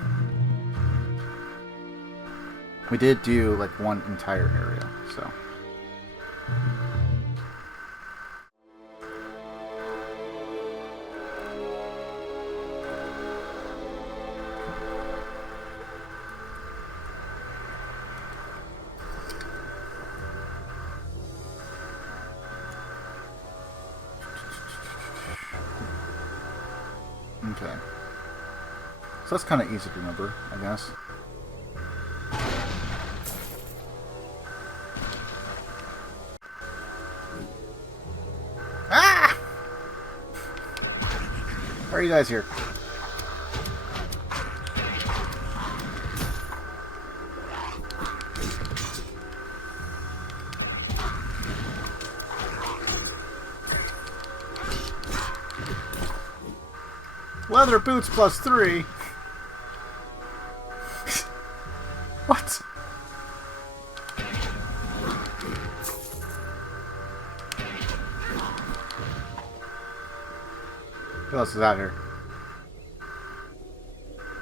We did do like one entire area, so. Okay. So that's kind of easy to remember, I guess. Ah! Why are you guys here? Leather boots +3. What? Who else is out here?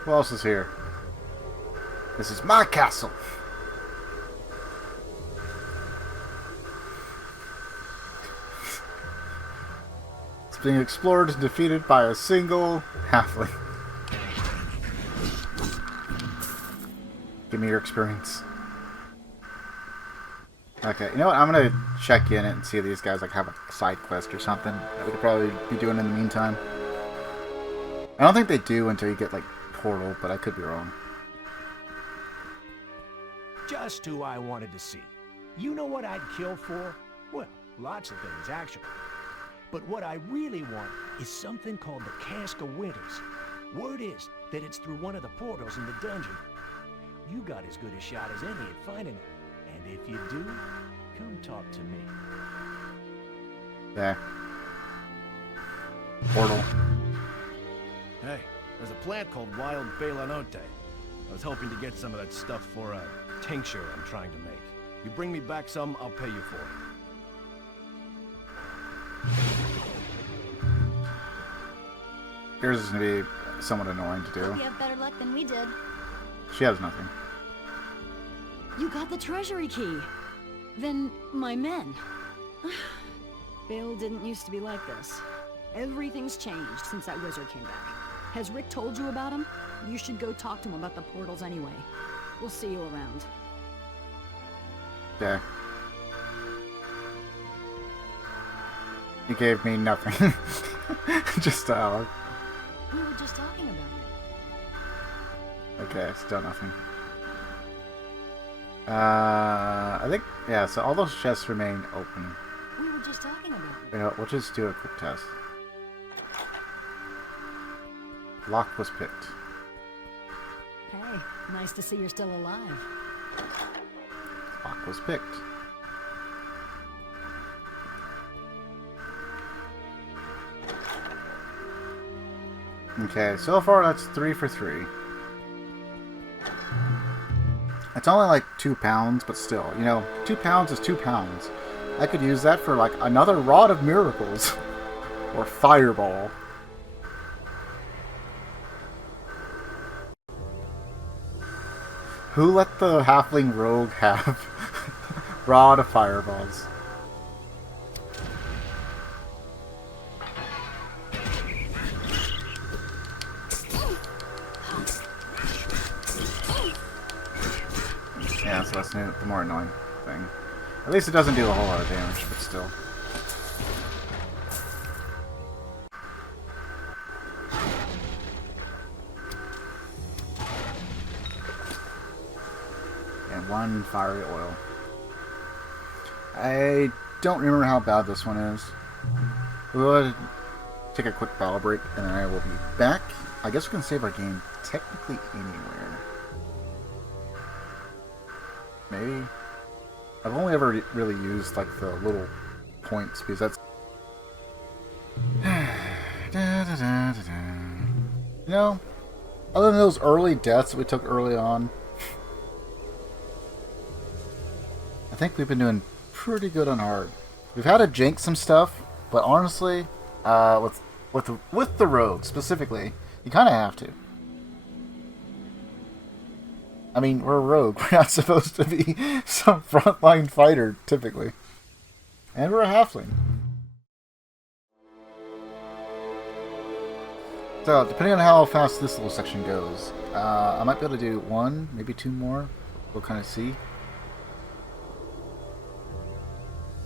Who else is here? This is my castle. It's being explored and defeated by a single halfling. Give me your experience. Okay, you know what? I'm gonna check in and see if these guys like have a side quest or something that we could probably be doing in the meantime. I don't think they do until you get like Portal, but I could be wrong. Just who I wanted to see. You know what I'd kill for? Well, lots of things, actually. But what I really want is something called the Cask of Winters. Word is that it's through one of the portals in the dungeon. You got as good a shot as any at finding it. And if you do, come talk to me. There. Portal. Hey, there's a plant called Wild Belanote. I was hoping to get some of that stuff for a tincture I'm trying to make. You bring me back some, I'll pay you for it. Yours is going to be somewhat annoying to do. You have better luck than we did. She has nothing. You got the treasury key. Then my men. Bale didn't used to be like this. Everything's changed since that wizard came back. Has Rick told you about him? You should go talk to him about the portals anyway. We'll see you around. Yeah. He gave me nothing. Just Alex. We were just talking about it. Okay, still nothing. I think, yeah, so all those chests remain open. We were just talking about it. You know, we'll just do a quick test. Lock was picked. Hey, nice to see you're still alive. Lock was picked. Okay, so far that's 3 for 3. It's only like 2 pounds, but still, you know, 2 pounds is 2 pounds. I could use that for like another Rod of Miracles. Or Fireball. Who let the halfling rogue have Rod of Fireballs? Yeah, so that's the more annoying thing. At least it doesn't do a whole lot of damage, but still. And 1 fiery oil. I don't remember how bad this one is. We'll take a quick battle break, and then I will be back. I guess we can save our game technically anywhere. Maybe. I've only ever really used like the little points because that's. You know, other than those early deaths that we took early on, I think we've been doing pretty good on hard. We've had to jank some stuff, but honestly, with the rogue specifically, you kind of have to. I mean, we're a rogue. We're not supposed to be some frontline fighter, typically. And we're a halfling. So, depending on how fast this little section goes, I might be able to do one, maybe two more. We'll kind of see.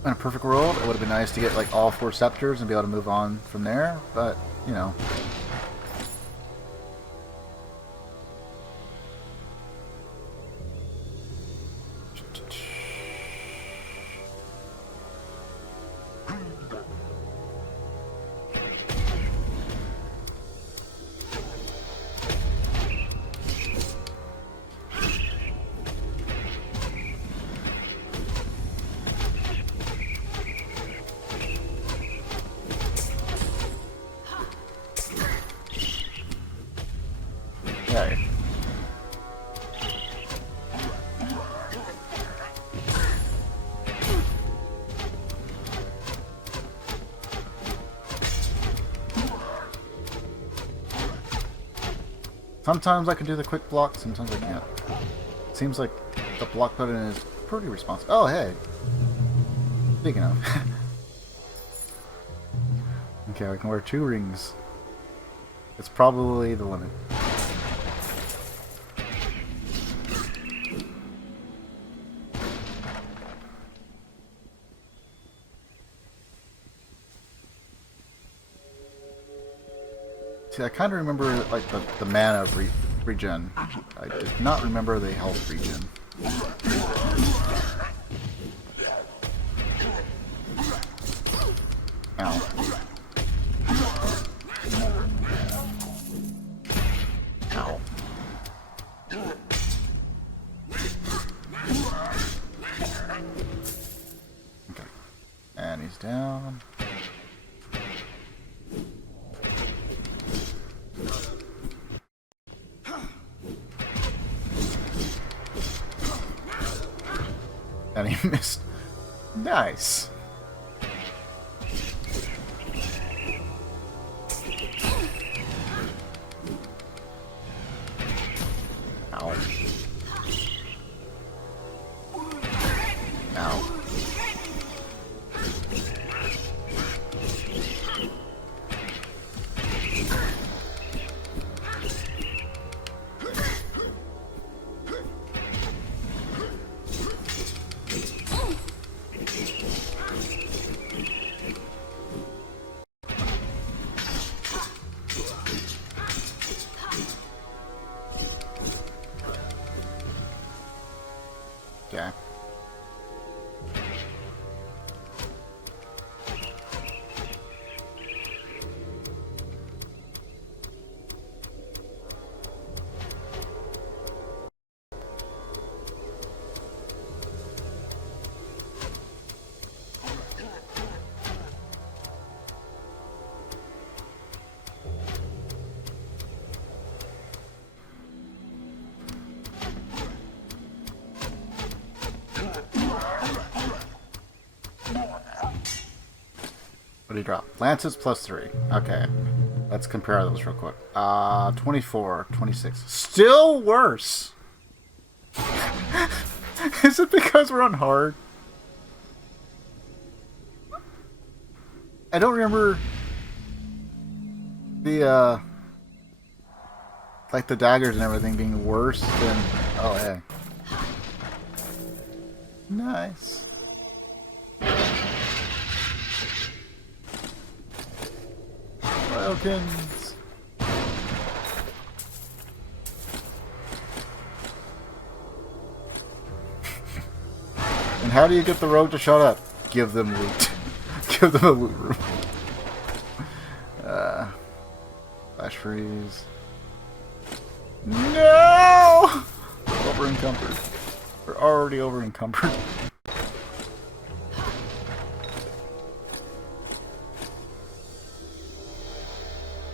In a perfect world, it would have been nice to get like all 4 scepters and be able to move on from there, but, you know. Okay. Sometimes I can do the quick block, sometimes I can't. Seems like the block button is pretty responsive. Oh, hey. Speaking of. Okay, I can wear 2 rings. It's probably the limit. See, I kind of remember like the mana regen. I did not remember the health regen. Ow. Ow. Okay. And he's down. And he missed. Nice. Ow. Ow. Okay. What did he drop? Lances +3. Okay. Let's compare those real quick. 24, 26. Still worse! Is it because we're on hard? I don't remember the, like the daggers and everything being worse than... Oh, hey. Nice. Wilkins. And how do you get the rogue to shut up? Give them loot. Give them a loot room. Flash freeze. No! Over encumbered. We're already over encumbered.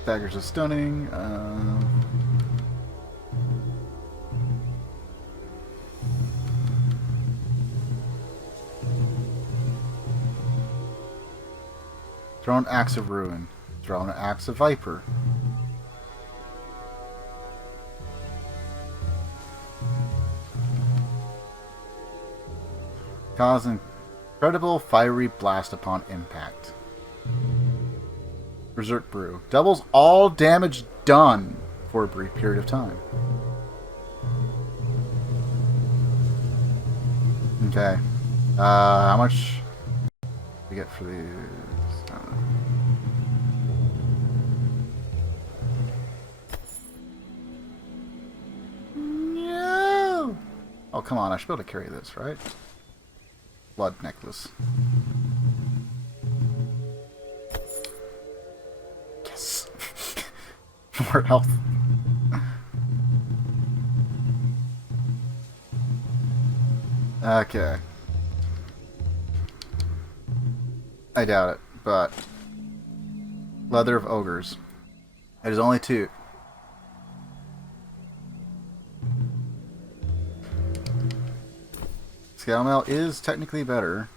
Daggers are stunning. Throw an Axe of Ruin. Throw an Axe of Viper. Cause incredible fiery blast upon impact. Berserk Brew. Doubles all damage done for a brief period of time. Okay. How much do we get for these? No! Oh, come on. I should be able to carry this, right? Blood necklace. Yes. More health. Okay. I doubt it, but leather of ogres. It is only 2. Scale mail is technically better,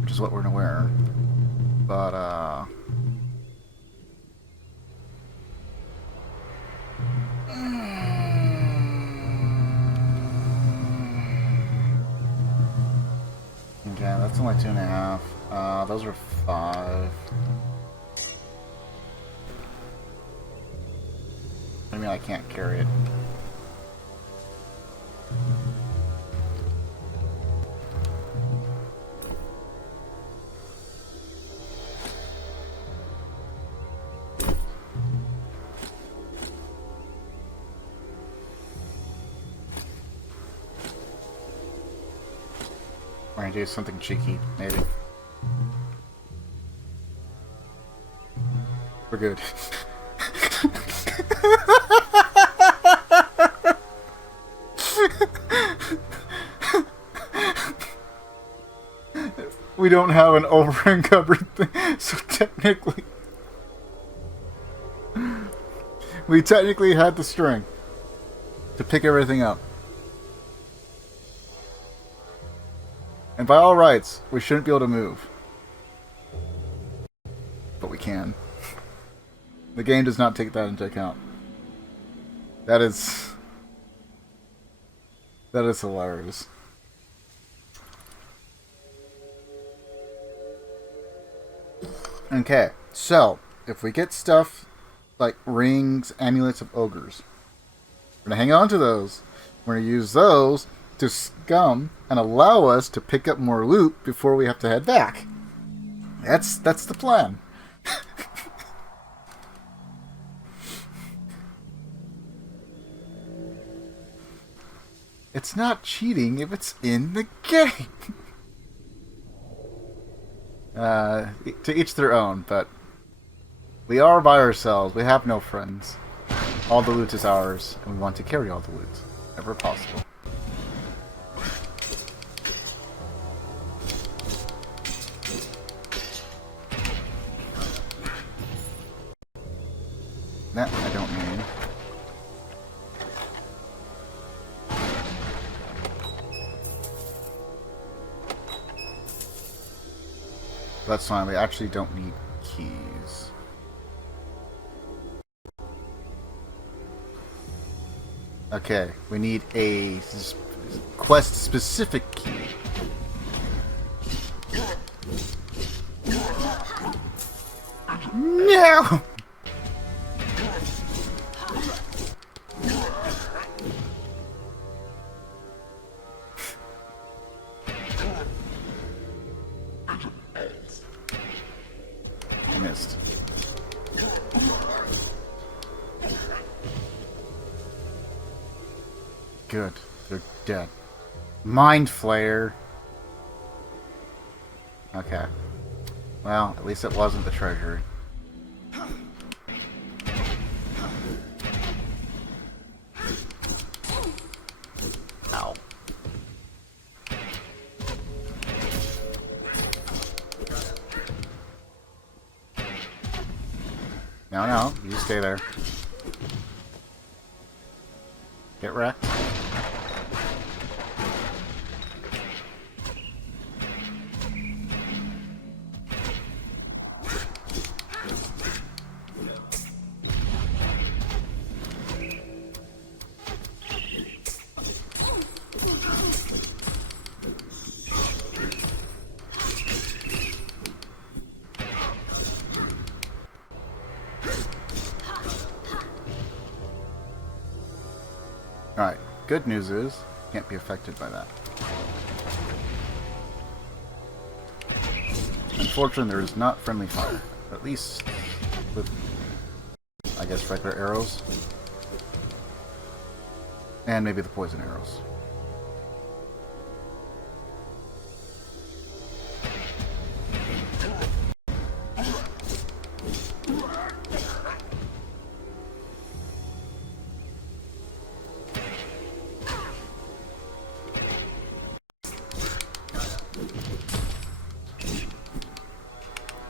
which is what we're gonna wear. But okay, that's only 2.5. Those are 5. I mean, I can't carry it. We're gonna do something cheeky, maybe. We're good. We don't have an over-encumbered thing, so technically... we technically had the string to pick everything up. And by all rights, we shouldn't be able to move. But we can. The game does not take that into account. That is hilarious. Okay, so if we get stuff like rings, amulets of ogres, we're gonna hang on to those. We're gonna use those to scum and allow us to pick up more loot before we have to head back. That's the plan. It's not cheating if it's in the game. To each their own, but we are by ourselves. We have no friends. All the loot is ours, and we want to carry all the loot, whenever possible. That I don't need. That's fine, we actually don't need keys. Okay, we need a quest-specific key. No! I missed. Good. They're dead. Mind Flayer. Okay. Well, at least it wasn't the treasury. Ow. No, you stay there. Get wrecked. Good news is, can't be affected by that. Unfortunately, there is not friendly fire. At least with, I guess, regular arrows. And maybe the poison arrows.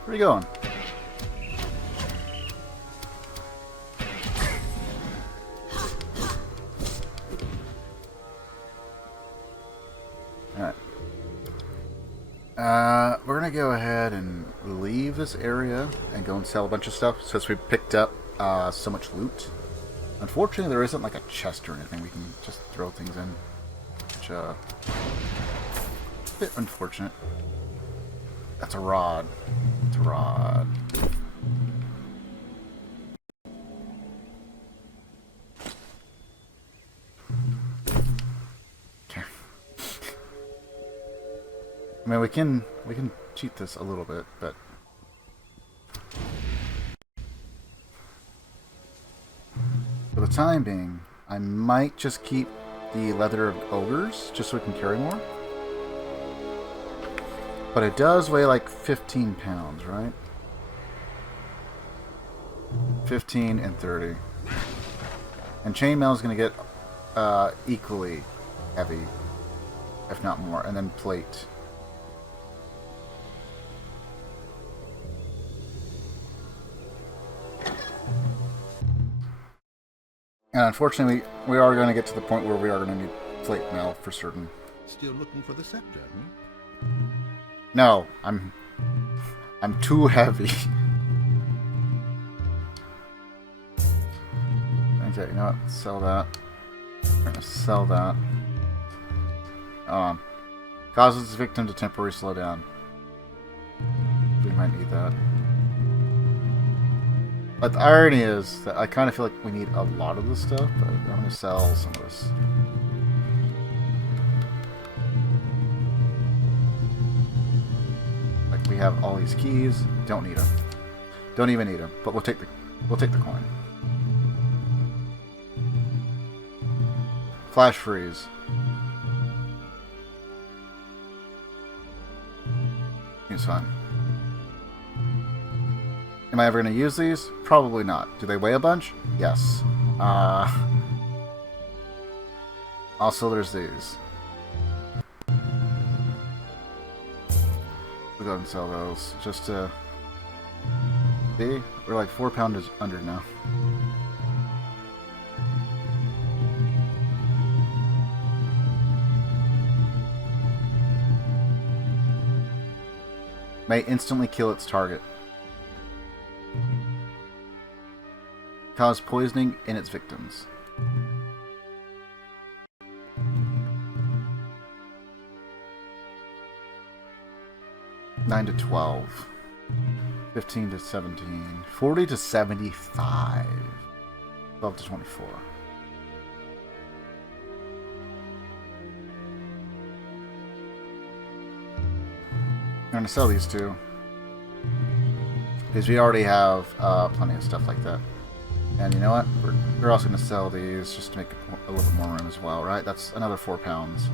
Where are you going? Alright. We're gonna go ahead and leave this area and go and sell a bunch of stuff since we picked up so much loot. Unfortunately, there isn't like a chest or anything we can just throw things in, which a bit unfortunate. That's a rod. It's a rod. Okay. I mean, we can cheat this a little bit, but for the time being, I might just keep the leather of ogres just so we can carry more. But it does weigh like 15 pounds, right? 15 and 30. And chainmail is going to get equally heavy, if not more. And then plate. And unfortunately, we are going to get to the point where we are going to need plate mail for certain. Still looking for the scepter, hmm? No, I'm too heavy. Okay, you know what? Sell that. We're gonna sell that. Causes the victim to temporarily slow down. We might need that. But the irony is that I kind of feel like we need a lot of this stuff, but I'm gonna sell some of this. We have all these keys. Don't need them. Don't even need them. But we'll take the coin. Flash freeze. It's fine. Am I ever going to use these? Probably not. Do they weigh a bunch? Yes. Also, there's these. We'll go ahead and sell those just to see. We're like 4 pounds under now. May instantly kill its target. Cause poisoning in its victims. (9 to 12), 15 to 17, 40 to 75, 12 to 24. I'm going to sell these two because we already have plenty of stuff like that. And you know what? We're also going to sell these just to make a little bit more room as well, right? That's another 4 pounds.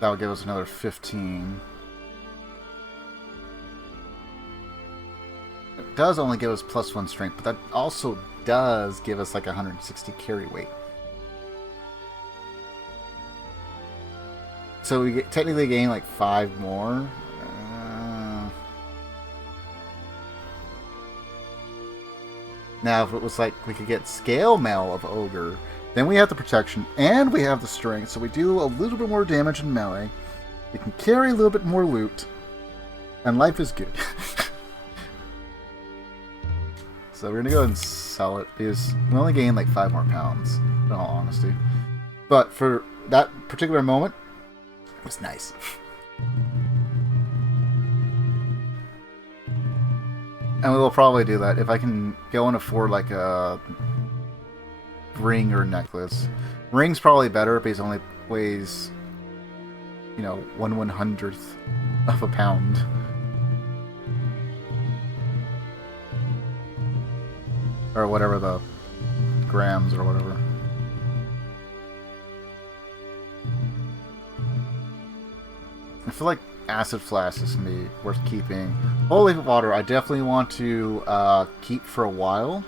That would give us another 15. It does only give us +1 strength, but that also does give us like 160 carry weight. So we technically gain like 5 more. Now, if it was like we could get scale mail of ogre, then we have the protection and we have the strength, so we do a little bit more damage in melee. We can carry a little bit more loot, and life is good. So we're gonna go ahead and sell it because we only gain like 5 more pounds, in all honesty. But for that particular moment, it was nice. And we will probably do that if I can go and afford like a ring or necklace. Ring's probably better because it only weighs, you know, 1/100th of a pound. Or whatever the grams or whatever. I feel like acid flask is going to be worth keeping. Holy water, I definitely want to keep for a while.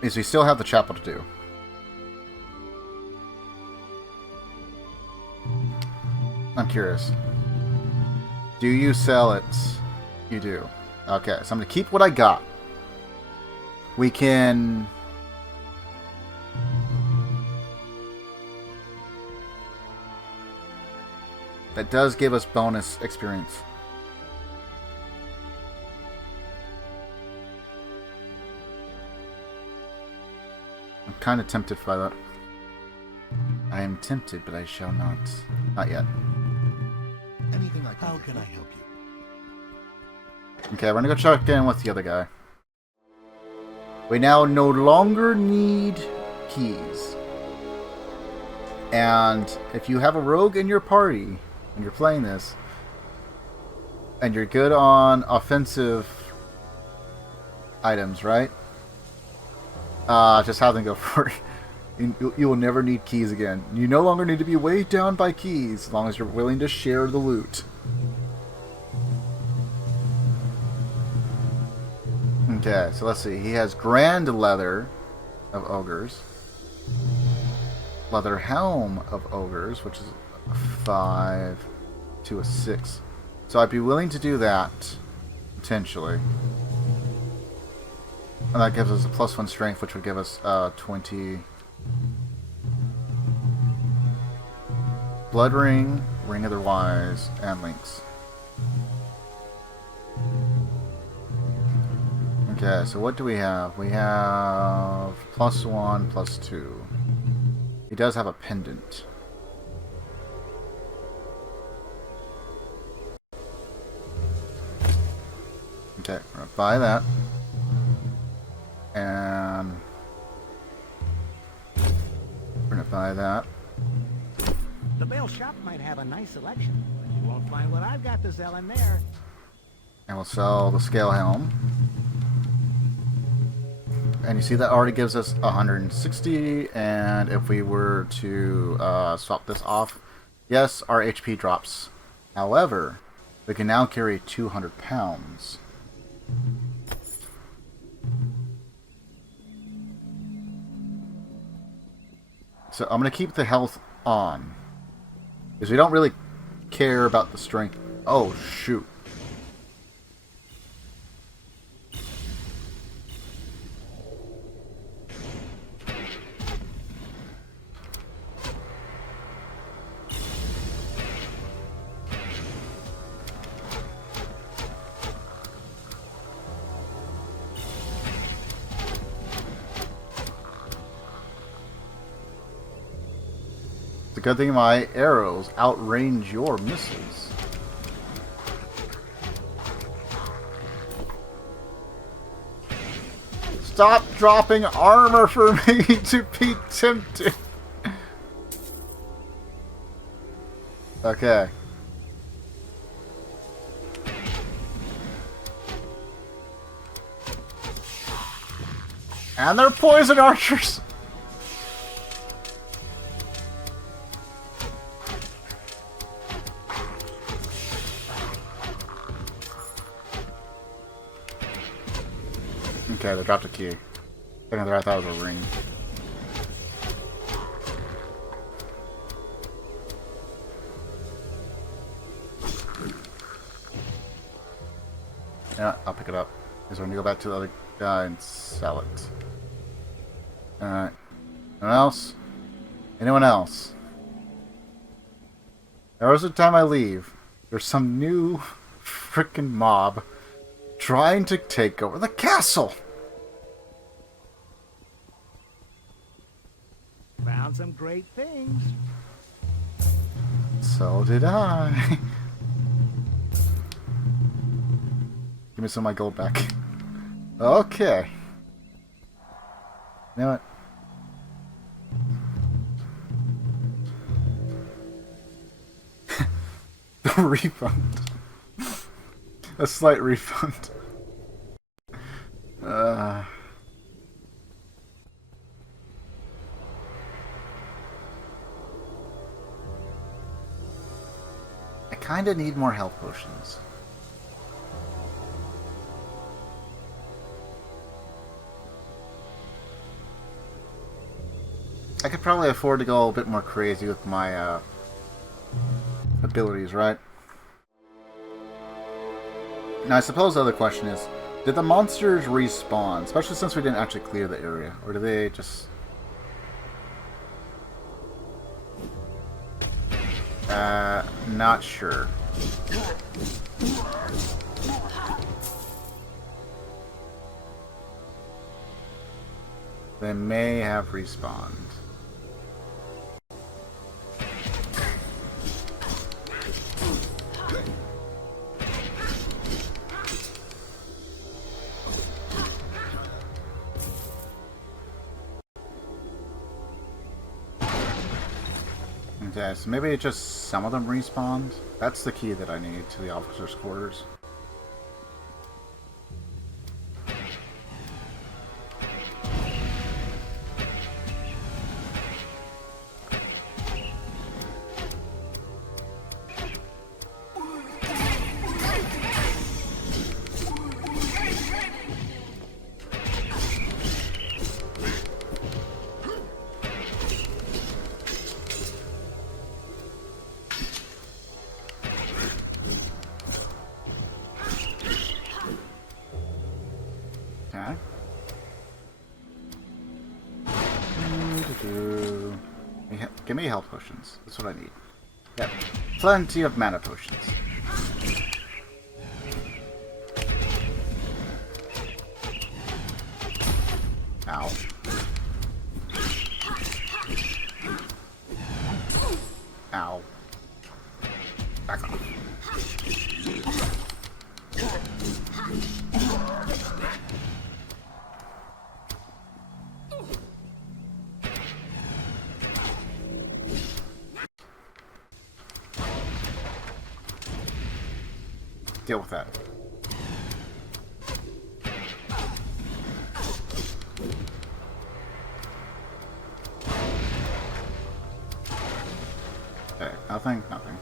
Because we still have the chapel to do. I'm curious. Do you sell it? You do. Okay, so I'm going to keep what I got. We can... That does give us bonus experience. I'm kind of tempted by that. I am tempted, but I shall not. Not yet. Anything I can How do? can I help you? Okay, we're gonna go check in with the other guy. We now no longer need keys. And if you have a rogue in your party, and you're playing this, and you're good on offensive items, right? Just have them go for it. You will never need keys again. You no longer need to be weighed down by keys, as long as you're willing to share the loot. Okay, so let's see. He has grand leather of ogres. Leather helm of ogres, which is a 5 to a 6. So I'd be willing to do that, potentially. And that gives us a +1 strength, which would give us 20. Blood ring, ring of the wise, and links. Okay, so what do we have? We have +1, +2. He does have a pendant. Okay, we're gonna buy that. And we're gonna buy that. The Bale shop might have a nice selection, but you won't find what I've got to sell in there. And we'll sell the scale helm. And you see that already gives us 160, and if we were to swap this off, yes, our HP drops. However, we can now carry 200 pounds. So I'm going to keep the health on, because we don't really care about the strength. Oh, shoot. It's a good thing my arrows outrange your missiles. Stop dropping armor for me to be tempted. Okay. And they're poison archers. Okay, they dropped a key. I thought it was a ring. Yeah, I'll pick it up. Because we're going to go back to the other guy and sell it. Alright. Anyone else? Anyone else? Every time I leave, there's some new frickin' mob trying to take over the castle! Found some great things. So did I. Give me some of my gold back. Okay. You know what? The refund. A slight refund. I kinda need more health potions. I could probably afford to go a bit more crazy with my abilities, right? Now I suppose the other question is, did the monsters respawn? Especially since we didn't actually clear the area. Or do they just... not sure. They may have respawned. Okay, so maybe just some of them respawned. That's the key that I need to the officers' quarters. Give me health potions. That's what I need. Yep. Plenty of mana potions. Ow. Ow. Back off. Deal with that. Okay, nothing.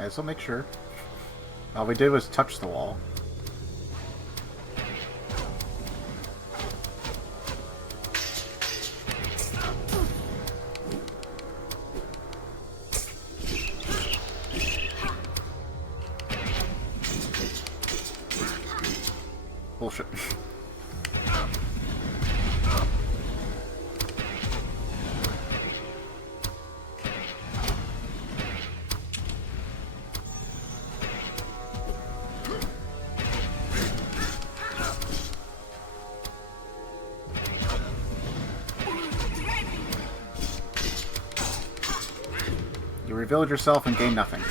Okay, so make sure. All we did was touch the wall. Bullshit. You revealed yourself and gained nothing.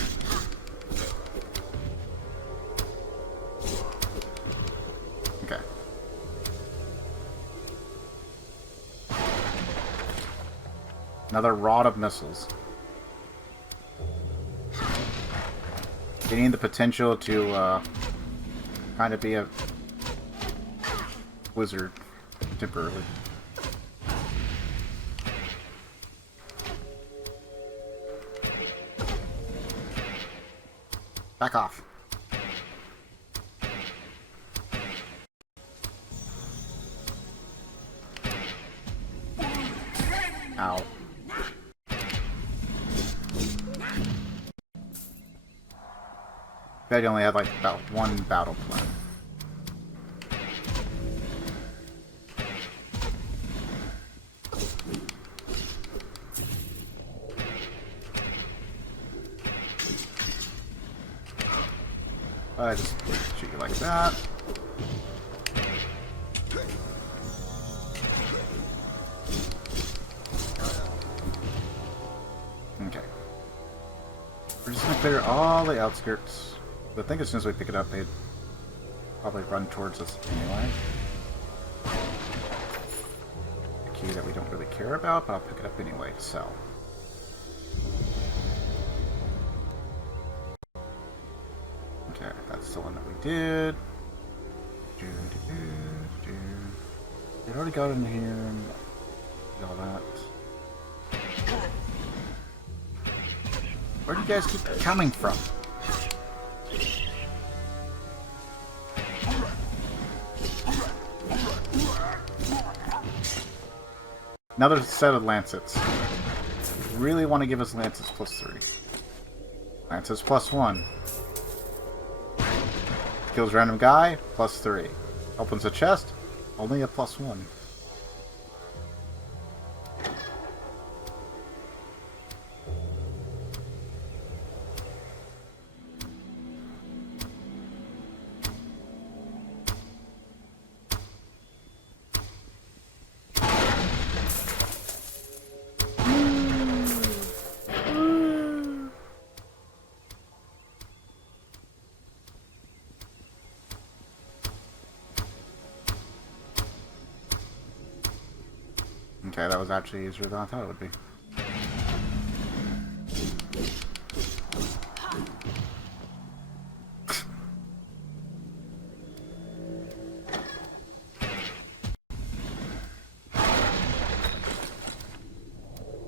Another rod of missiles. Getting the potential to kind of be a wizard temporarily. Back off. Ow. I only had like about one battle plan. I just shoot you like that. Okay. We're just gonna clear all the outskirts. I think as soon as we pick it up, they'd probably run towards us anyway. A key that we don't really care about, but I'll pick it up anyway to sell. Okay, that's the one that we did. It already got in here and all that. Where do you guys keep coming from? Another set of lancets. Really want to give us lancets +3. Lancets +1. Kills random guy, +3. Opens a chest, only a +1. Okay, that was actually easier than I thought it would be.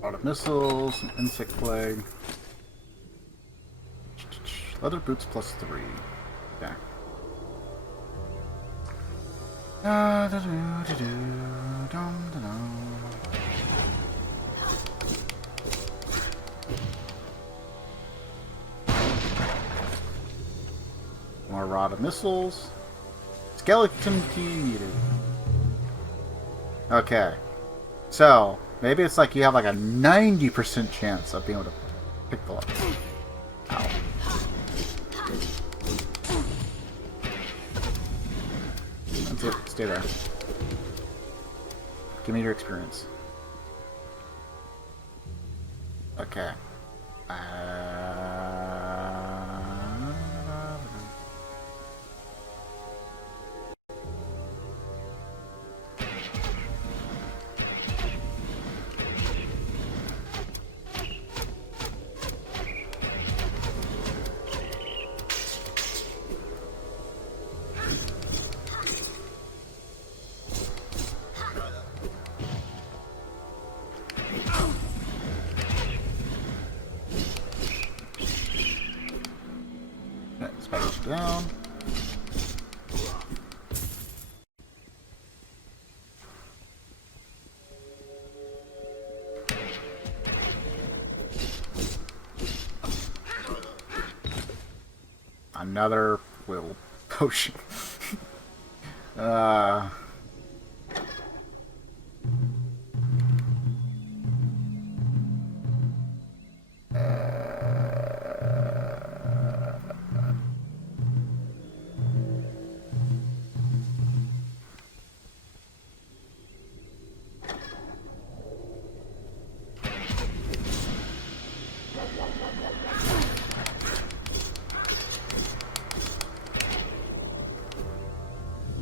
A lot of missiles, some insect plague. Leather boots +3. Yeah. More rod of missiles. Skeleton key needed. Okay. So, maybe it's like you have like a 90% chance of being able to pick the lock. Ow. That's it. Stay there. Give me your experience. Okay. Spiders down. Another will potion.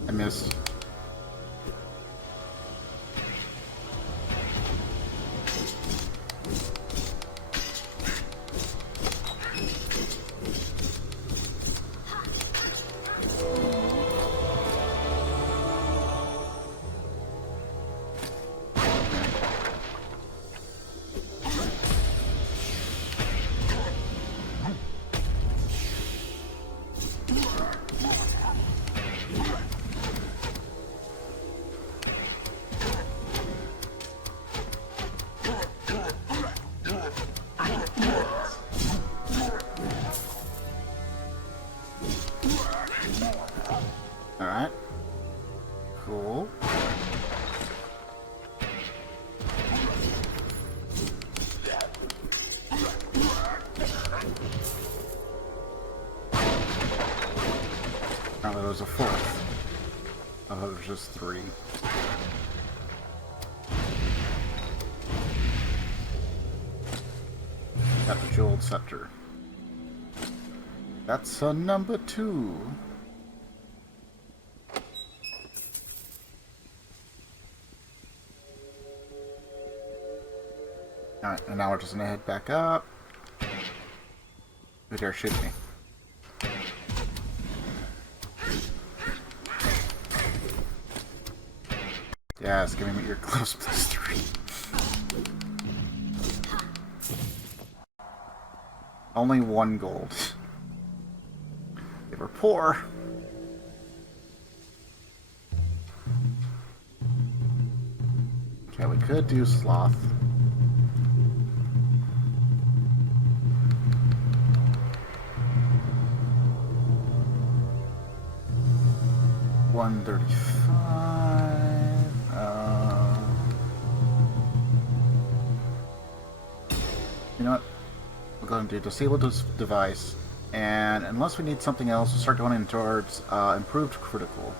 I missed. Alright. Cool. Apparently there was a fourth. I thought it was just 3. Got the jeweled scepter. That's a number 2. Alright, and now we're just gonna head back up. Who dare shoot me? Yes, give me your close plus 3. Only 1 gold. They were poor. Okay, we could do sloth. $135. You know what? We'll go ahead and do disable this device, and unless we need something else, we'll start going in towards improved critical.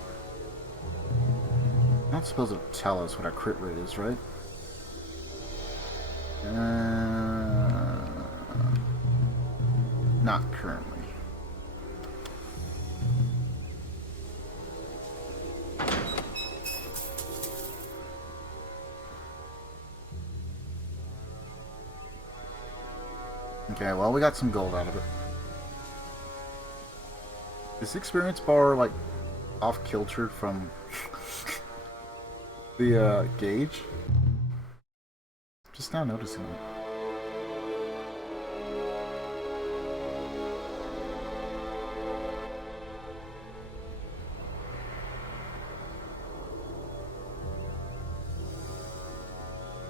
I don't suppose it'll tell us what our crit rate is, right? Not currently. Okay, well, we got some gold out of it. Is the experience bar, like, off-kiltered from the gauge? Just now noticing it.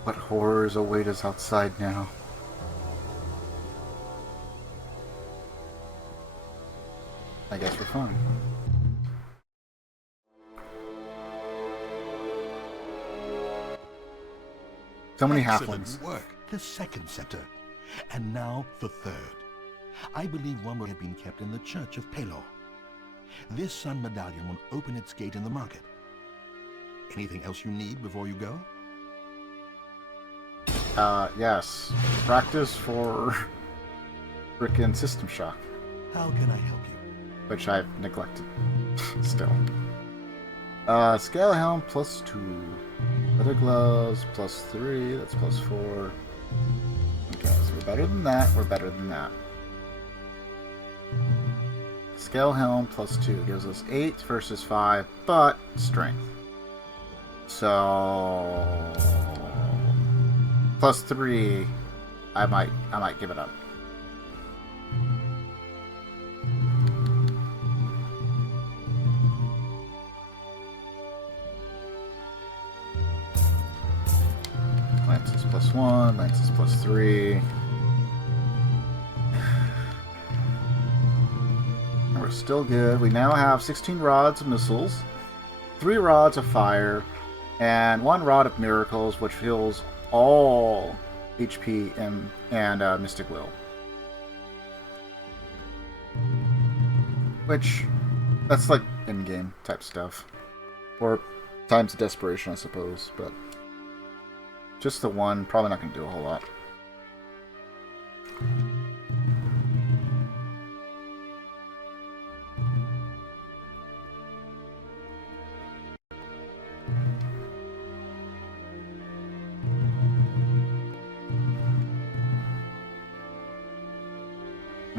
What horrors await us outside now? I guess we're fine. So many halflings. Excellent work. The second scepter. And now the third. I believe one will have been kept in the Church of Pelor. This sun medallion will open its gate in the market. Anything else you need before you go? Yes. Practice for frickin' System Shock. How can I help you? Which I've neglected. Still. Scale helm plus 2. Leather gloves plus 3. That's plus 4. Okay, so we're better than that. We're better than that. Scale helm plus 2 gives us 8 versus 5, but strength. So plus 3. I might give it up. Lance is plus 1, Lance is plus 3. And we're still good. We now have 16 rods of missiles, 3 rods of fire, and 1 rod of miracles, which heals all HP and Mystic Will. Which, that's like in-game type stuff. Or times of desperation, I suppose, but just the 1, probably not going to do a whole lot.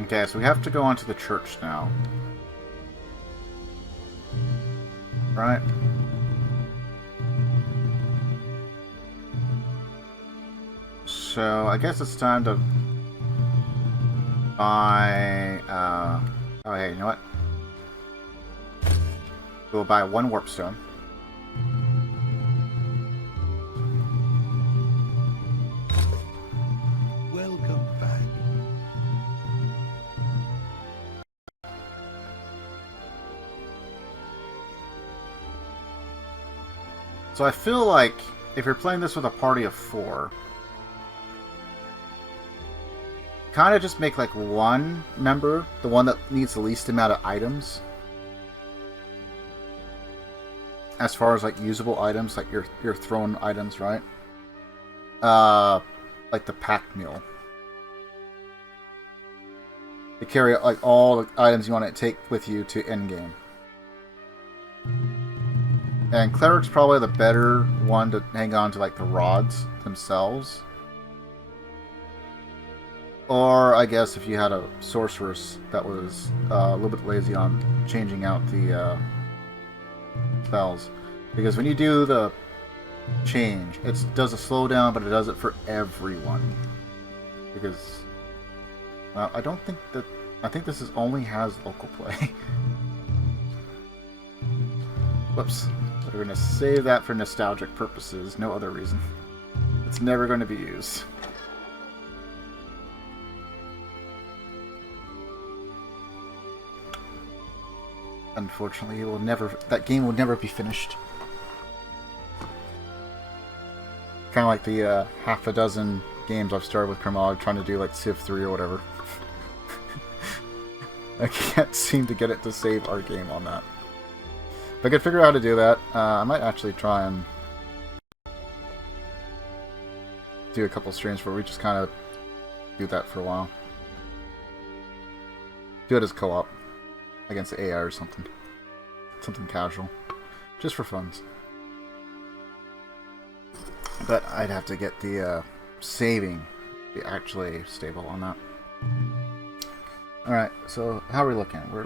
Okay, so we have to go onto the church now. Right? So I guess it's time to buy. Oh, hey, you know what? We'll buy 1 warp stone. Welcome back. So I feel like if you're playing this with a party of 4, kind of just make like 1 member, the one that needs the least amount of items. As far as like usable items, like your thrown items, right? Like the pack mule. to carry like all the items you want to take with you to endgame. And cleric's probably the better one to hang on to, like the rods themselves. Or I guess if you had a sorceress that was a little bit lazy on changing out the spells, because when you do the change, it does a slowdown, but it does it for everyone. Because I don't think that I think this only has local play. Whoops. But we're going to save that for nostalgic purposes, no other reason. It's never going to be used. Unfortunately, that game will never be finished. Kind of like the half a dozen games I've started with Kermog, trying to do like Civ 3 or whatever. I can't seem to get it to save our game on that. If I could figure out how to do that, I might actually try and do a couple streams where we just kind of do that for a while. Do it as co-op against the AI or something. Something casual. Just for funs. But I'd have to get the saving be actually stable on that. Alright, so how are we looking? We're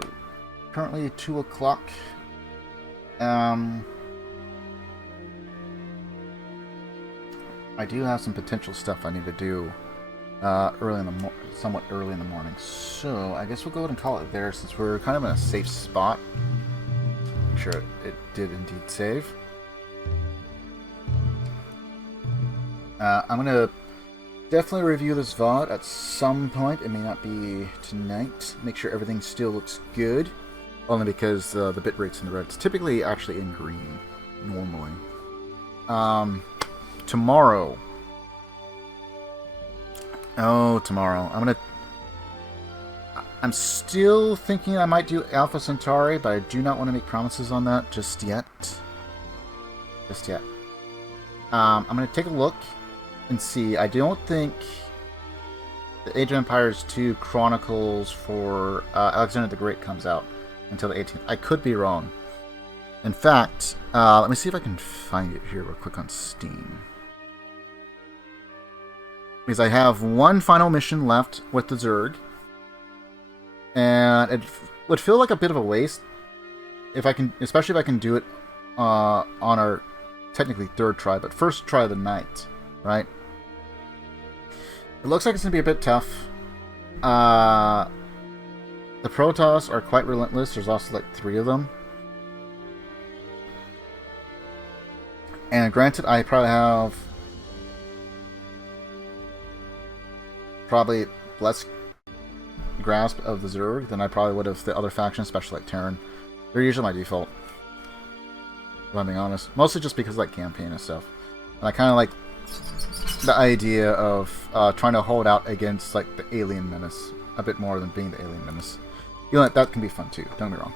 currently 2 o'clock. I do have some potential stuff I need to do somewhat early in the morning. So I guess we'll go ahead and call it there since we're kind of in a safe spot. Make sure it did indeed save. I'm gonna definitely review this VOD at some point. It may not be tonight. Make sure everything still looks good. Only because the bitrate's in the red. It's typically actually in green, normally. Tomorrow. Oh, tomorrow. I'm still thinking I might do Alpha Centauri, but I do not want to make promises on that just yet. I'm going to take a look and see. I don't think the Age of Empires 2 Chronicles for Alexander the Great comes out until the 18th. I could be wrong. In fact, let me see if I can find it here real quick on Steam. Because I have one final mission left with the Zerg. And it would feel like a bit of a waste if I can, especially if I can do it on our technically third try, but first try of the night, right? It looks like it's going to be a bit tough. The Protoss are quite relentless. There's also like 3 of them. And granted, I probably have less grasp of the Zerg than I probably would have the other factions, especially like Terran. They're usually my default, if I'm being honest. Mostly just because of like campaign and stuff. And I kind of like the idea of trying to hold out against like the alien menace a bit more than being the alien menace. You know, that can be fun too, don't get me wrong.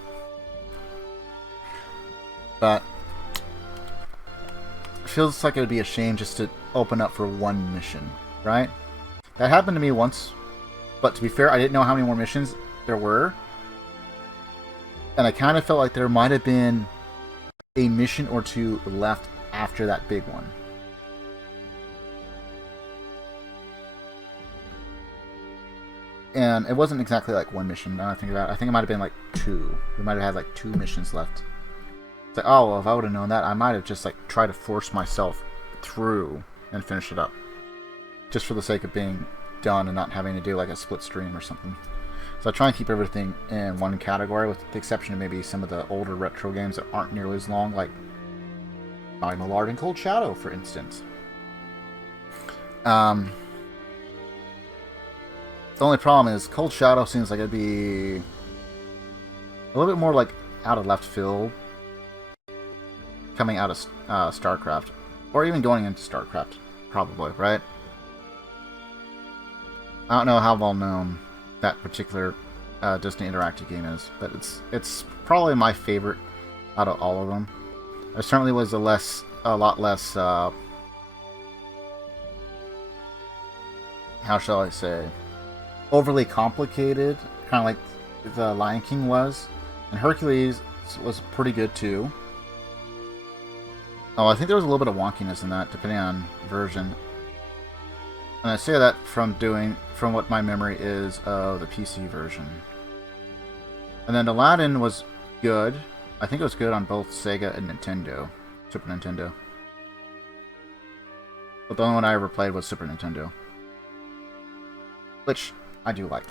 But it feels like it would be a shame just to open up for one mission, right? That happened to me once, but to be fair, I didn't know how many more missions there were. And I kind of felt like there might have been a mission or 2 left after that big one. And it wasn't exactly like one mission, now I think about it. I think it might have been like 2. We might have had like 2 missions left. It's like, oh, well, if I would have known that, I might have just like tried to force myself through and finish it up. Just for the sake of being done and not having to do like a split stream or something. So I try and keep everything in one category, with the exception of maybe some of the older retro games that aren't nearly as long, like Valley Millard and Cold Shadow, for instance. The only problem is Cold Shadow seems like it'd be a little bit more like out of left field coming out of StarCraft, or even going into StarCraft, probably, right? I don't know how well known that particular Disney interactive game is, but it's probably my favorite out of all of them. There certainly was a lot less how shall I say, overly complicated kind of like the Lion King was. And Hercules was pretty good too. Oh, I think there was a little bit of wonkiness in that, depending on version. And I say that from what my memory is of the PC version. And then Aladdin was good. I think it was good on both Sega and Nintendo. Super Nintendo. But the only one I ever played was Super Nintendo. Which I do like.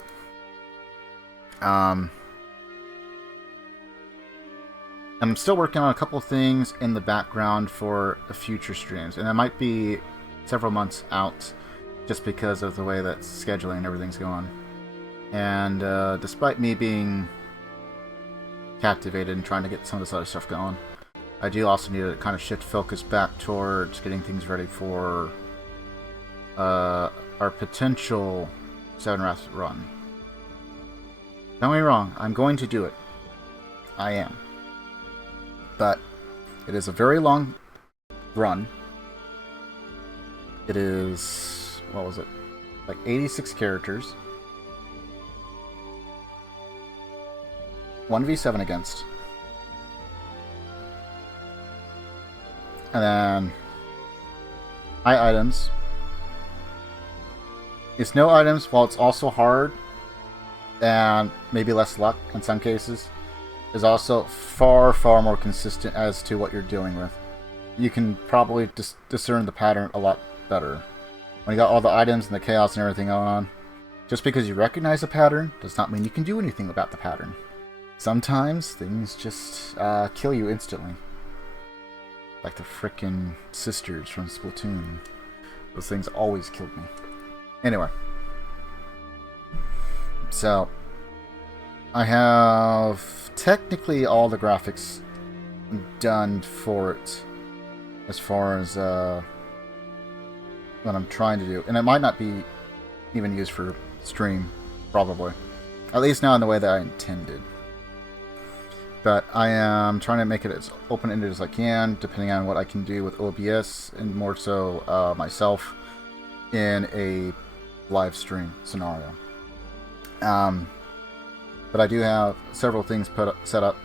I'm still working on a couple things in the background for future streams. And it might be several months out just because of the way that scheduling and everything's going. And despite me being captivated and trying to get some of this other stuff going, I do also need to kind of shift focus back towards getting things ready for our potential Seven Wraths run. Don't get me wrong, I'm going to do it. I am. But it is a very long run. It is, what was it? Like 86 characters. 1v7 against. And then high items. It's no items while it's also hard and maybe less luck in some cases. Is also far more consistent as to what you're dealing with. You can probably discern the pattern a lot better. When you got all the items and the chaos and everything going on, just because you recognize a pattern does not mean you can do anything about the pattern. Sometimes things just kill you instantly. Like the frickin' sisters from Splatoon. Those things always killed me. Anyway. So, I have technically all the graphics done for it. As far as what I'm trying to do. And it might not be even used for stream, probably. At least not in the way that I intended. But I am trying to make it as open-ended as I can, depending on what I can do with OBS, and more so myself in a live stream scenario. But I do have several things set up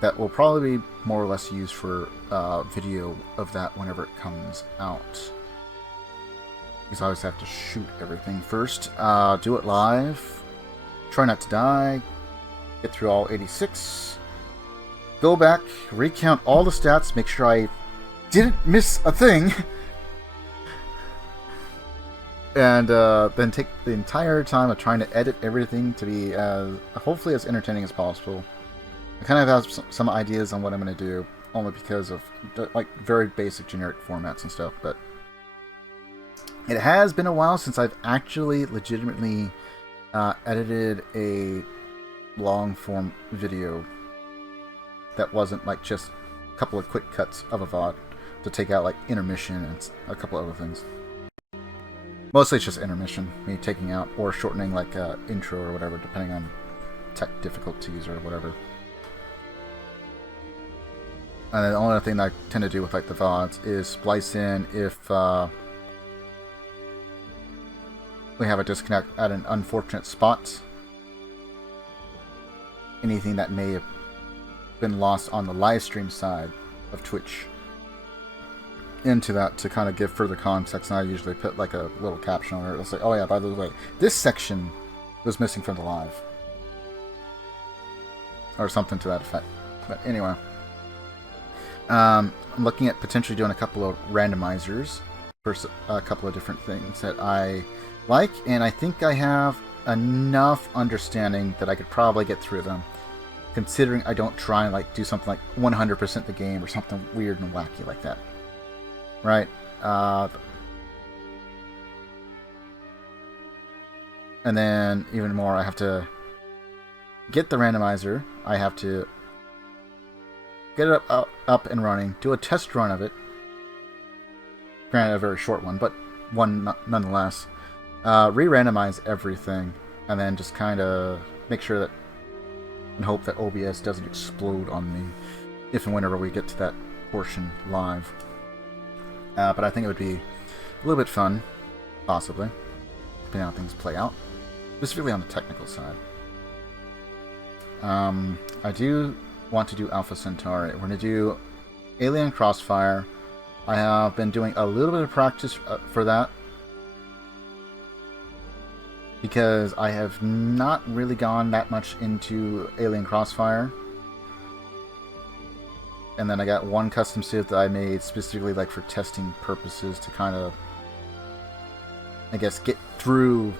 that will probably be more or less used for video of that whenever it comes out. Because I always have to shoot everything first. Do it live. Try not to die. Get through all 86. Go back, recount all the stats, make sure I didn't miss a thing. And then take the entire time of trying to edit everything to be as, hopefully as entertaining as possible. I kind of have some ideas on what I'm going to do, only because of like very basic generic formats and stuff, but it has been a while since I've actually legitimately edited a long form video that wasn't like just a couple of quick cuts of a VOD to take out like intermission and a couple other things. Mostly it's just intermission, me taking out or shortening like intro or whatever, depending on tech difficulties or whatever. And then the only other thing that I tend to do with like the VODs is splice in if we have a disconnect at an unfortunate spot. Anything that may have been lost on the live stream side of Twitch into that to kind of give further context, and I usually put like a little caption on it. It's like, oh yeah, by the way, this section was missing from the live, or something to that effect. But anyway, I'm looking at potentially doing a couple of randomizers for a couple of different things that I like, and I think I have enough understanding that I could probably get through them, considering I don't try and like do something like 100% the game or something weird and wacky like that. Right? And then even more, I have to get the randomizer. I have to get it up and running, do a test run of it. Granted, a very short one, but one nonetheless. Re-randomize everything, and then just kind of make sure that and hope that OBS doesn't explode on me if and whenever we get to that portion live. But I think it would be a little bit fun, possibly, depending on how things play out, specifically on the technical side. I do want to do Alpha Centauri. We're going to do Alien Crossfire. I have been doing a little bit of practice for that, because I have not really gone that much into Alien Crossfire. And then I got one custom suit that I made specifically like for testing purposes to kind of, I guess, get through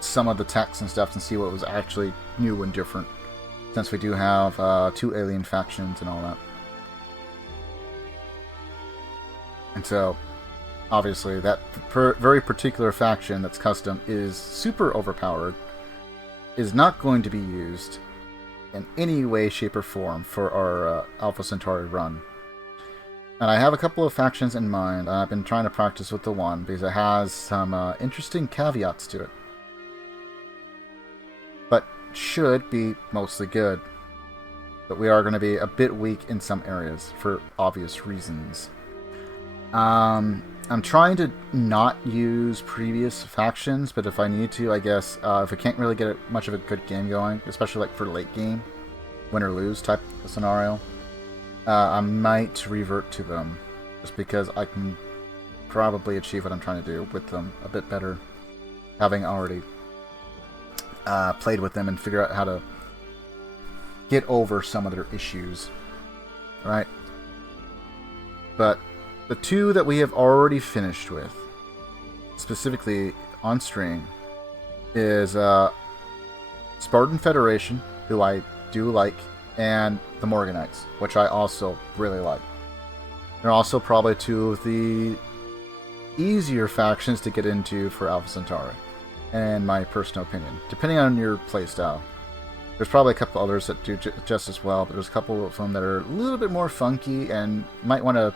some of the text and stuff and see what was actually new and different, since we do have 2 alien factions and all that. And so, obviously, that very particular faction that's custom is super overpowered, is not going to be used in any way, shape, or form for our Alpha Centauri run. And I have a couple of factions in mind, and I've been trying to practice with the one, because it has some interesting caveats to it. But should be mostly good. But we are going to be a bit weak in some areas, for obvious reasons. I'm trying to not use previous factions, but if I need to, I guess, if I can't really get much of a good game going, especially like for late game, win or lose type of scenario, I might revert to them, just because I can probably achieve what I'm trying to do with them a bit better, having already played with them and figure out how to get over some of their issues, right? But the 2 that we have already finished with, specifically on stream, is Spartan Federation, who I do like, and the Morganites, which I also really like. They're also probably 2 of the easier factions to get into for Alpha Centauri, in my personal opinion, depending on your playstyle. There's probably a couple others that do just as well, but there's a couple of them that are a little bit more funky and might want to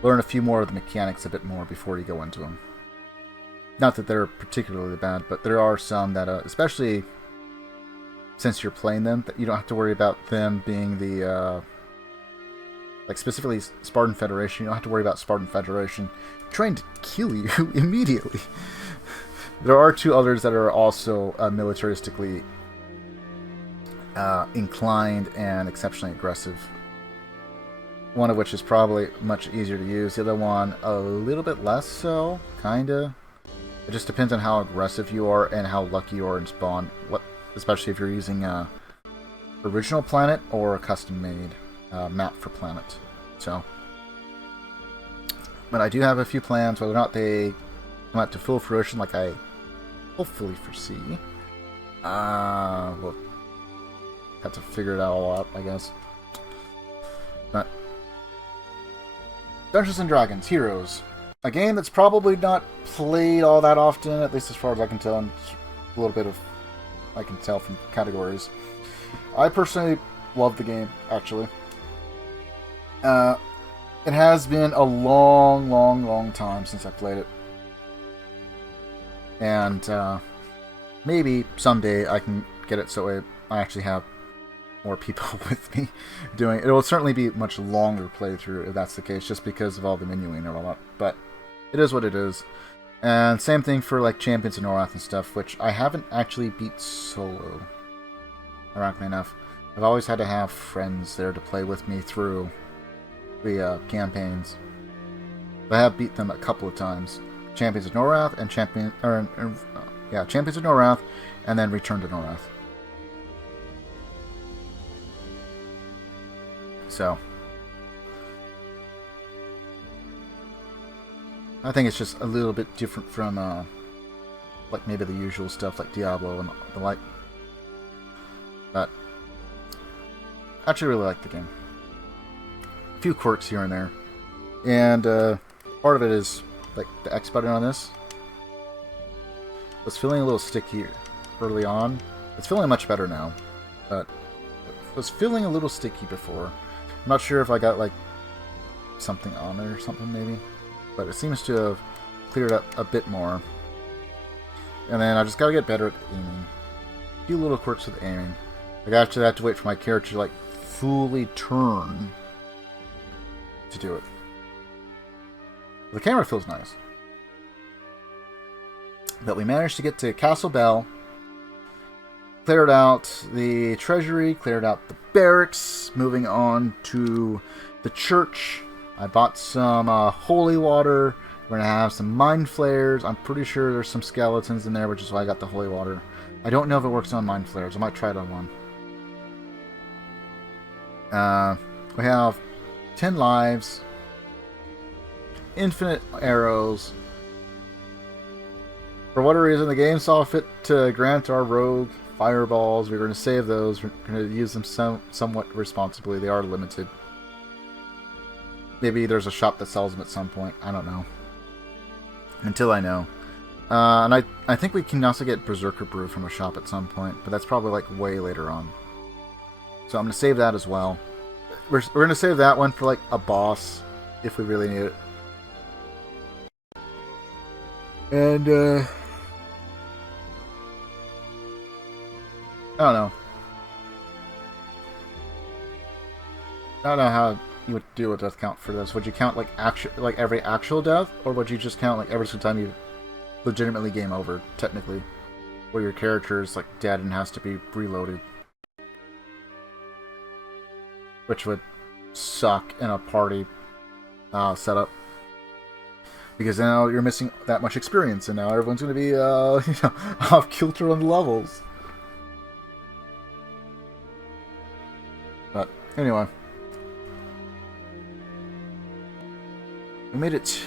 learn a few more of the mechanics a bit more before you go into them. Not that they're particularly bad, but there are some that, especially since you're playing them, that you don't have to worry about them being the, like specifically Spartan Federation, you don't have to worry about Spartan Federation trying to kill you immediately. There are 2 others that are also militaristically inclined and exceptionally aggressive. One of which is probably much easier to use. The other one, a little bit less so, kinda. It just depends on how aggressive you are and how lucky you are in spawn. Especially if you're using original planet or a custom-made map for planet. So, but I do have a few plans. Whether or not they come out to full fruition, like I hopefully foresee, we'll have to figure it all out, I guess. But Dungeons & Dragons Heroes, a game that's probably not played all that often, at least as far as I can tell, and a little bit of I can tell from categories. I personally love the game, actually. It has been a long time since I played it. And maybe someday I can get it so I actually have more people with me doing it. It will certainly be a much longer playthrough if that's the case, just because of all the menuing and all that. But it is what it is. And same thing for like Champions of Norath and stuff, which I haven't actually beat solo, ironically enough. I've always had to have friends there to play with me through the campaigns. But I have beat them a couple of times. Champions of Norath and Champions of Norath, and then Return to Norath. So I think it's just a little bit different from like maybe the usual stuff like Diablo and the like. But I actually really like the game. A few quirks here and there. And part of it is like the X button on this was feeling a little sticky early on. It's feeling much better now, but it was feeling a little sticky before. I'm not sure if I got like something on it or something maybe, but it seems to have cleared up a bit more. And then I just gotta get better at aiming. A few little quirks with aiming. I actually have to wait for my character to like fully turn to do it. The camera feels nice. But we managed to get to Castle Bale cleared out the treasury, cleared out the barracks, moving on to the church. I bought some holy water. We're going to have some mind flares. I'm pretty sure there's some skeletons in there, which is why I got the holy water. I don't know if it works on mind flares. I might try it on one. We have 10 lives, infinite arrows. For whatever reason, the game saw fit to grant our rogue fireballs. We're going to save those. We're going to use them somewhat responsibly. They are limited. Maybe there's a shop that sells them at some point. I don't know. Until I know. And I think we can also get Berserker Brew from a shop at some point, but that's probably like way later on. So I'm going to save that as well. We're going to save that one for like a boss, if we really need it. And, I don't know. I don't know how you would do a death count for this. Would you count like every actual death, or would you just count like every single time you legitimately game over, technically, where your character is like dead and has to be reloaded, which would suck in a party setup, because now you're missing that much experience, and now everyone's going to be off kilter on the levels. But anyway, we made it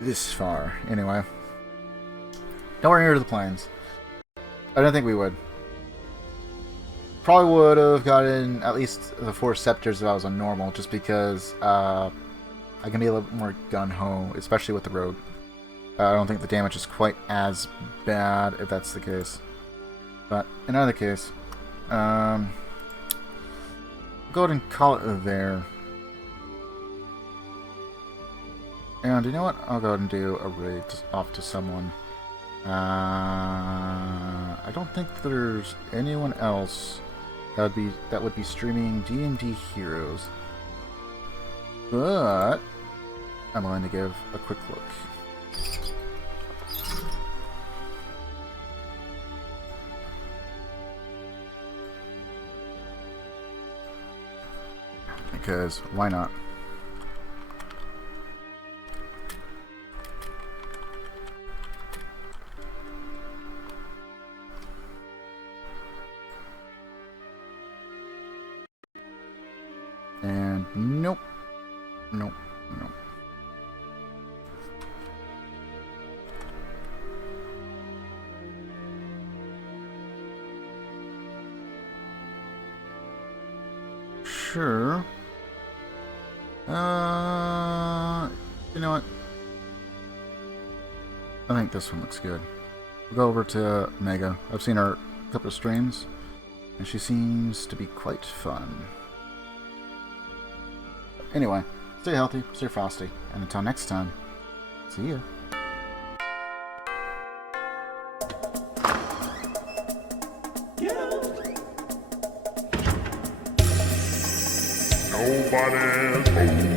this far. Anyway, nowhere near to the plains. I don't think we would. Probably would have gotten at least the 4 scepters if I was on normal, just because I can be a little bit more gun-ho, especially with the rogue. I don't think the damage is quite as bad if that's the case. But in either case, go ahead and call it there. And you know what? I'll go ahead and do a raid off to someone. I don't think there's anyone else that would be streaming D&D Heroes, but I'm willing to give a quick look. Because why not? And nope. Nope. Nope. Sure. You know what? I think this one looks good. We'll go over to Mega. I've seen her a couple of streams, and she seems to be quite fun. Anyway, stay healthy, stay frosty, and until next time, see ya. Nobody's home.